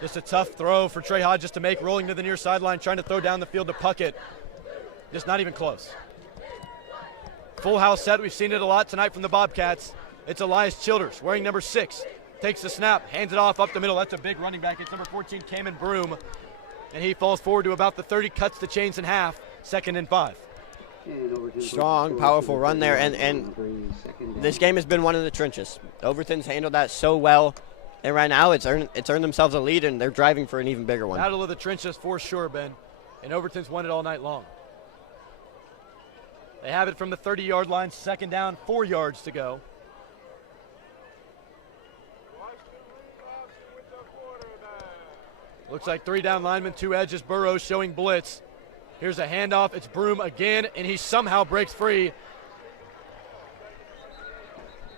Just a tough throw for Trey Hodges to make, rolling to the near sideline, trying to throw down the field to Puckett. Just not even close. Full house set. We've seen it a lot tonight from the Bobcats. It's Elias Childers wearing number 6. Takes the snap, hands it off up the middle. That's a big running back. It's number 14, Kamen Broom. And he falls forward to about the 30, cuts the chains in half. 2nd and 5. Strong, powerful run there. And this game has been one in the trenches. Overton's handled that so well. And right now it's earned themselves a lead, and they're driving for an even bigger one. Battle of the trenches for sure, Ben. And Overton's won it all night long. They have it from the 30-yard line. 2nd down, 4 yards to go. Looks like 3 down linemen, 2 edges. Burros showing blitz. Here's a handoff. It's Broom again, and he somehow breaks free.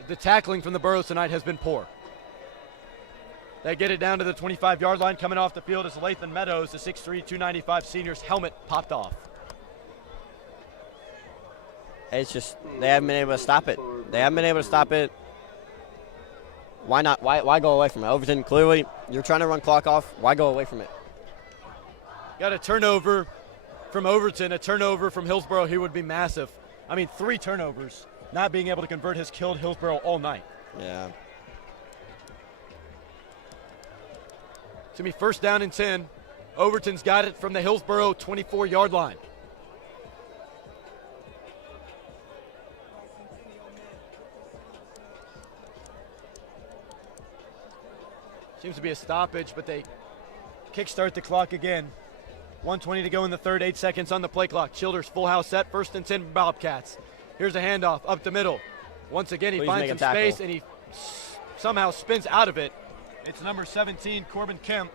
The tackling from the Burros tonight has been poor. They get it down to the 25-yard line. Coming off the field is Lathan Meadows, the 6'3", 295 senior's helmet popped off. It's just they haven't been able to stop it. Why not? Why go away from it? Overton, clearly, you're trying to run clock off. Why go away from it? Got a turnover from Overton, a turnover from Hillsboro. He would be massive. I mean, 3 turnovers. Not being able to convert has killed Hillsboro all night. Yeah. It's going to be 1st down and 10. Overton's got it from the Hillsboro 24-yard line. Seems to be a stoppage, but they kickstart the clock again. 1:20 to go in the third, 8 seconds on the play clock. Childers full house set, 1st and 10 Bobcats. Here's a handoff up the middle. Once again, he finds some space and he somehow spins out of it. It's number 17, Corbin Kemp,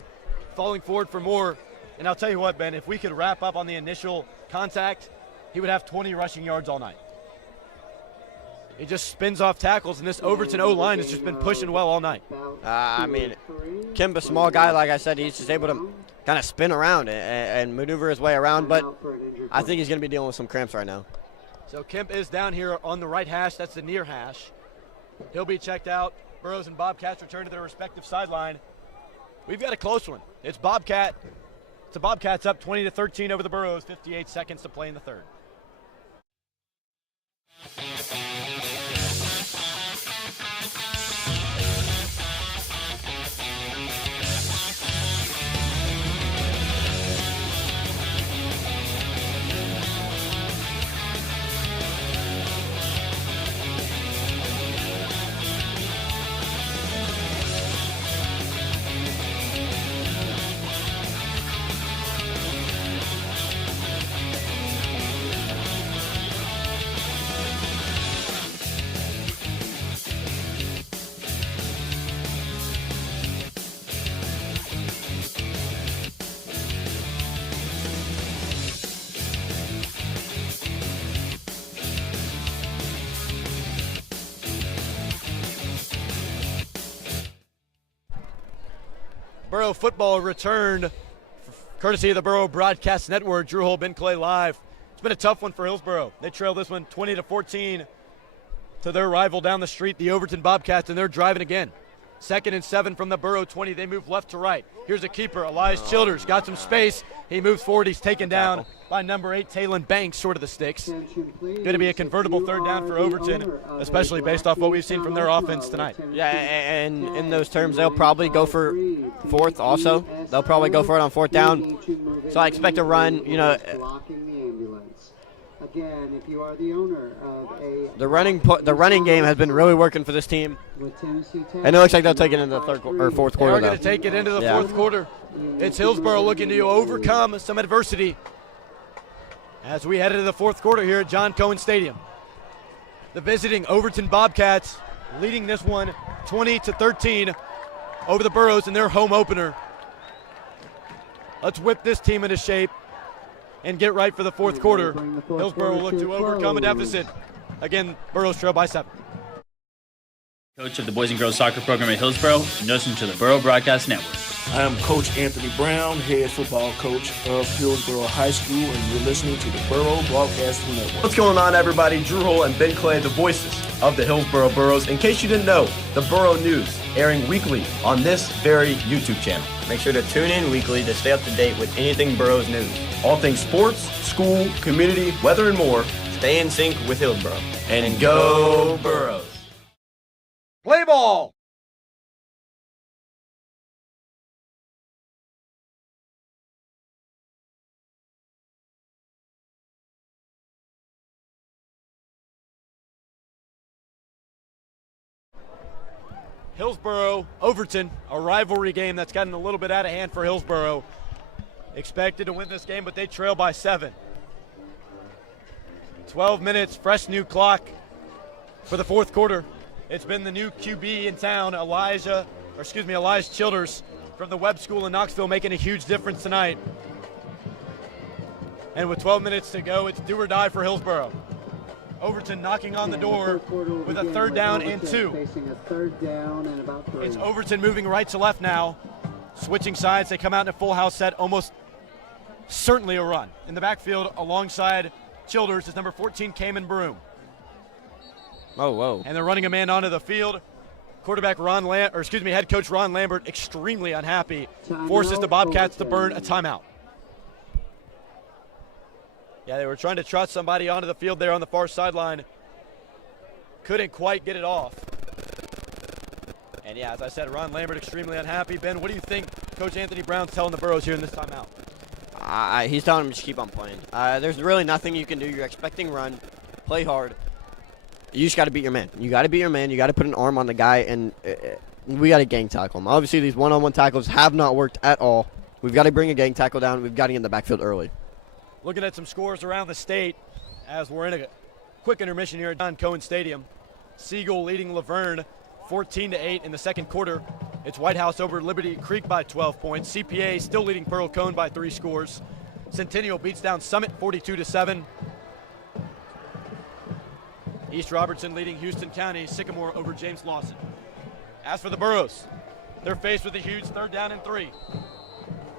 falling forward for more. And I'll tell you what, Ben, if we could wrap up on the initial contact, he would have 20 rushing yards all night. He just spins off tackles, and this Overton O-line has just been pushing well all night. I mean, Kemp, a small guy, like I said, he's just able to kind of spin around and maneuver his way around, but I think he's going to be dealing with some cramps right now. So Kemp is down here on the right hash. That's the near hash. He'll be checked out. Burros and Bobcats return to their respective sideline. We've got a close one. It's the Bobcats up 20-13 over the Burros. 58 seconds to play in the third. Burro football returned, courtesy of the Burro Broadcast Network. Drew Hole, Ben Clay live. It's been a tough one for Hillsboro. They trail this one 20-14 to their rival down the street, the Overton Bobcats, and they're driving again. 2nd and 7 from the Burro 20. They move left to right. Here's a keeper, Elias Childers. Got some space. He moves forward. He's taken down by number 8, Talon Banks, short of the sticks. Going to be a convertible third down for Overton, especially based off what we've seen from their offense tonight. Yeah, and in those terms, they'll probably go for fourth also. They'll probably go for it on 4th down. So I expect a run, Again, if you are the owner of the running game has been really working for this team. And it looks like they'll take it into the third or fourth quarter. They're going to take it into the fourth quarter. It's Hillsboro looking to overcome some adversity as we head into the fourth quarter here at John Cohen Stadium. The visiting Overton Bobcats leading this one 20-13 over the Burros in their home opener. Let's whip this team into shape and get right for the fourth quarter. Hillsboro will look to overcome a deficit. Again, Burros trail by 7. Coach of the Boys and Girls Soccer Program at Hillsboro, and listen to the Burro Broadcast Network. I am Coach Anthony Brown, head football coach of Hillsboro High School, and you're listening to the Burro Broadcasting Network. What's going on, everybody? Drew Hole and Ben Clay, the voices of the Hillsboro Burros. In case you didn't know, the Burro News airing weekly on this very YouTube channel. Make sure to tune in weekly to stay up to date with anything Burros news. All things sports, school, community, weather, and more. Stay in sync with Hillsboro. And go Burros. Play ball! Hillsboro, Overton, a rivalry game that's gotten a little bit out of hand for Hillsboro. Expected to win this game, but they trail by 7. 12 minutes, fresh new clock for the fourth quarter. It's been the new QB in town, Elias Childers from the Webb School in Knoxville, making a huge difference tonight. And with 12 minutes to go, it's do or die for Hillsboro. Overton knocking on the door with a 3rd down and 2. It's Overton moving right to left now. Switching sides, they come out in a full house set, almost certainly a run. In the backfield alongside Childers is number 14, Cayman Broom. Oh, whoa. And they're running a man onto the field. Head coach Ron Lambert extremely unhappy. Forces the Bobcats to burn a timeout. Yeah, they were trying to trot somebody onto the field there on the far sideline. Couldn't quite get it off. And yeah, as I said, Ron Lambert extremely unhappy. Ben, what do you think Coach Anthony Brown's telling the Burros here in this timeout? He's telling them to just keep on playing. There's really nothing you can do. You're expecting run, play hard. You just got to beat your man. You got to beat your man. You got to put an arm on the guy, and we got to gang tackle him. Obviously, these one-on-one tackles have not worked at all. We've got to bring a gang tackle down. We've got to get in the backfield early. Looking at some scores around the state as we're in a quick intermission here at John Cohen Stadium. Siegel leading Laverne 14-8 in the second quarter. It's White House over Liberty Creek by 12 points. CPA still leading Pearl Cone by 3 scores. Centennial beats down Summit 42-7. East Robertson leading Houston County. Sycamore over James Lawson. As for the Burros, they're faced with a huge 3rd down and 3.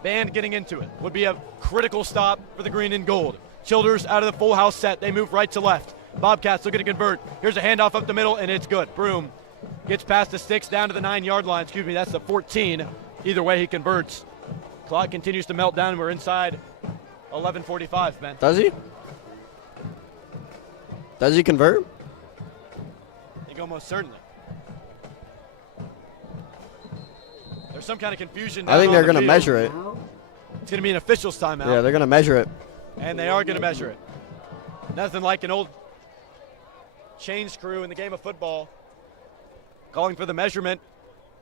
Band getting into it. Would be a critical stop for the green and gold. Childers out of the full house set. They move right to left. Bobcats looking to convert. Here's a handoff up the middle, and it's good. Broom gets past the 6 down to the 9-yard line. Excuse me, that's the 14. Either way, he converts. Clock continues to melt down. We're inside 11:45, Ben. Does he? Does he convert? I think almost certainly. There's some kind of confusion. I think they're going to measure it. It's going to be an official's timeout. Yeah, they're going to measure it. And they are going to measure it. Nothing like an old change crew in the game of football. Calling for the measurement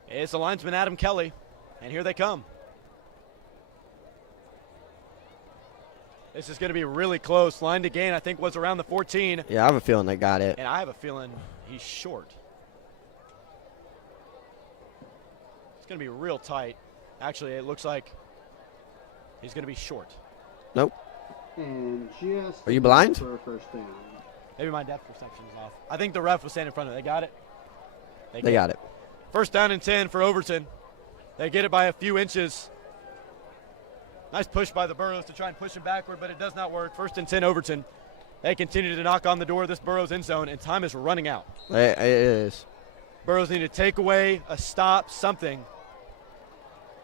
is the linesman Adam Kelly. And here they come. This is going to be really close. Line to gain, I think, was around the 14. Yeah, I have a feeling they got it. And I have a feeling he's short. It's going to be real tight. Actually, it looks like he's going to be short. Nope. And just Are you blind? for a first down. Maybe my depth perception is off. I think the ref was standing in front of it. They got it? They got it. First down and 10 for Overton. They get it by a few inches. Nice push by the Burros to try and push him backward, but it does not work. First and 10 Overton. They continue to knock on the door of this Burros end zone, and time is running out. It is. Burros need to take away, a stop, something.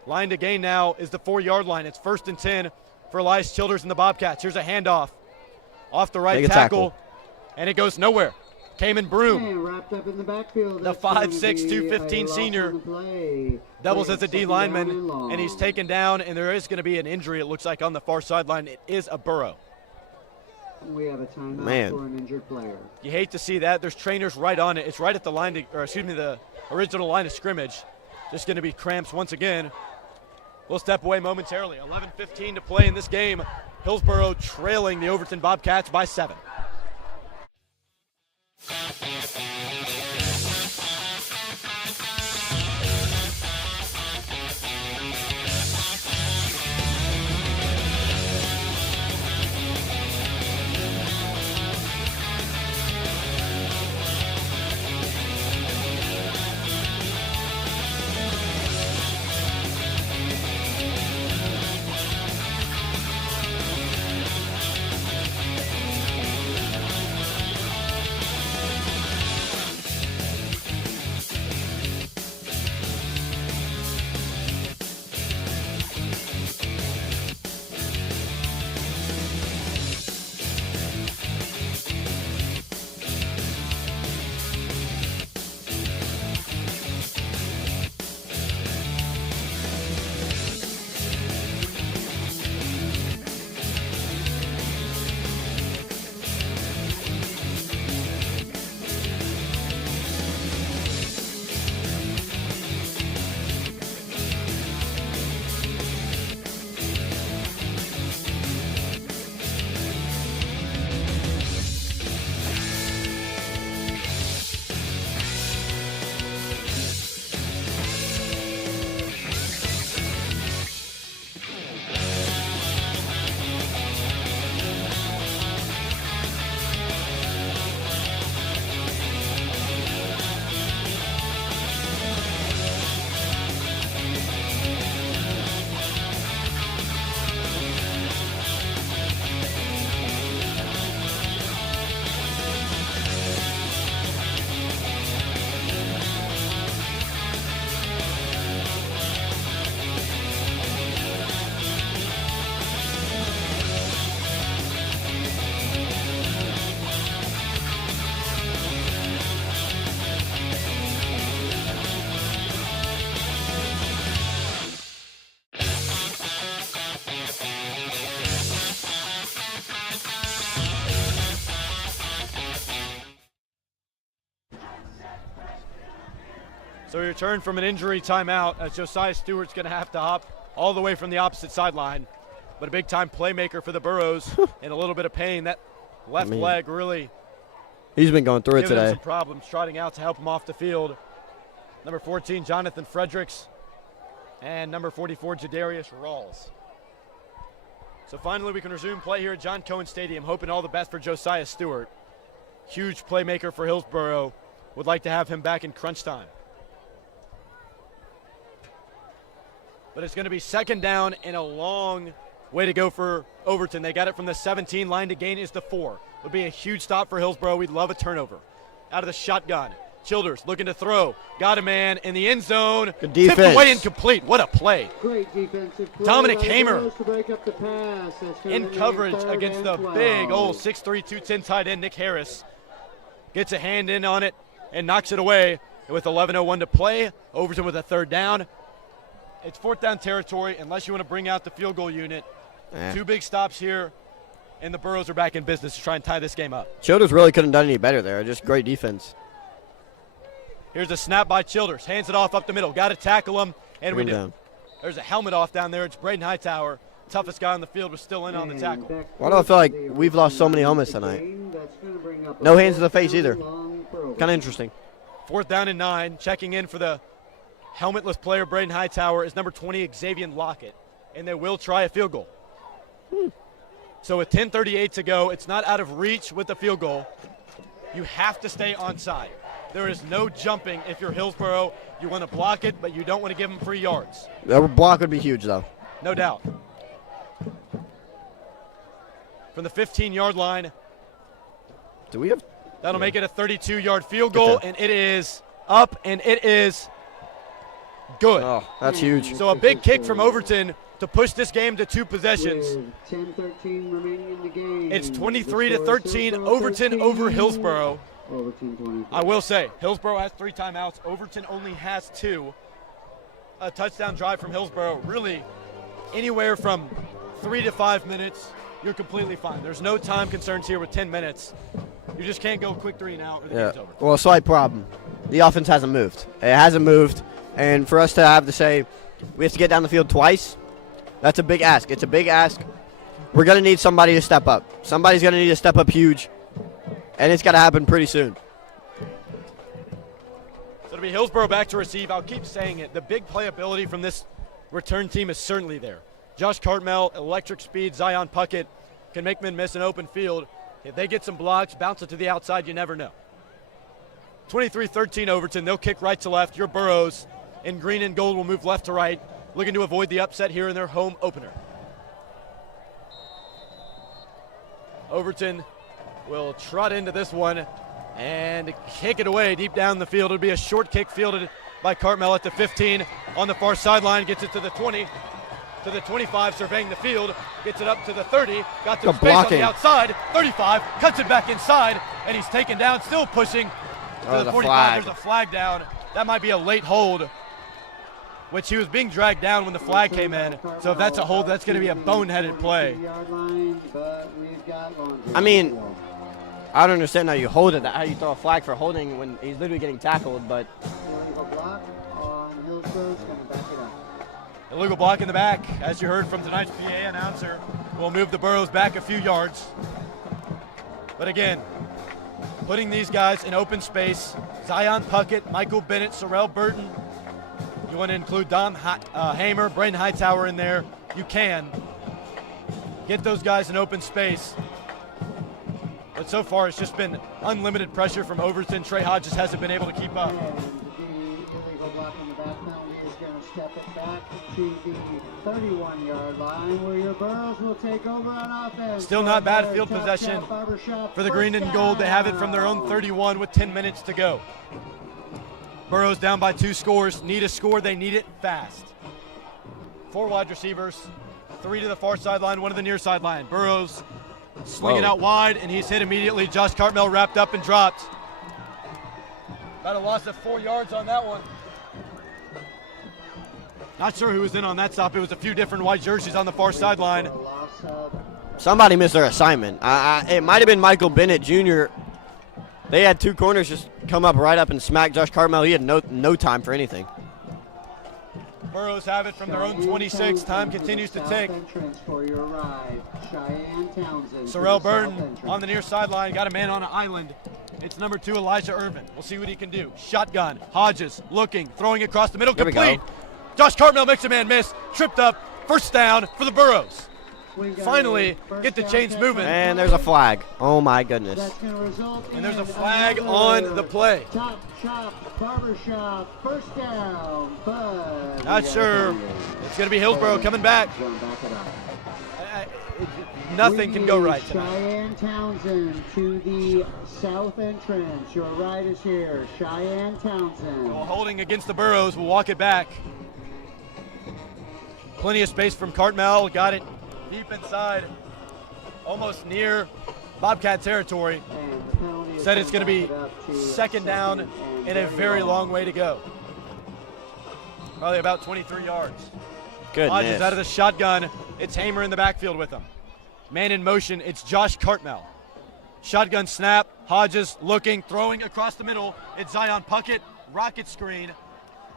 Line to gain now is the 4-yard line. It's first and 10 for Elias Childers and the Bobcats. Here's a handoff off the right tackle, and it goes nowhere. Cayman Broom, And wrapped up in the backfield. the 5'6", 215 senior, doubles as a D lineman, and he's taken down, and there is going to be an injury, it looks like, on the far sideline. It is a Burrow. We have a timeout for an injured player. You hate to see that. There's trainers right on it. It's right at the line, the original line of scrimmage. Just going to be cramps once again. We'll step away momentarily. 11:15 to play in this game. Hillsboro trailing the Overton Bobcats by 7. So we return from an injury timeout as Josiah Stewart's going to have to hop all the way from the opposite sideline. But a big-time playmaker for the Burros in a little bit of pain. That left leg really he's been going through it giving him today. some problems, trotting out to help him off the field. Number 14, Jonathan Fredericks, and number 44, Jadarius Rawls. So finally we can resume play here at John Cohen Stadium, hoping all the best for Josiah Stewart. Huge playmaker for Hillsboro. Would like to have him back in crunch time. But it's going to be second down and a long way to go for Overton. They got it from the 17, line to gain is the 4. Would be a huge stop for Hillsboro. We'd love a turnover. Out of the shotgun, Childers looking to throw. Got a man in the end zone. Good defense. Tipped away incomplete. What a play. Great defensive play. Dominic Hamer To break up the pass. in coverage against the big old 6'3", 210 tight end Nick Harris. Gets a hand in on it and knocks it away. And with 11:01 to play, Overton with a third down. It's fourth down territory unless you want to bring out the field goal unit. 2 big stops here, and the Burros are back in business to try and tie this game up. Childers really couldn't have done any better there. Just great defense. Here's a snap by Childers. Hands it off up the middle. Got to tackle him, and we do. Down. There's a helmet off down there. It's Braden Hightower. Toughest guy on the field was still in on the tackle. Why do I feel like we've lost so many helmets tonight? No hands to the face either. Kind of interesting. Fourth down and 9. Checking in for the helmetless player, Braden Hightower, is number 20, Xavier Lockett. And they will try a field goal. So with 10:38 to go, it's not out of reach with the field goal. You have to stay onside. There is no jumping if you're Hillsboro. You want to block it, but you don't want to give them free yards. The block would be huge, though. No doubt. From the 15-yard line, Do we have? that'll make it a 32-yard field goal, and it is up, and it is good. Oh, that's huge. So a big kick from Overton to push this game to 2 possessions. 10:13 remaining in the game. It's 23-13, Overton over Hillsboro. Overton 23. I will say, Hillsboro has 3 timeouts. Overton only has 2. A touchdown drive from Hillsboro, really anywhere from 3 to 5 minutes, you're completely fine. There's no time concerns here with 10 minutes. You just can't go quick 3 and out or the game's over. Well, a slight problem. The offense hasn't moved. It hasn't moved. And for us to have to say we have to get down the field twice, that's a big ask. It's a big ask. We're going to need somebody to step up. Somebody's going to need to step up huge. And it's got to happen pretty soon. So it'll be Hillsboro back to receive. I'll keep saying it. The big playability from this return team is certainly there. Josh Cartmel, electric speed, Zion Puckett can make men miss an open field. If they get some blocks, bounce it to the outside, you never know. 23-13 Overton. They'll kick right to left. Your Burros in green and gold will move left to right, looking to avoid the upset here in their home opener. Overton will trot into this one and kick it away deep down the field. It'll be a short kick fielded by Cartmel at the 15 on the far sideline. Gets it to the 20, to the 25, surveying the field. Gets it up to the 30. Got some space on the outside. 35, cuts it back inside, and he's taken down, still pushing to the 45. There's a flag down. That might be a late hold, which he was being dragged down when the flag came in. So if that's a hold, that's going to be a boneheaded play. I mean, I don't understand how you hold it, how you throw a flag for holding when he's literally getting tackled, but illegal block in the back, as you heard from tonight's PA announcer, will move the Burros back a few yards. But again, putting these guys in open space, Zion Puckett, Michael Bennett, Sorrell Burton. You want to include Dom Hamer, Braden Hightower in there, you can. Get those guys in open space. But so far, it's just been unlimited pressure from Overton. Trey Hodges hasn't been able to keep up. Illegal block in the back penalty is going to step it back to the 31-yard line where your Burros will take over on offense. Still not bad field possession for the green and gold. They have it from their own 31 with 10 minutes to go. Burros down by 2 scores. Need a score. They need it fast. 4 wide receivers. 3 to the far sideline, 1 to the near sideline. Burros swinging out wide, and he's hit immediately. Josh Cartmel wrapped up and dropped. About a loss of 4 yards on that one. Not sure who was in on that stop. It was a few different white jerseys on the far sideline. somebody missed their assignment. It might have been Michael Bennett Jr. They had 2 corners just come up right up and smack Josh Cartmel. He had no time for anything. Burros have it from their own 26. Time continues to tick. Sorrell Burton on the near sideline, got a man on an island. It's number 2, Elijah Irvin. We'll see what he can do. Shotgun, Hodges looking, throwing across the middle, complete. Josh Cartmel makes a man miss, tripped up, first down for the Burros. Finally get the chains moving. And there's a flag. Oh my goodness. And there's a flag on the play. Top Shop Barbershop, first down, but not sure. It's going to be Hillsboro coming back. Nothing can go right tonight. Cheyenne Townsend to the south entrance. Your right is here. Cheyenne Townsend. Well, holding against the Burros, we'll walk it back. Plenty of space from Cartmel. Got it deep inside, almost near Bobcat territory. Said it's going to be second down and a very long way to go. Probably about 23 yards. Goodness. Hodges out of the shotgun. It's Hamer in the backfield with him. Man in motion, it's Josh Cartmel. Shotgun snap, Hodges looking, throwing across the middle. It's Zion Puckett, rocket screen,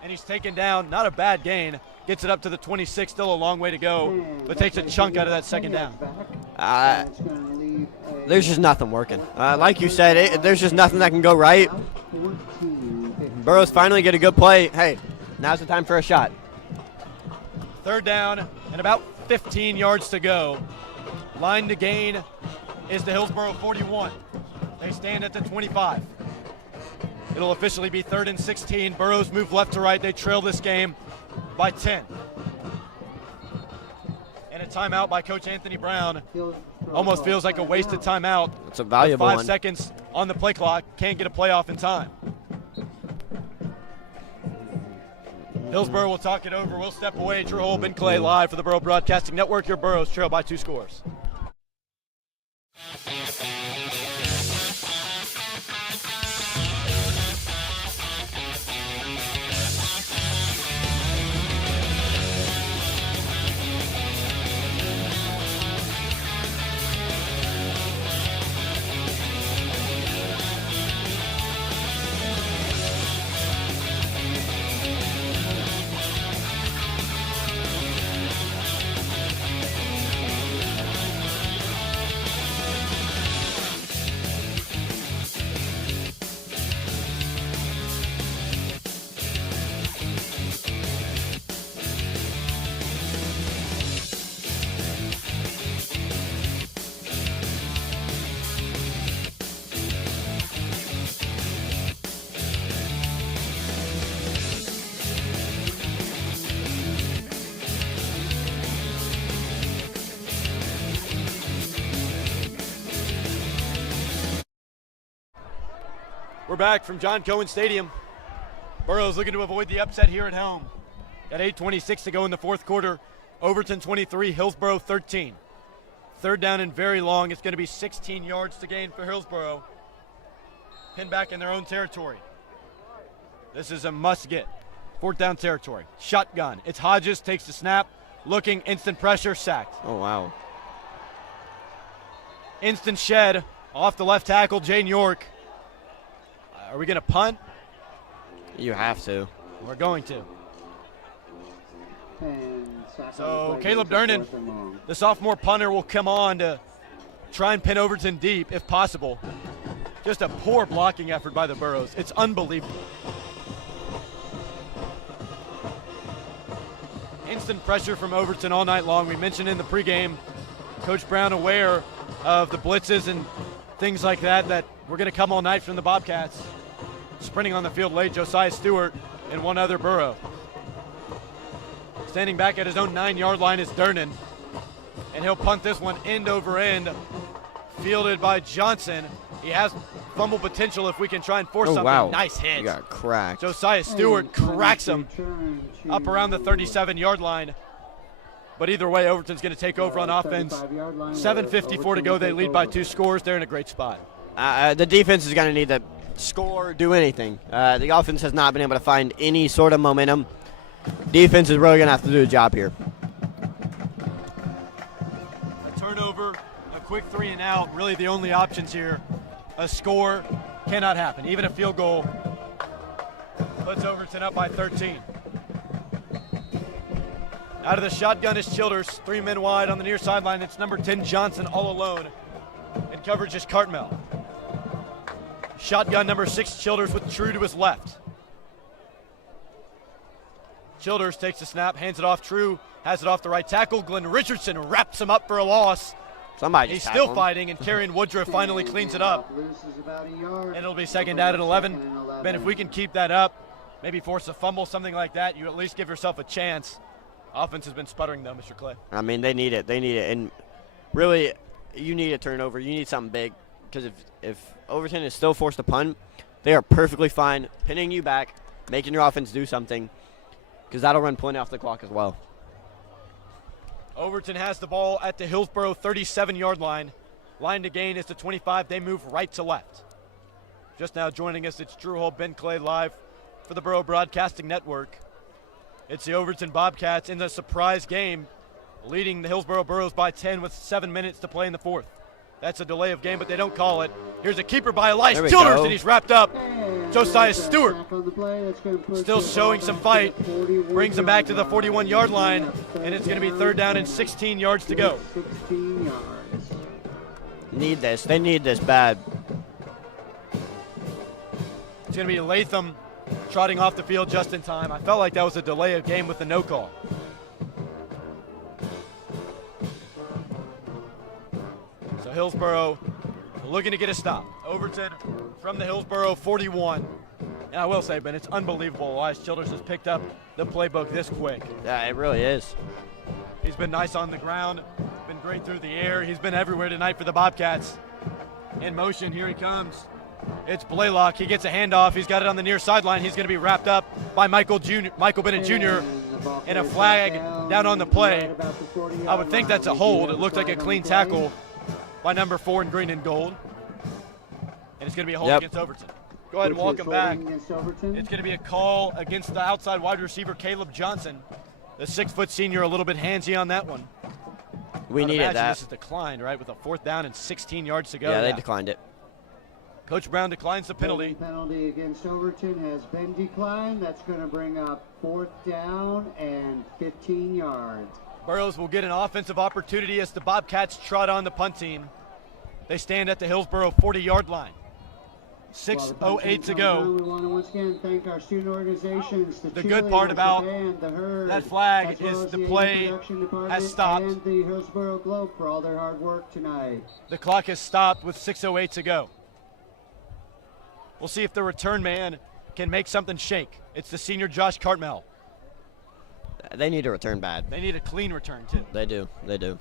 and he's taken down. Not a bad gain. Gets it up to the 26, still a long way to go, but takes a chunk out of that second down. There's just nothing working. Like you said, there's just nothing that can go right. Burros finally get a good play. Hey, now's the time for a shot. Third down and about 15 yards to go. Line to gain is the Hillsboro 41. They stand at the 25. It'll officially be 3rd and 16. Burros move left to right. They trail this game by 10. And a timeout by Coach Anthony Brown. Almost feels like a wasted timeout. It's a valuable one. 5 seconds on the play clock. Can't get a playoff in time. Hillsboro will talk it over. We'll step away. Drew Hole, Ben Clay live for the Borough Broadcasting Network. Your Burros trail by 2 scores. We're back from John Cohen Stadium. Burros looking to avoid the upset here at home. Got 8:26 to go in the fourth quarter. Overton 23, Hillsboro 13. Third down and very long. It's going to be 16 yards to gain for Hillsboro. Pinned back in their own territory. This is a must-get. 4th down territory. Shotgun. It's Hodges, takes the snap. Looking, instant pressure, sacked. Oh, wow. Instant shed off the left tackle, Jane York. Are we going to punt? You have to. We're going to. So Caleb Durnan, the sophomore punter, will come on to try and pin Overton deep if possible. Just a poor blocking effort by the Burros. It's unbelievable. Instant pressure from Overton all night long. We mentioned in the pregame, Coach Brown aware of the blitzes and things like that we're going to come all night from the Bobcats. Sprinting on the field late, Josiah Stewart and one other Burro. Standing back at his own 9-yard line is Durnan. And he'll punt this one end over end. Fielded by Johnson. He has fumble potential if we can try and force something. Wow. Nice hit. He got cracked. Josiah Stewart cracks him up around the 37-yard line. But either way, Overton's going to take over on offense. 7:54 to go. They lead by 2 scores. They're in a great spot. The defense is going to need to score, do anything. The offense has not been able to find any sort of momentum. Defense is really going to have to do a job here. A turnover, a quick 3 and out, really the only options here. A score cannot happen. Even a field goal puts Overton up by 13. Out of the shotgun is Childers, 3 men wide on the near sideline. It's number 10 Johnson all alone. In coverage is Cartmel. Shotgun number 6 Childers with True to his left. Childers takes the snap, hands it off. True has it off the right tackle. Glenn Richardson wraps him up for a loss. He's still fighting, and Karrion Woodruff finally cleans it up. And it'll be second down and 11. Ben, if we can keep that up, maybe force a fumble, something like that, you at least give yourself a chance. Offense has been sputtering, though, Mr. Clay. I mean, they need it. They need it. And really, you need a turnover. You need something big. Because if Overton is still forced to punt, they are perfectly fine pinning you back, making your offense do something, because that'll run plenty off the clock as well. Overton has the ball at the Hillsboro 37-yard line. Line to gain is the 25. They move right to left. Just now joining us, it's Drew Hull, Ben Clay live for the Borough Broadcasting Network. It's the Overton Bobcats in the surprise game, leading the Hillsboro Burros by 10 with 7 minutes to play in the fourth. That's a delay of game, but they don't call it. Here's a keeper by Elias Childers, and he's wrapped up. Josiah Stewart still showing some fight. Brings him back to the 41-yard line, and it's going to be third down and 16 yards to go. 16 yards. Need this. They need this bad. It's going to be Latham trotting off the field just in time. I felt like that was a delay of game with the no call. So Hillsboro looking to get a stop. Overton from the Hillsboro 41. And I will say, Ben, it's unbelievable Elias Childers has picked up the playbook this quick. Yeah, it really is. He's been nice on the ground, been great through the air. He's been everywhere tonight for the Bobcats. In motion, here he comes. It's Blaylock. He gets a handoff. He's got it on the near sideline. He's going to be wrapped up by Michael Bennett Jr. and a flag down on the play. I would think that's a hold. It looked like a clean tackle by number 4 in green and gold. And it's going to be a hold against Overton. Go ahead and walk him back. It's going to be a call against the outside wide receiver, Caleb Johnson. The 6-foot senior, a little bit handsy on that one. We needed that. This is declined, right, with a 4th down and 16 yards to go. Yeah, they declined it. Coach Brown declines the penalty. Penalty against Overton has been declined. That's going to bring up 4th down and 15 yards. Burros will get an offensive opportunity as the Bobcats trot on the punt team. They stand at the Hillsboro 40-yard line. 6:08 to go. We want to once again thank our student organizations. The good part about that flag is the play has stopped. And the Hillsboro Globe for all their hard work tonight. The clock has stopped with 6:08 to go. We'll see if the return man can make something shake. It's the senior Josh Cartmel. They need a return bad. They need a clean return, too. They do. They do.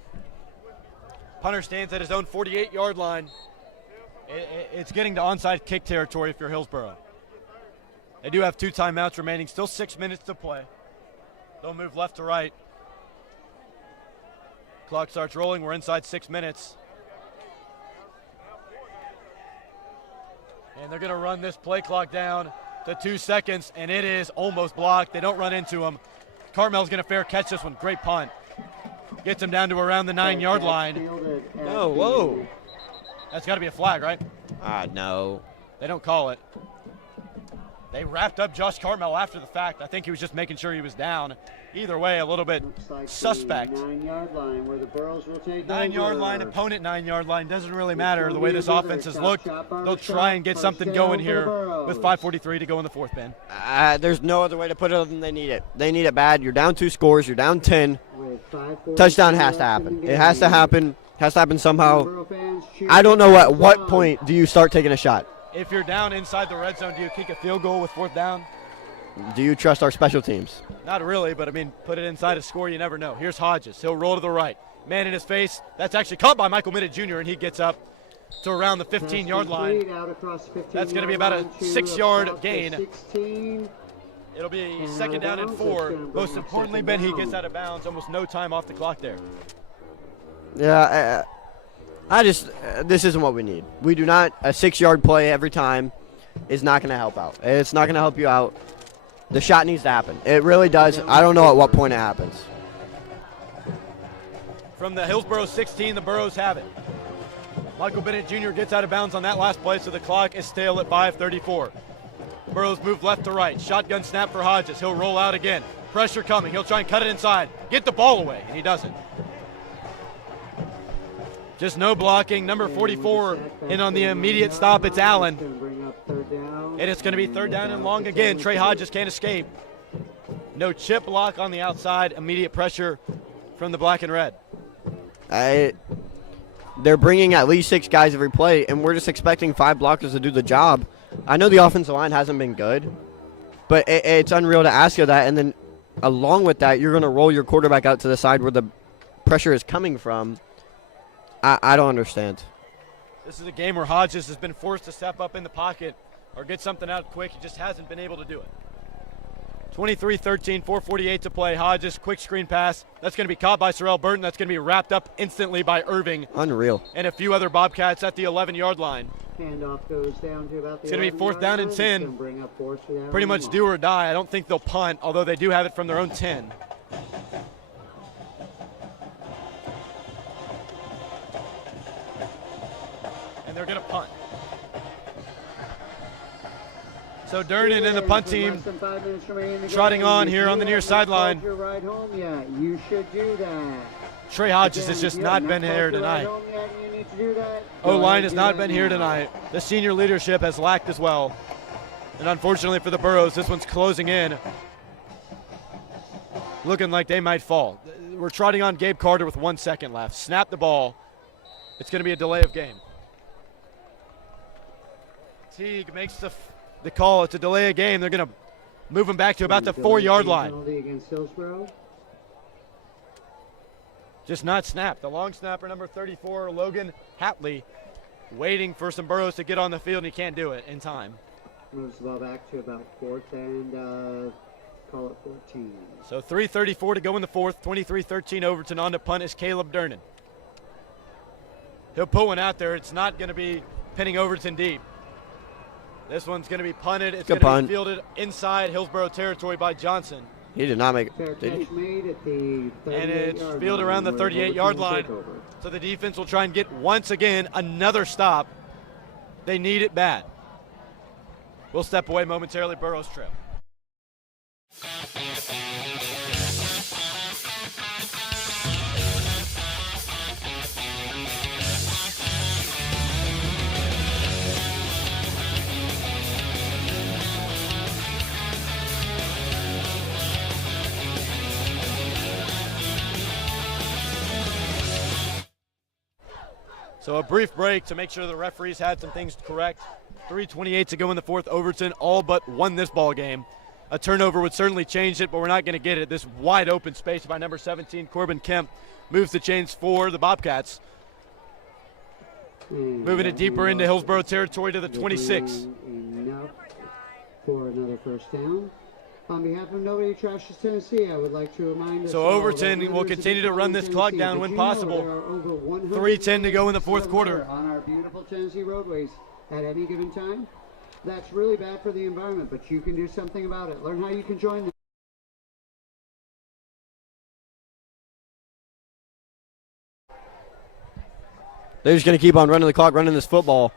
Punter stands at his own 48-yard line. It's getting to onside kick territory if you're Hillsboro. They do have 2 timeouts remaining. Still 6 minutes to play. They'll move left to right. Clock starts rolling. We're inside 6 minutes. And they're going to run this play clock down to 2 seconds, and it is almost blocked. They don't run into him. Cartmel's going to fair catch this one. Great punt. Gets him down to around the 9-yard line. Oh, whoa. That's got to be a flag, right? No. They don't call it. They wrapped up Josh Cartmel after the fact. I think he was just making sure he was down. Either way, a little bit suspect. 9-yard line where the Burros will take 9-yard line, opponent 9-yard line. Doesn't really matter the way this offense has looked. They'll try and get something going here with 5:43 to go in the fourth, Ben. There's no other way to put it other than they need it. They need it bad. You're down 2 scores. You're down 10. Touchdown has to happen. It has to happen. Has to happen somehow. I don't know at what point do you start taking a shot. If you're down inside the red zone, do you kick a field goal with 4th down? Do you trust our special teams? Not really, but, I mean, put it inside a score, you never know. Here's Hodges. He'll roll to the right. Man in his face. That's actually caught by Michael Bennett Jr., and he gets up to around the 15-yard line. That's going to be about a 6-yard gain. It'll be second down and 4. Most importantly, Ben, he gets out of bounds. Almost no time off the clock there. Yeah, this isn't what we need. We do not, a 6-yard play every time is not going to help out. It's not going to help you out. The shot needs to happen. It really does. I don't know at what point it happens. From the Hillsboro 16, the Burros have it. Michael Bennett Jr. gets out of bounds on that last play, so the clock is stale at 5:34. Burros move left to right. Shotgun snap for Hodges. He'll roll out again. Pressure coming. He'll try and cut it inside. Get the ball away, and he doesn't. Just no blocking. Number 44 in on the immediate stop. It's Allen. And it's going to be 3rd down and long again. Trey Hodges can't escape. No chip block on the outside. Immediate pressure from the black and red. They're bringing at least 6 guys every play, and we're just expecting 5 blockers to do the job. I know the offensive line hasn't been good, but it's unreal to ask you that. And then along with that, you're going to roll your quarterback out to the side where the pressure is coming from. I don't understand. This is a game where Hodges has been forced to step up in the pocket or get something out quick. He just hasn't been able to do it. 23-13, 4:48 to play. Hodges, quick screen pass. That's going to be caught by Sorrell Burton. That's going to be wrapped up instantly by Irving. Unreal. And a few other Bobcats at the 11-yard line. Handoff goes down to about the It's going to be 4th down and 10. Pretty much do or die. I don't think they'll punt, although they do have it from their own 10. And they're going to punt. So Durnan and the punt team trotting on here on the near sideline. You should do that. Trey Hodges has just not been here tonight. O-line has not been here tonight. The senior leadership has lacked as well. And unfortunately for the Burros, this one's closing in. Looking like they might fall. We're trotting on Gabe Carter with 1 second left. Snap the ball. It's going to be a delay of game. Teague makes the call. It's a delay of game. They're going to move him back to about the 4-yard line. Against Hillsboro. Just not snapped. The long snapper, number 34, Logan Hatley, waiting for some Burros to get on the field, and he can't do it in time. Moves the ball back to about 4th and call it 14. So 3:34 to go in the 4th. 23-13 Overton. On to punt is Caleb Durnan. He'll put one out there. It's not going to be pinning Overton deep. This one's going to be punted. It's going to be fielded inside Hillsboro territory by Johnson. He did not make it. Did he? And it's fielded around the 38-yard line. So the defense will try and get, once again, another stop. They need it bad. We'll step away momentarily. Burros trail. So a brief break to make sure the referees had some things correct. 3:28 to go in the 4th. Overton all but won this ball game. A turnover would certainly change it, but we're not going to get it. This wide open space by number 17, Corbin Kemp, moves the chains for the Bobcats. Moving it deeper into Hillsboro territory to the 26. Enough for another 1st down. On behalf of Nobody Trashes Tennessee, I would like to remind us. So Overton will continue to run this clock down when possible. 3:10 to go in the 4th quarter. On our beautiful Tennessee roadways at any given time. That's really bad for the environment, but you can do something about it. Learn how you can join them. They're just going to keep on running the clock, running this football.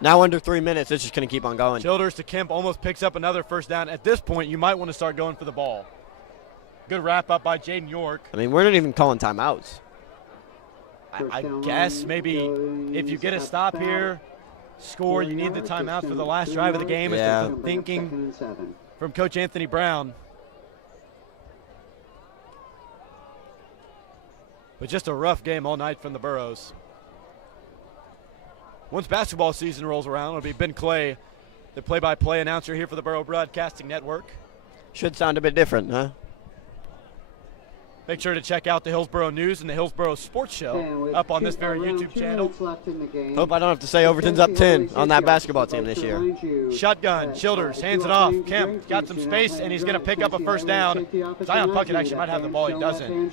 Now under 3 minutes, it's just going to keep on going. Childers to Kemp almost picks up another 1st down. At this point, you might want to start going for the ball. Good wrap up by Jaden York. I mean, we're not even calling timeouts. I guess maybe if you get a stop here, score, you need the timeout for the last drive of the game. Yeah. It's thinking from Coach Anthony Brown. But just a rough game all night from the Burros. Once basketball season rolls around, it'll be Ben Clay, the play-by-play announcer here for the Burro Broadcasting Network. Should sound a bit different, huh? Make sure to check out the Hillsboro News and the Hillsboro Sports Show up on this very YouTube channel. Hope I don't have to say Overton's up 10 on that basketball team this year. Shotgun, Childers, hands it off. Kemp got some space, and he's going to pick up a 1st down. Zion Puckett actually might have the ball. He doesn't.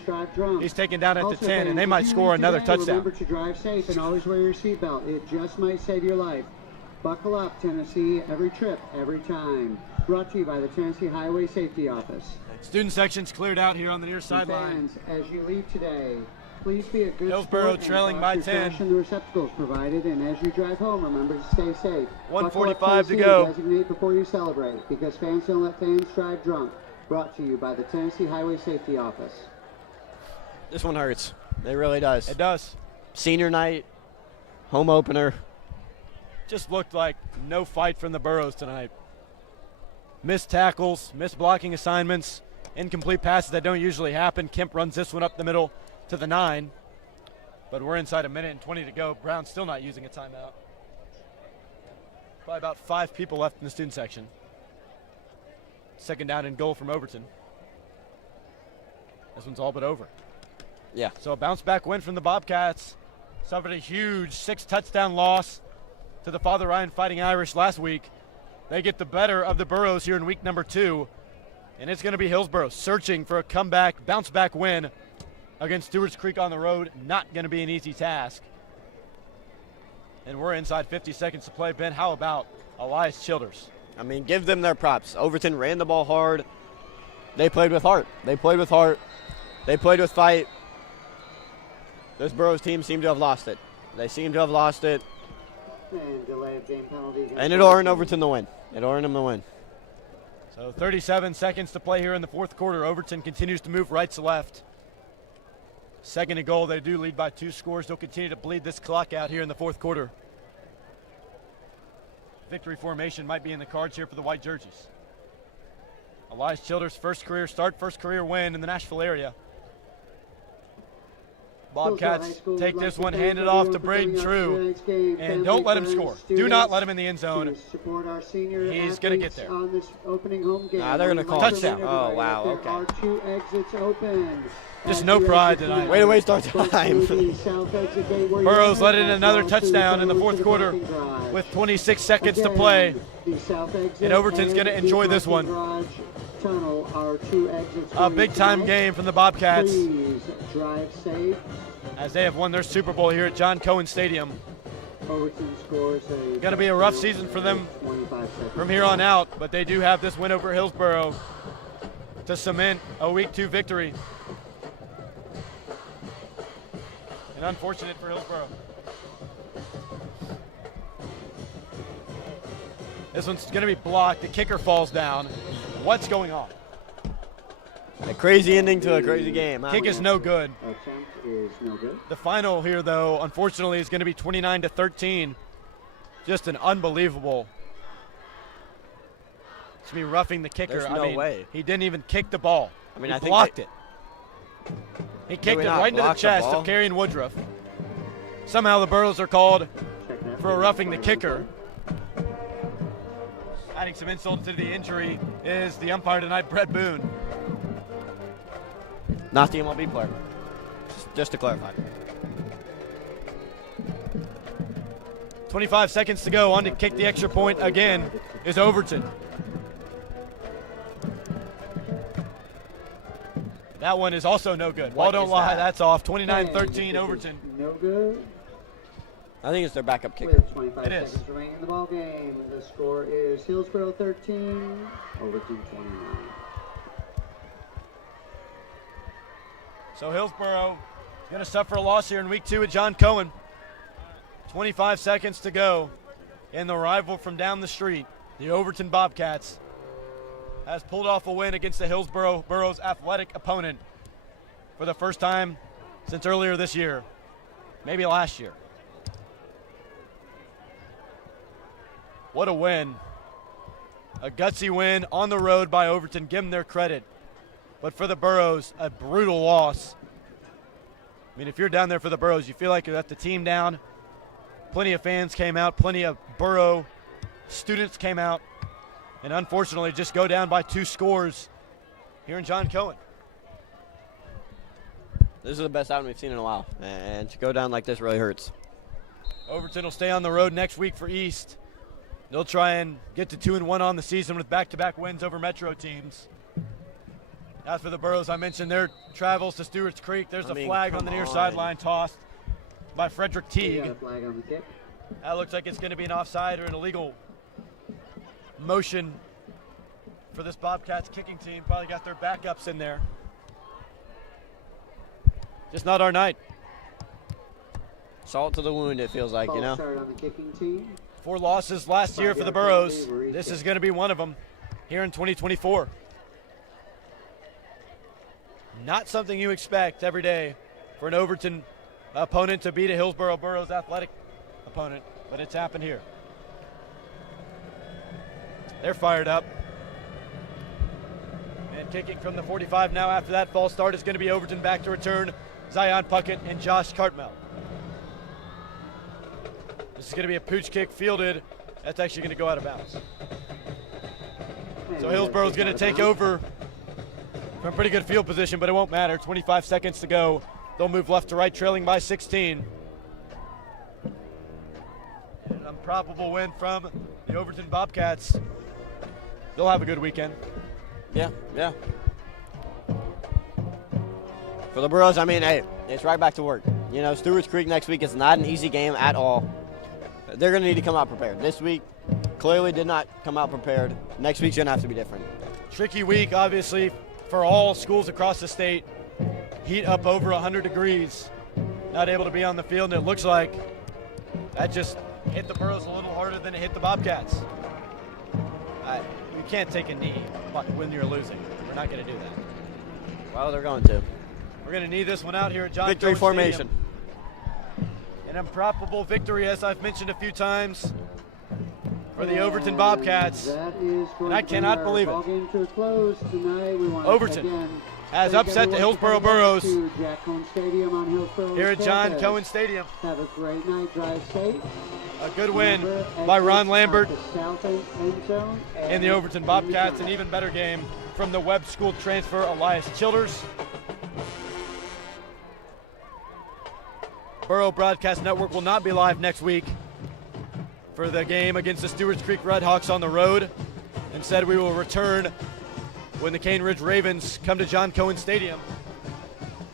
He's taken down at the 10, and they might score another touchdown. Remember to drive safe and always wear your seatbelt. It just might save your life. Buckle up, Tennessee, every trip, every time. Brought to you by the Tennessee Highway Safety Office. Student section's cleared out here on the near sideline. Fans, as you leave today, Please be a good Hillsboro sport trailing and by toss your 10. trash in the receptacles provided, and as you drive home, remember to stay safe. 1:45 to Buckle up, go. Tennessee, designate before you celebrate, because fans don't let fans drive drunk. Brought to you by the Tennessee Highway Safety Office. This one hurts. It really does. It does. Senior night, home opener. Just looked like no fight from the Burros tonight. Missed tackles, missed blocking assignments, incomplete passes that don't usually happen. Kemp runs this one up the middle to the 9. But we're inside a minute and 20 to go. Brown's still not using a timeout. Probably about 5 people left in the student section. Second down and goal from Overton. This one's all but over. Yeah. So a bounce back win from the Bobcats. Suffered a huge 6-touchdown loss to the Father Ryan Fighting Irish last week. They get the better of the Burros here in week number 2. And it's going to be Hillsboro searching for a comeback, bounce back win against Stewart's Creek on the road. Not going to be an easy task. And we're inside 50 seconds to play. Ben, how about Elias Childers? I mean, give them their props. Overton ran the ball hard. They played with heart. They played with heart. They played with fight. This Burros team seemed to have lost it. They seem to have lost it. And delay of game penalty. And it'll earn Overton the win. It'll earn them the win. So 37 seconds to play here in the fourth quarter. Overton continues to move right to left. Second and goal. They do lead by 2 scores. They'll continue to bleed this clock out here in the fourth quarter. Victory formation might be in the cards here for the white jerseys. Elias Childers' first career start, first career win in the Nashville area. Bobcats take this one, hand it off to Braden True, and don't let him score. Do not let him in the end zone. He's going to get there. They're going to call touchdown. Oh, wow, okay. Just no pride tonight. Way to waste our time. Burros let in another touchdown in the fourth quarter with 26 seconds to play. And Overton's going to enjoy this one. A big-time game from the Bobcats as they have won their Super Bowl here at John Cohen Stadium. Going to be a rough season for them from here on out, but they do have this win over Hillsboro to cement a Week 2 victory. And unfortunate for Hillsboro. This one's going to be blocked. The kicker falls down. What's going on? A crazy ending to a crazy game. Kick is no good. Attempt is no good. The final here, though, unfortunately, is going to be 29-13. Just an unbelievable. To be roughing the kicker. There's no way. He didn't even kick the ball. I mean, he I think blocked it. He kicked it right into the chest of Karrion Woodruff. Somehow the Burros are called for roughing the kicker. Adding some insult to the injury is the umpire tonight, Brett Boone. Not the MLB player. Just to clarify. 25 seconds to go. On to kick the extra point again is Overton. That one is also no good. Ball don't lie. That's off. 29-13 Overton. No good. I think it's their backup kicker. 25 It is. seconds remaining in the ball game. The score is Hillsboro 13, Overton 29. So Hillsboro is going to suffer a loss here in Week 2 at John Cohen. 25 seconds to go. And the rival from down the street, the Overton Bobcats, has pulled off a win against the Hillsboro Burros athletic opponent for the first time since earlier this year, maybe last year. What a win. A gutsy win on the road by Overton. Give them their credit. But for the Burros, a brutal loss. I mean, if you're down there for the Burros, you feel like you let the team down. Plenty of fans came out. Plenty of Burro students came out. And unfortunately, just go down by 2 scores here in John Cohen. This is the best outing we've seen in a while. And to go down like this really hurts. Overton will stay on the road next week for East. They'll try and get to 2-1 on the season with back-to-back wins over Metro teams. As for the Burros, I mentioned their travels to Stewart's Creek. There's a flag on the near sideline tossed by Frederick Teague. Got a flag on the kick. That looks like it's going to be an offside or an illegal motion for this Bobcats kicking team. Probably got their backups in there. just not our night. Salt to the wound, it feels like, you know. Start on the kicking team. 4 losses last year for the Burros. This is going to be one of them here in 2024. Not something you expect every day for an Overton opponent to beat a Hillsboro Burros athletic opponent, but it's happened here. They're fired up. And kicking from the 45 now after that false start is going to be Overton back to return. Zion Puckett and Josh Cartmel. This is going to be a pooch kick fielded. That's actually going to go out of bounds. So Hillsboro's going to take over from pretty good field position, but it won't matter. 25 seconds to go. They'll move left to right, trailing by 16. An improbable win from the Overton Bobcats. They'll have a good weekend. Yeah. For the Burros, I mean, hey, it's right back to work. You know, Stewart's Creek next week is not an easy game at all. They're going to need to come out prepared. This week clearly did not come out prepared. Next week's going to have to be different. Tricky week, obviously, for all schools across the state. Heat up over 100 degrees. Not able to be on the field, and it looks like that just hit the Burros a little harder than it hit the Bobcats. You can't take a knee when you're losing. We're not going to do that. Well, they're going to. We're going to knee this one out here at John Victory Cohen formation. Stadium. An improbable victory, as I've mentioned a few times, for the Overton Bobcats. And I cannot believe it. Overton has upset the Hillsboro Burros here at John Cohen Stadium. Have a great night, drive safe. A good win by Ron Lambert and the Overton Bobcats. An even better game from the Webb School transfer Elias Childers. Borough Broadcast Network will not be live next week for the game against the Stewart's Creek Redhawks on the road. Instead, we will return when the Cane Ridge Ravens come to John Cohen Stadium.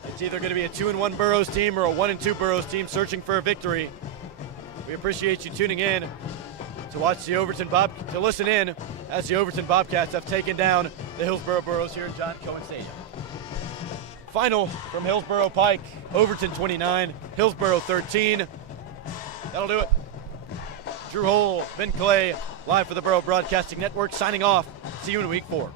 It's either going to be a 2-1 Burros team or a 1-2 Burros team searching for a victory. We appreciate you tuning in to watch the to listen in as the Overton Bobcats have taken down the Hillsboro Burros here at John Cohen Stadium. Final from Hillsboro Pike, Overton 29, Hillsboro 13. That'll do it. Drew Hole, Ben Clay, live for the Borough Broadcasting Network, signing off. See you in week 4.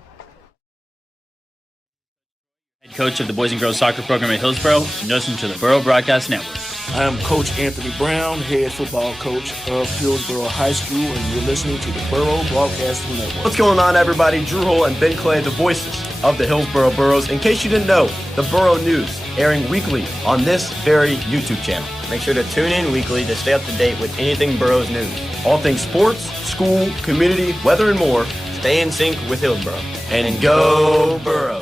Head coach of the Boys and Girls Soccer program at Hillsboro, and listen to the Borough Broadcast Network. I am Coach Anthony Brown, head football coach of Hillsboro High School, and you're listening to the Borough Broadcasting Network. What's going on, everybody? Drew Hole and Ben Clay, the voices of the Hillsboro Burros. In case you didn't know, the Borough News airing weekly on this very YouTube channel. Make sure to tune in weekly to stay up to date with anything Burros news. All things sports, school, community, weather, and more. Stay in sync with Hillsboro. And go Burros!